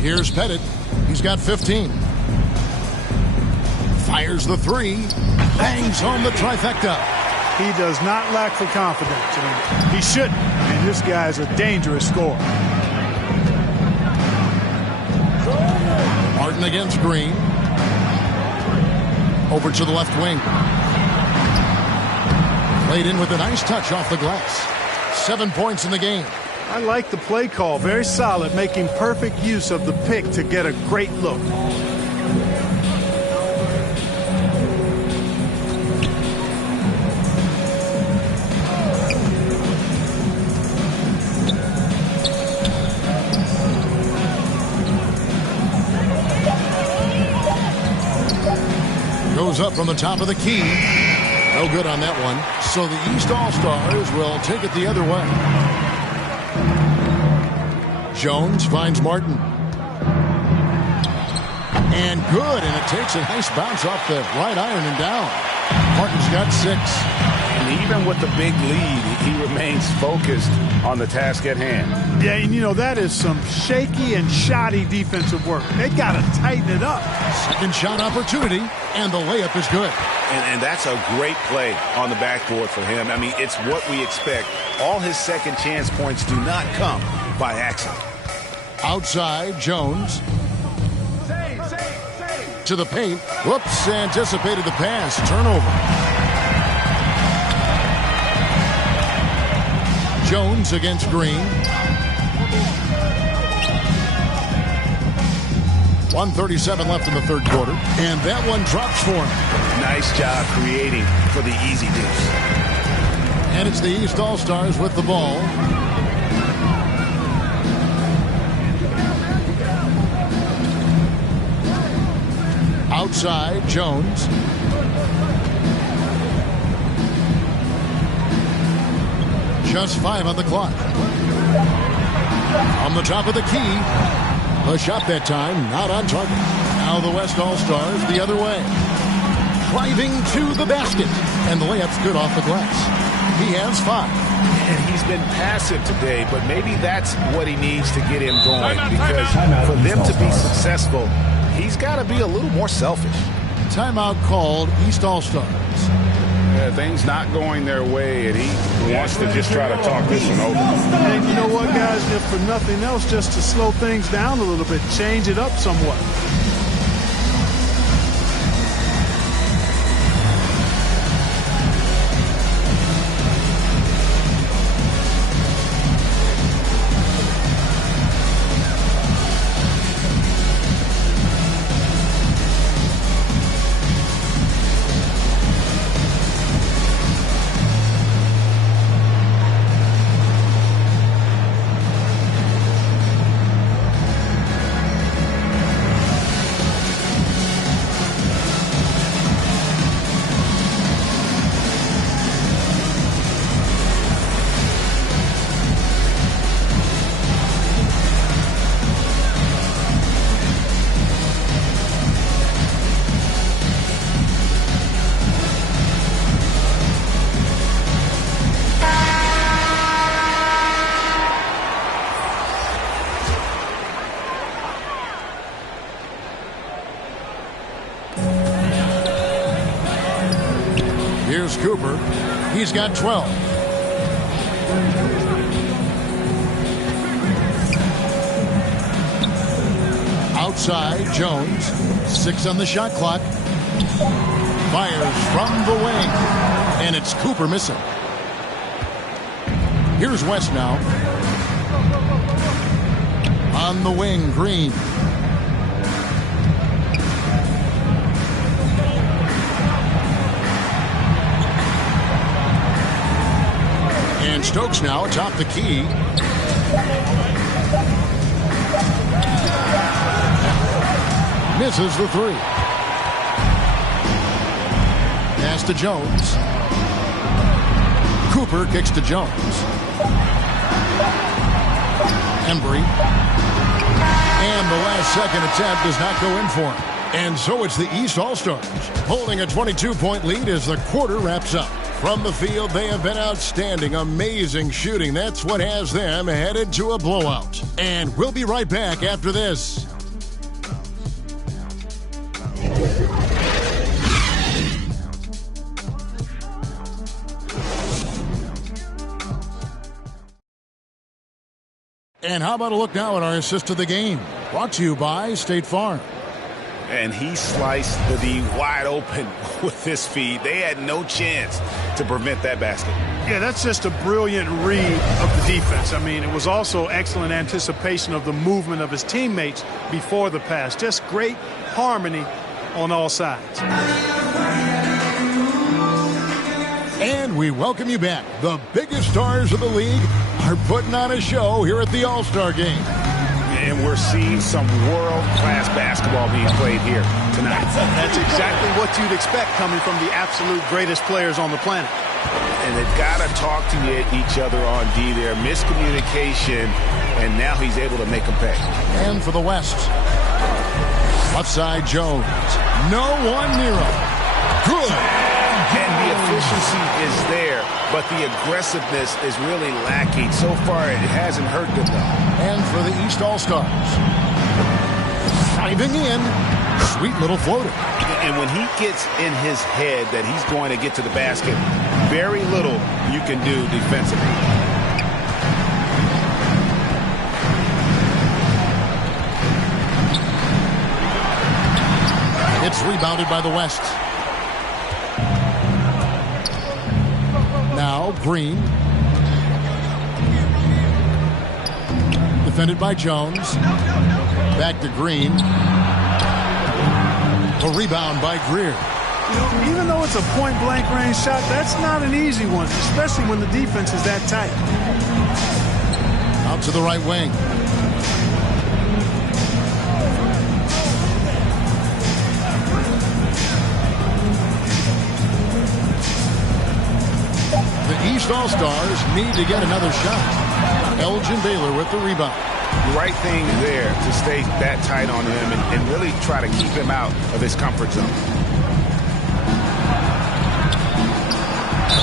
Here's Pettit. He's got 15. Fires the 3. Bangs home the trifecta. He does not lack for confidence. And he shouldn't. I mean, this guy's a dangerous scorer. Martin against Green. Over to the left wing. Played in with a nice touch off the glass. 7 points in the game. I like the play call. Very solid, making perfect use of the pick to get a great look. Goes up from the top of the key. No good on that one. So the East All-Stars will take it the other way. Jones finds Martin. And good, and it takes a nice bounce off the right iron and down. Martin's got 6. And even with the big lead, he remains focused on the task at hand. Yeah, and you know, that is some shaky and shoddy defensive work. They got to tighten it up. Second shot opportunity, and the layup is good. And that's a great play on the backboard for him. I mean, it's what we expect. All his second chance points do not come by accident. Outside, Jones. To the paint. Whoops, anticipated the pass. Turnover. Jones against Green. 1:37 left in the 3rd quarter. And that one drops for him. Nice job creating for the easy deuce. And it's the East All-Stars with the ball. Outside, Jones. Just 5 on the clock. On the top of the key. A shot that time, not on target. Now the West All-Stars the other way. Driving to the basket. And the layup's good off the glass. He has 5. And he's been passive today, but maybe that's what he needs to get him going. Because for them to be successful, he's got to be a little more selfish. Timeout called, East All-Stars. Yeah, things not going their way, and he wants to just try to talk this one over. And you know what, guys? If for nothing else, just to slow things down a little bit, change it up somewhat. Here's Cooper. He's got 12. Outside, Jones. 6 on the shot clock. Fires from the wing. And it's Cooper missing. Here's West now. On the wing, Green. And Stokes now atop the key. Misses the 3. Pass to Jones. Cooper kicks to Jones. Embry. And the last second attempt does not go in for him. And so it's the East All-Stars holding a 22-point lead as the quarter wraps up. From the field, they have been outstanding, amazing shooting. That's what has them headed to a blowout. And we'll be right back after this. And how about a look now at our assist of the game? Brought to you by State Farm. And he sliced the D wide open with his feed. They had no chance to prevent that basket. Yeah, that's just a brilliant read of the defense. I mean, it was also excellent anticipation of the movement of his teammates before the pass. Just great harmony on all sides. And we welcome you back. The biggest stars of the league are putting on a show here at the All-Star Game. And we're seeing some world-class basketball being played here tonight. That's exactly what you'd expect coming from the absolute greatest players on the planet. And they've got to talk to each other on D there. Miscommunication, and now he's able to make them pay. And for the West, left side Jones. No one near him. Good. And the efficiency is there, but the aggressiveness is really lacking. So far, it hasn't hurt them, though. And for the East All-Stars, diving in, sweet little floater. And when he gets in his head that he's going to get to the basket, very little you can do defensively. It's rebounded by the West. Now Green. Defended by Jones. Back to Green. A rebound by Greer. You know, even though it's a point-blank range shot, that's not an easy one, especially when the defense is that tight. Out to the right wing. The East All-Stars need to get another shot. Elgin Baylor with the rebound. Right thing there to stay that tight on him and really try to keep him out of his comfort zone.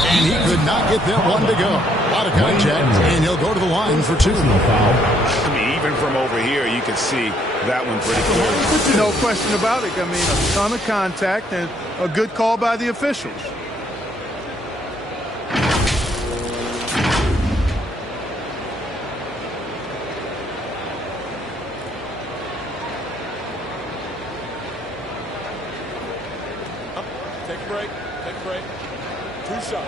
And he could not get that one to go. A lot of contact, and he'll go to the line for 2. I mean, even from over here, you can see that one pretty clear. No question about it. I mean, a ton of contact and a good call by the officials. Take a break. Take a break. 2 shots.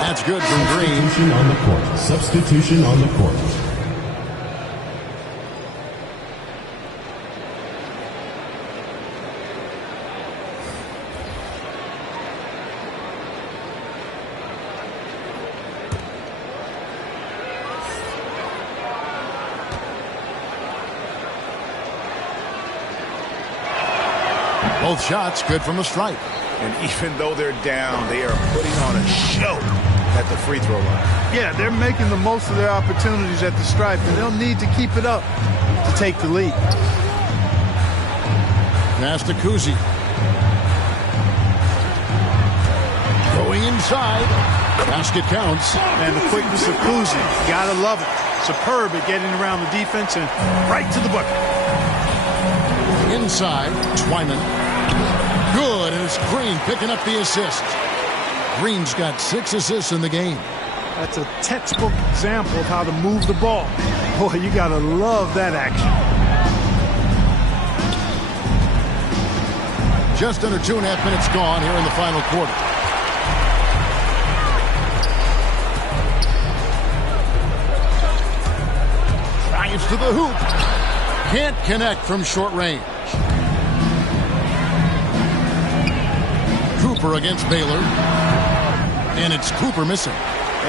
That's good from Green. Substitution on the court. Substitution on the court. Both shots good from the stripe. And even though they're down, they are putting on a show at the free throw line. Yeah, they're making the most of their opportunities at the stripe, and they'll need to keep it up to take the lead. Pass to Kuzi. Going inside. Basket counts. And the quickness of Kuzi, gotta love it. Superb at getting around the defense and right to the bucket. Inside, Twyman. Good, and it's Green picking up the assist. Green's got 6 assists in the game. That's a textbook example of how to move the ball. Boy, you gotta love that action. Just under 2.5 minutes gone here in the final quarter. Drives to the hoop. Can't connect from short range. Cooper against Baylor. And it's Cooper missing.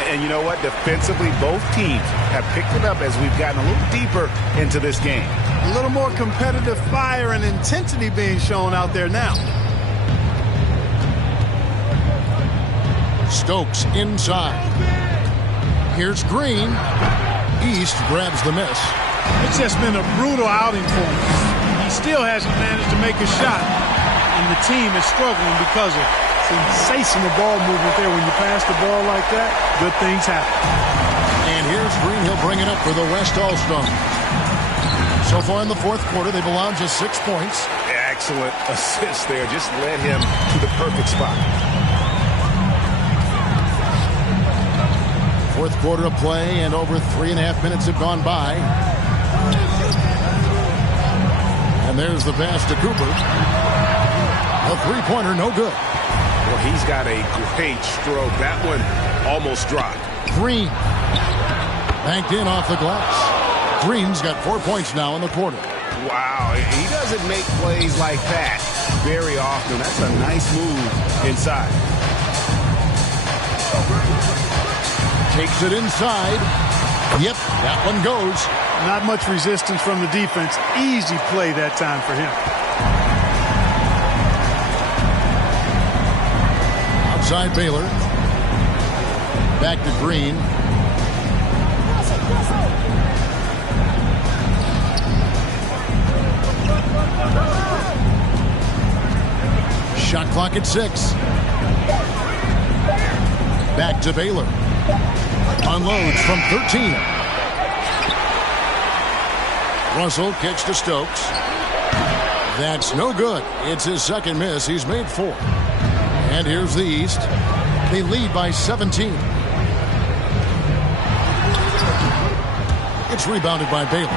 And you know what? Defensively, both teams have picked it up as we've gotten a little deeper into this game. A little more competitive fire and intensity being shown out there now. Stokes inside. Here's Green. East grabs the miss. It's just been a brutal outing for him. He still hasn't managed to make a shot. And the team is struggling because of sensational ball movement there. When you pass the ball like that, good things happen. And here's Green. He'll bring it up for the West All-Star. So far in the fourth quarter, they've allowed just 6 points. Excellent assist there. Just led him to the perfect spot. Fourth quarter of play, and over 3.5 minutes have gone by. And there's the pass to Cooper. A three-pointer, no good. Well, he's got a great stroke. That one almost dropped. Green. Banked in off the glass. Green's got 4 points now in the quarter. Wow, he doesn't make plays like that very often. That's a nice move inside. Takes it inside. Yep, that one goes. Not much resistance from the defense. Easy play that time for him. Outside Baylor. Back to Green. Shot clock at 6. Back to Baylor. Unloads from 13. Russell kicks to Stokes. That's no good. It's his second miss. He's made 4. And here's the East. They lead by 17. It's rebounded by Baylor.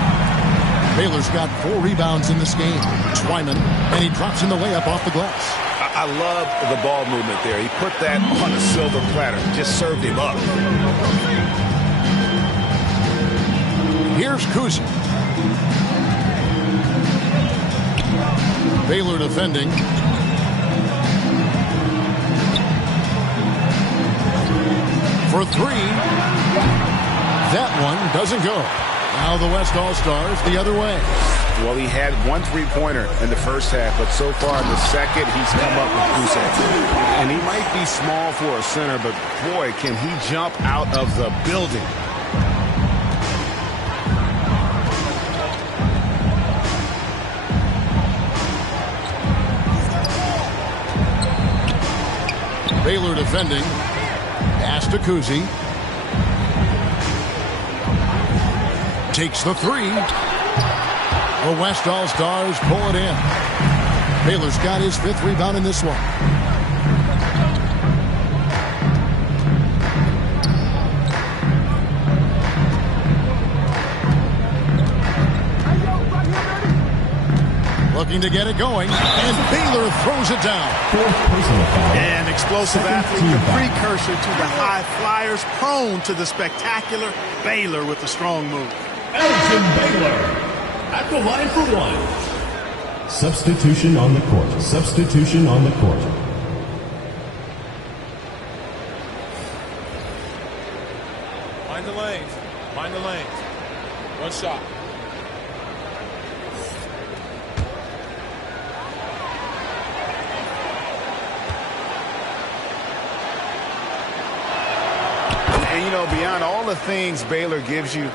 Baylor's got 4 rebounds in this game. Twyman, and he drops in the layup off the glass. I love the ball movement there. He put that on a silver platter. Just served him up. Here's Kuzi. Baylor defending. For 3. That one doesn't go. Now the West All-Stars the other way. Well, he had 1 3-pointer in the first half, but so far in the second, he's come up with goose eggs. And he might be small for a center, but boy, can he jump out of the building. Baylor defending. Pass to Kuzi. Takes the 3. The West All-Stars pull it in. Baylor's got his 5th rebound in this one. Looking to get it going, and Baylor throws it down. An explosive athlete, the precursor to the high flyers, prone to the spectacular. Baylor with the strong move. Elgin Baylor at the line for 1. Substitution on the court. Substitution on the court. Mind the lanes. Mind the lanes. 1 shot. And, you know, beyond all the things Baylor gives you,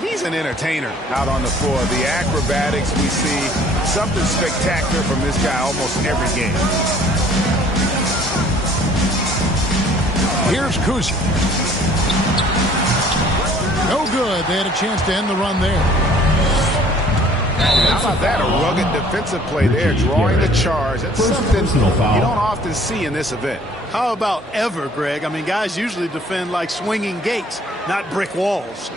he's an entertainer out on the floor. The acrobatics we see, something spectacular from this guy almost every game. Here's Kuzi. No good. They had a chance to end the run there. How about that? A rugged defensive play there, drawing the charge. That's something you don't often see in this event. How about ever, Greg? I mean, guys usually defend like swinging gates, not brick walls.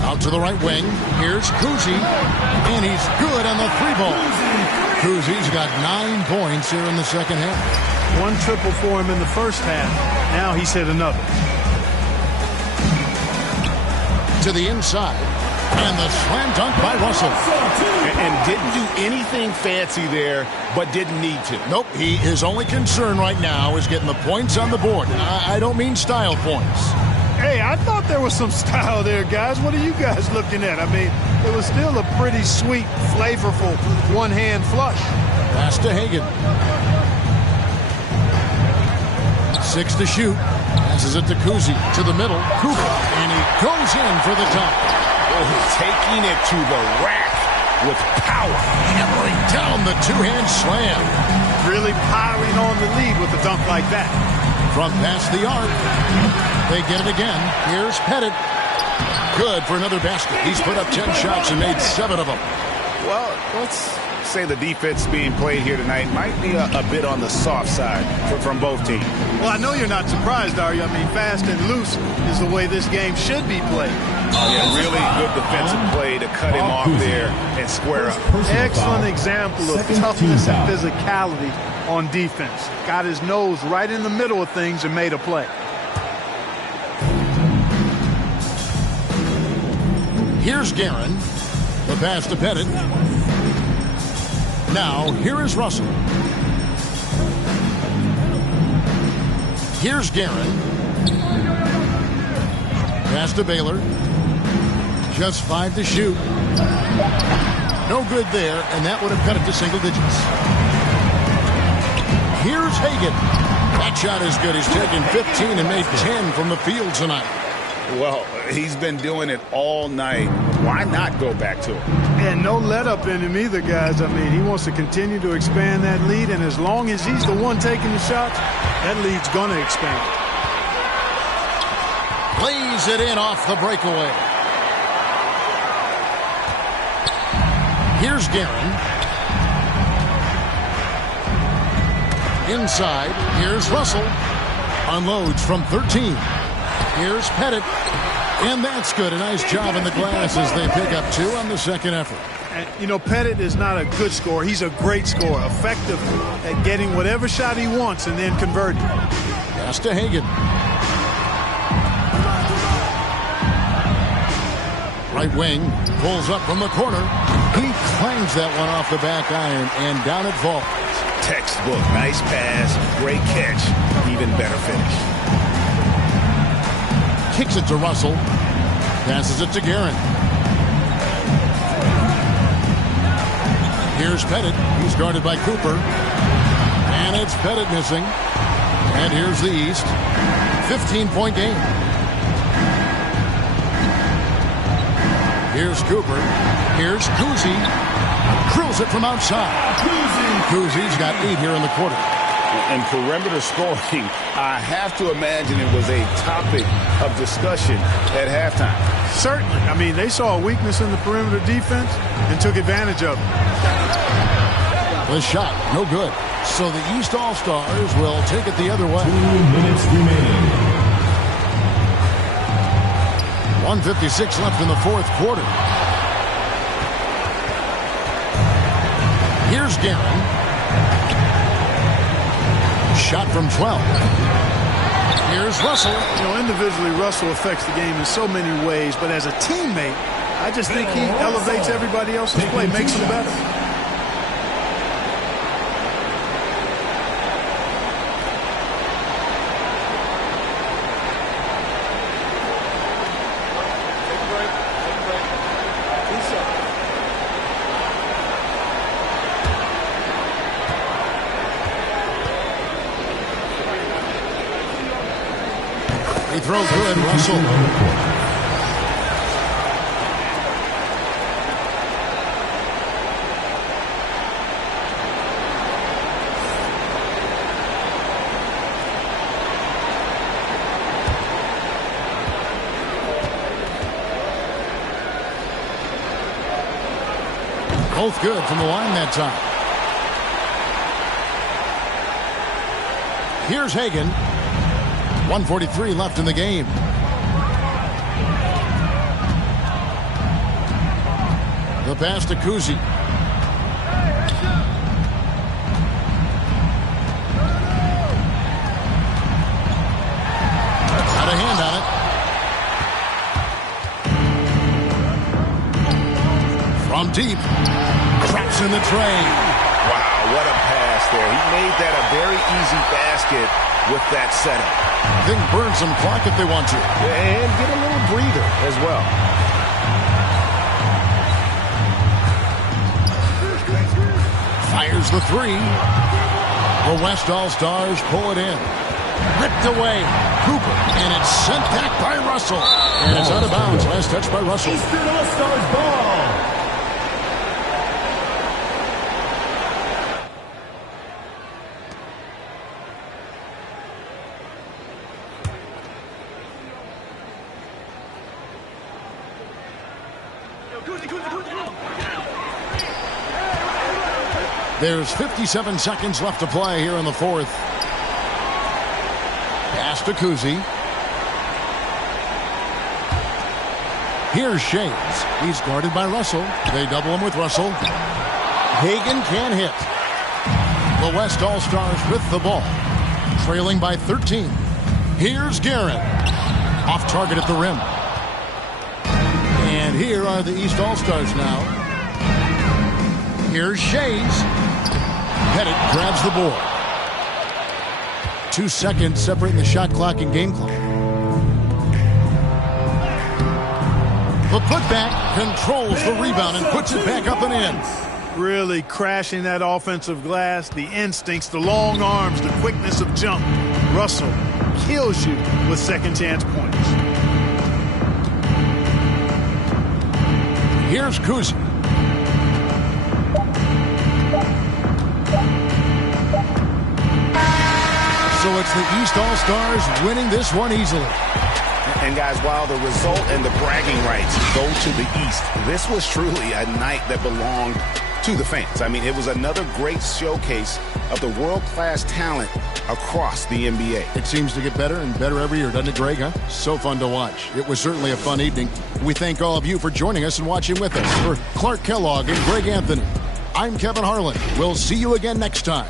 Out to the right wing. Here's Kuzi. And he's good on the 3-ball. Kuzi's got 9 points here in the second half. 1 triple for him in the first half. Now he's hit another. To the inside. And the slam dunk by Russell. And didn't do anything fancy there, but didn't need to. Nope. His only concern right now is getting the points on the board. And I don't mean style points. Hey, I thought there was some style there, guys. What are you guys looking at? I mean, it was still a pretty sweet, flavorful one-hand flush. Pass to Hagan. 6 to shoot. Passes it to Kuzi. To the middle. Cooper. And he goes in for the dunk. Taking it to the rack with power. Hammering down the two-hand slam. Really piling on the lead with a dunk like that. From past the arc. They get it again. Here's Pettit. Good for another basket. He's put up 10 shots and made 7 of them. Well, let's say the defense being played here tonight might be a bit on the soft side from both teams. Well, I know you're not surprised, are you? I mean, fast and loose is the way this game should be played. Yeah, really good defensive play to cut him off there and square up. Excellent example of toughness and physicality on defense. Got his nose right in the middle of things and made a play. Here's Guerin. The pass to Pettit. Now, here is Russell. Here's Guerin. Pass to Baylor. Just 5 to shoot. No good there, and that would have cut it to single digits. Here's Hagan. That shot is good. He's taken 15 and made 10 from the field tonight. Well, he's been doing it all night. Why not go back to him? And no let up in him either, guys. I mean, he wants to continue to expand that lead, and as long as he's the one taking the shots, that lead's going to expand. Plays it in off the breakaway. Here's Guerin. Inside, here's Russell. Unloads from 13. Here's Pettit. And that's good. A nice job in the glass as they pick up 2 on the second effort. And, you know, Pettit is not a good scorer. He's a great scorer. Effective at getting whatever shot he wants and then converting. Pass to Hagan. Right wing. Pulls up from the corner. He clangs that one off the back iron and down it falls. Textbook. Nice pass. Great catch. Even better finish. Kicks it to Russell. Passes it to Guerin. Here's Pettit. He's guarded by Cooper. And it's Pettit missing. And here's the East. 15-point game. Here's Cooper. Here's Kuzi. Drills it from outside. Kuzi's got 8 here in the quarter. And perimeter scoring, I have to imagine it was a topic of discussion at halftime. Certainly. I mean, they saw a weakness in the perimeter defense and took advantage of it. The shot, no good. So the East All-Stars will take it the other way. 2 minutes remaining. 1:56 left in the fourth quarter. Here's Guerin. Shot from 12. Here's Russell. You know, individually, Russell affects the game in so many ways, but as a teammate, I just think he elevates everybody else's play, makes them better. He throws good, Russell. Both good from the line that time. Here's Hagan. 1:43 left in the game. The pass to Kuzi. Got a hand on it. From deep. Traps in the tray. Wow, what a pass there. He made that a very easy basket with that setup. I think burn some clock if they want to. And get a little breather as well. Fires the three. The West All-Stars pull it in. Ripped away. Cooper. And it's sent back by Russell. And it's out of bounds. Last touch by Russell. Eastern All-Stars ball. There's 57 seconds left to play here in the fourth. Pass to Kuzi. Here's Shays. He's guarded by Russell. They double him with Russell. Hagan can't hit. The West All-Stars with the ball. Trailing by 13. Here's Guerin. Off target at the rim. And here are the East All-Stars now. Here's Shays. Pettit grabs the board. 2 seconds separating the shot clock and game clock. The putback controls the rebound and puts it back up and in. Really crashing that offensive glass. The instincts, the long arms, the quickness of jump. Russell kills you with second chance points. Here's Kuzi. So it's the East All-Stars winning this one easily. And guys, while the result and the bragging rights go to the East, this was truly a night that belonged to the fans. I mean, it was another great showcase of the world-class talent across the NBA. It seems to get better and better every year, doesn't it, Greg? Huh? So fun to watch. It was certainly a fun evening. We thank all of you for joining us and watching with us. For Clark Kellogg and Greg Anthony, I'm Kevin Harlan. We'll see you again next time.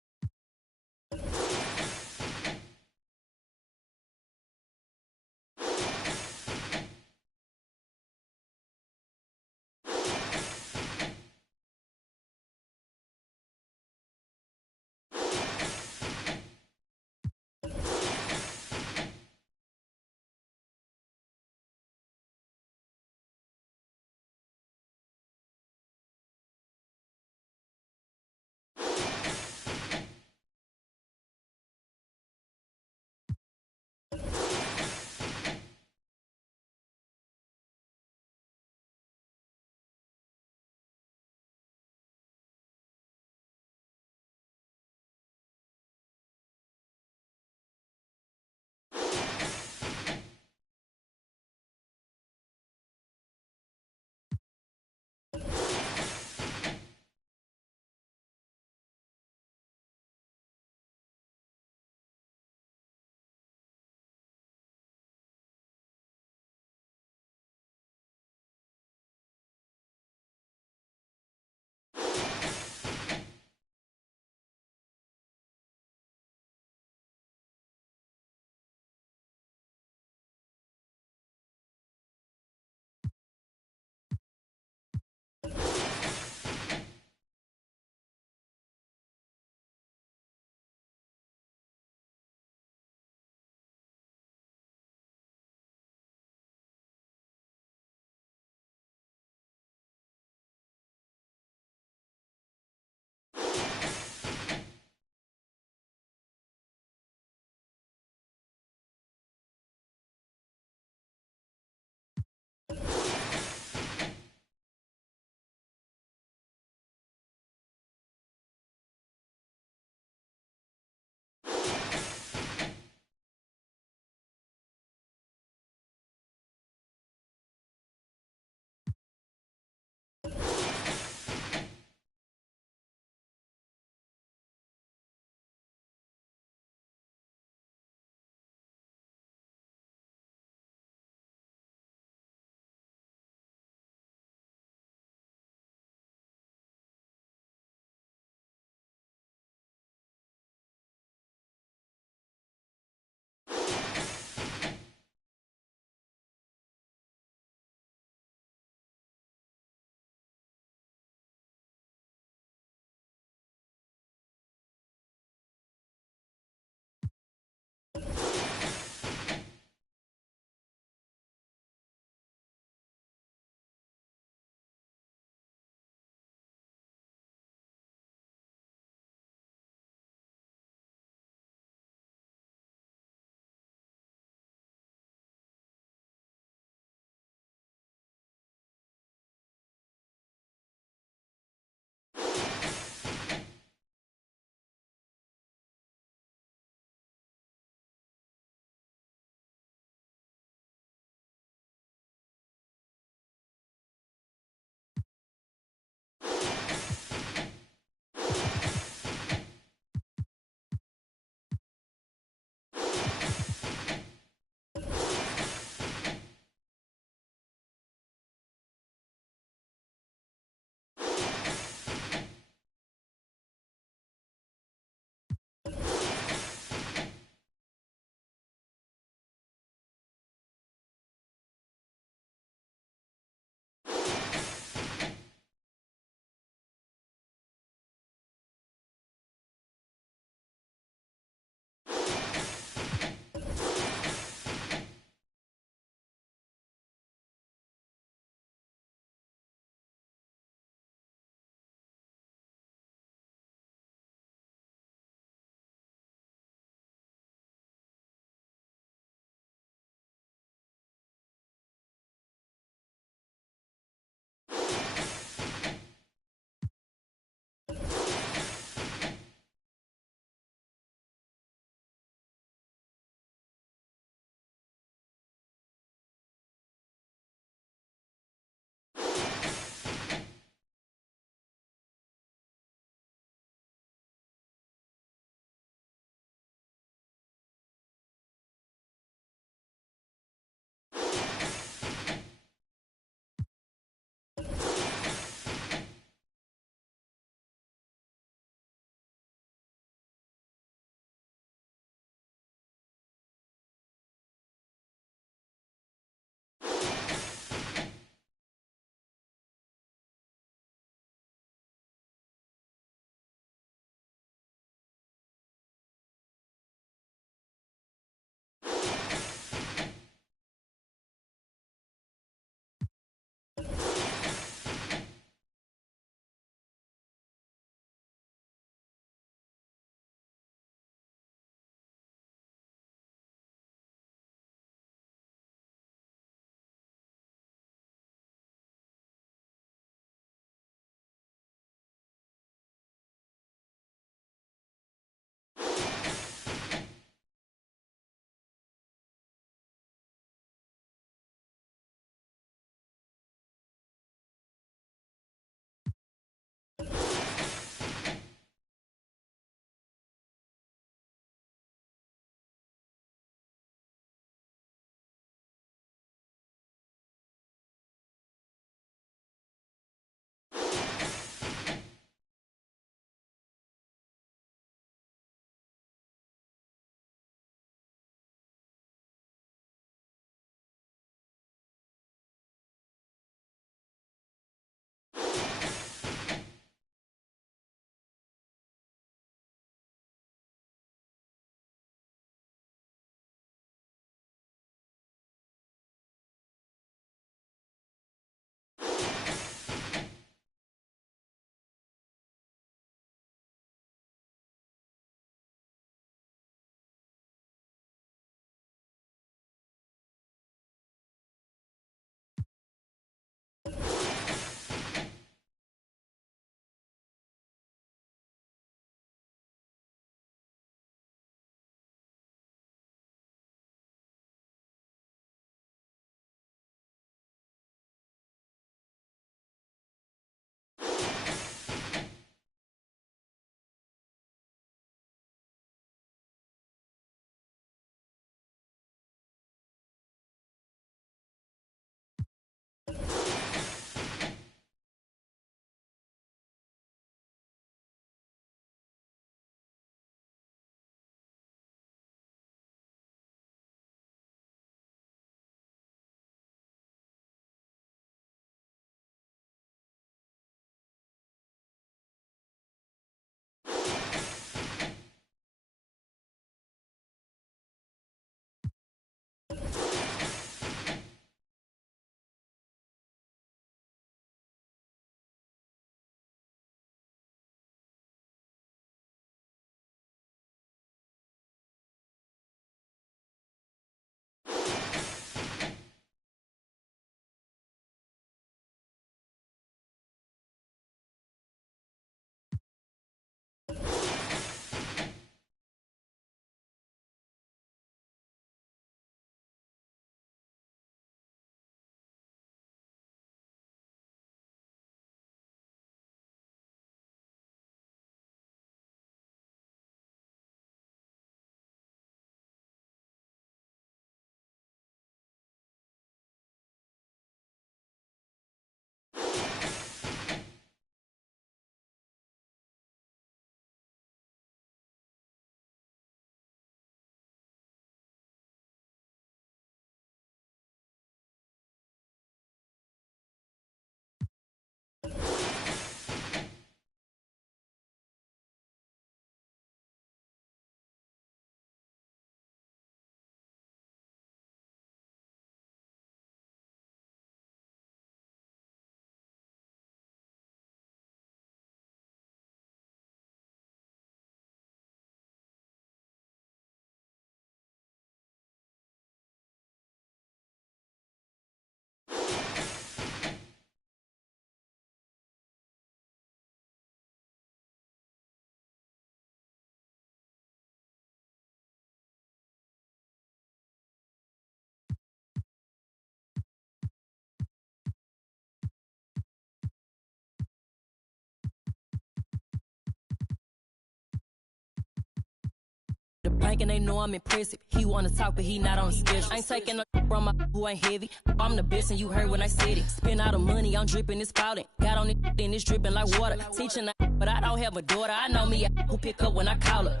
the bank and they know I'm impressive. He wanna talk, but he not on the schedule. I ain't taking no from my who ain't heavy. I'm the best and you heard when I said it. Spend all the money, I'm dripping, it's spouting. Got on it, then it's dripping like water. Teaching but I don't have a daughter. I know me who pick up when I call her.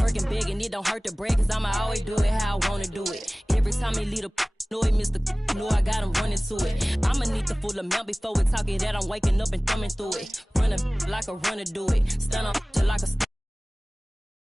Working big and it don't hurt to break, cause I'ma always do it how I wanna do it. Every time he lead a know it, Mr. Know I got him running to it. I'ma need the full amount before we talk it that I'm waking up and thumbing through it. Run a like a runner do it. Stand up till like a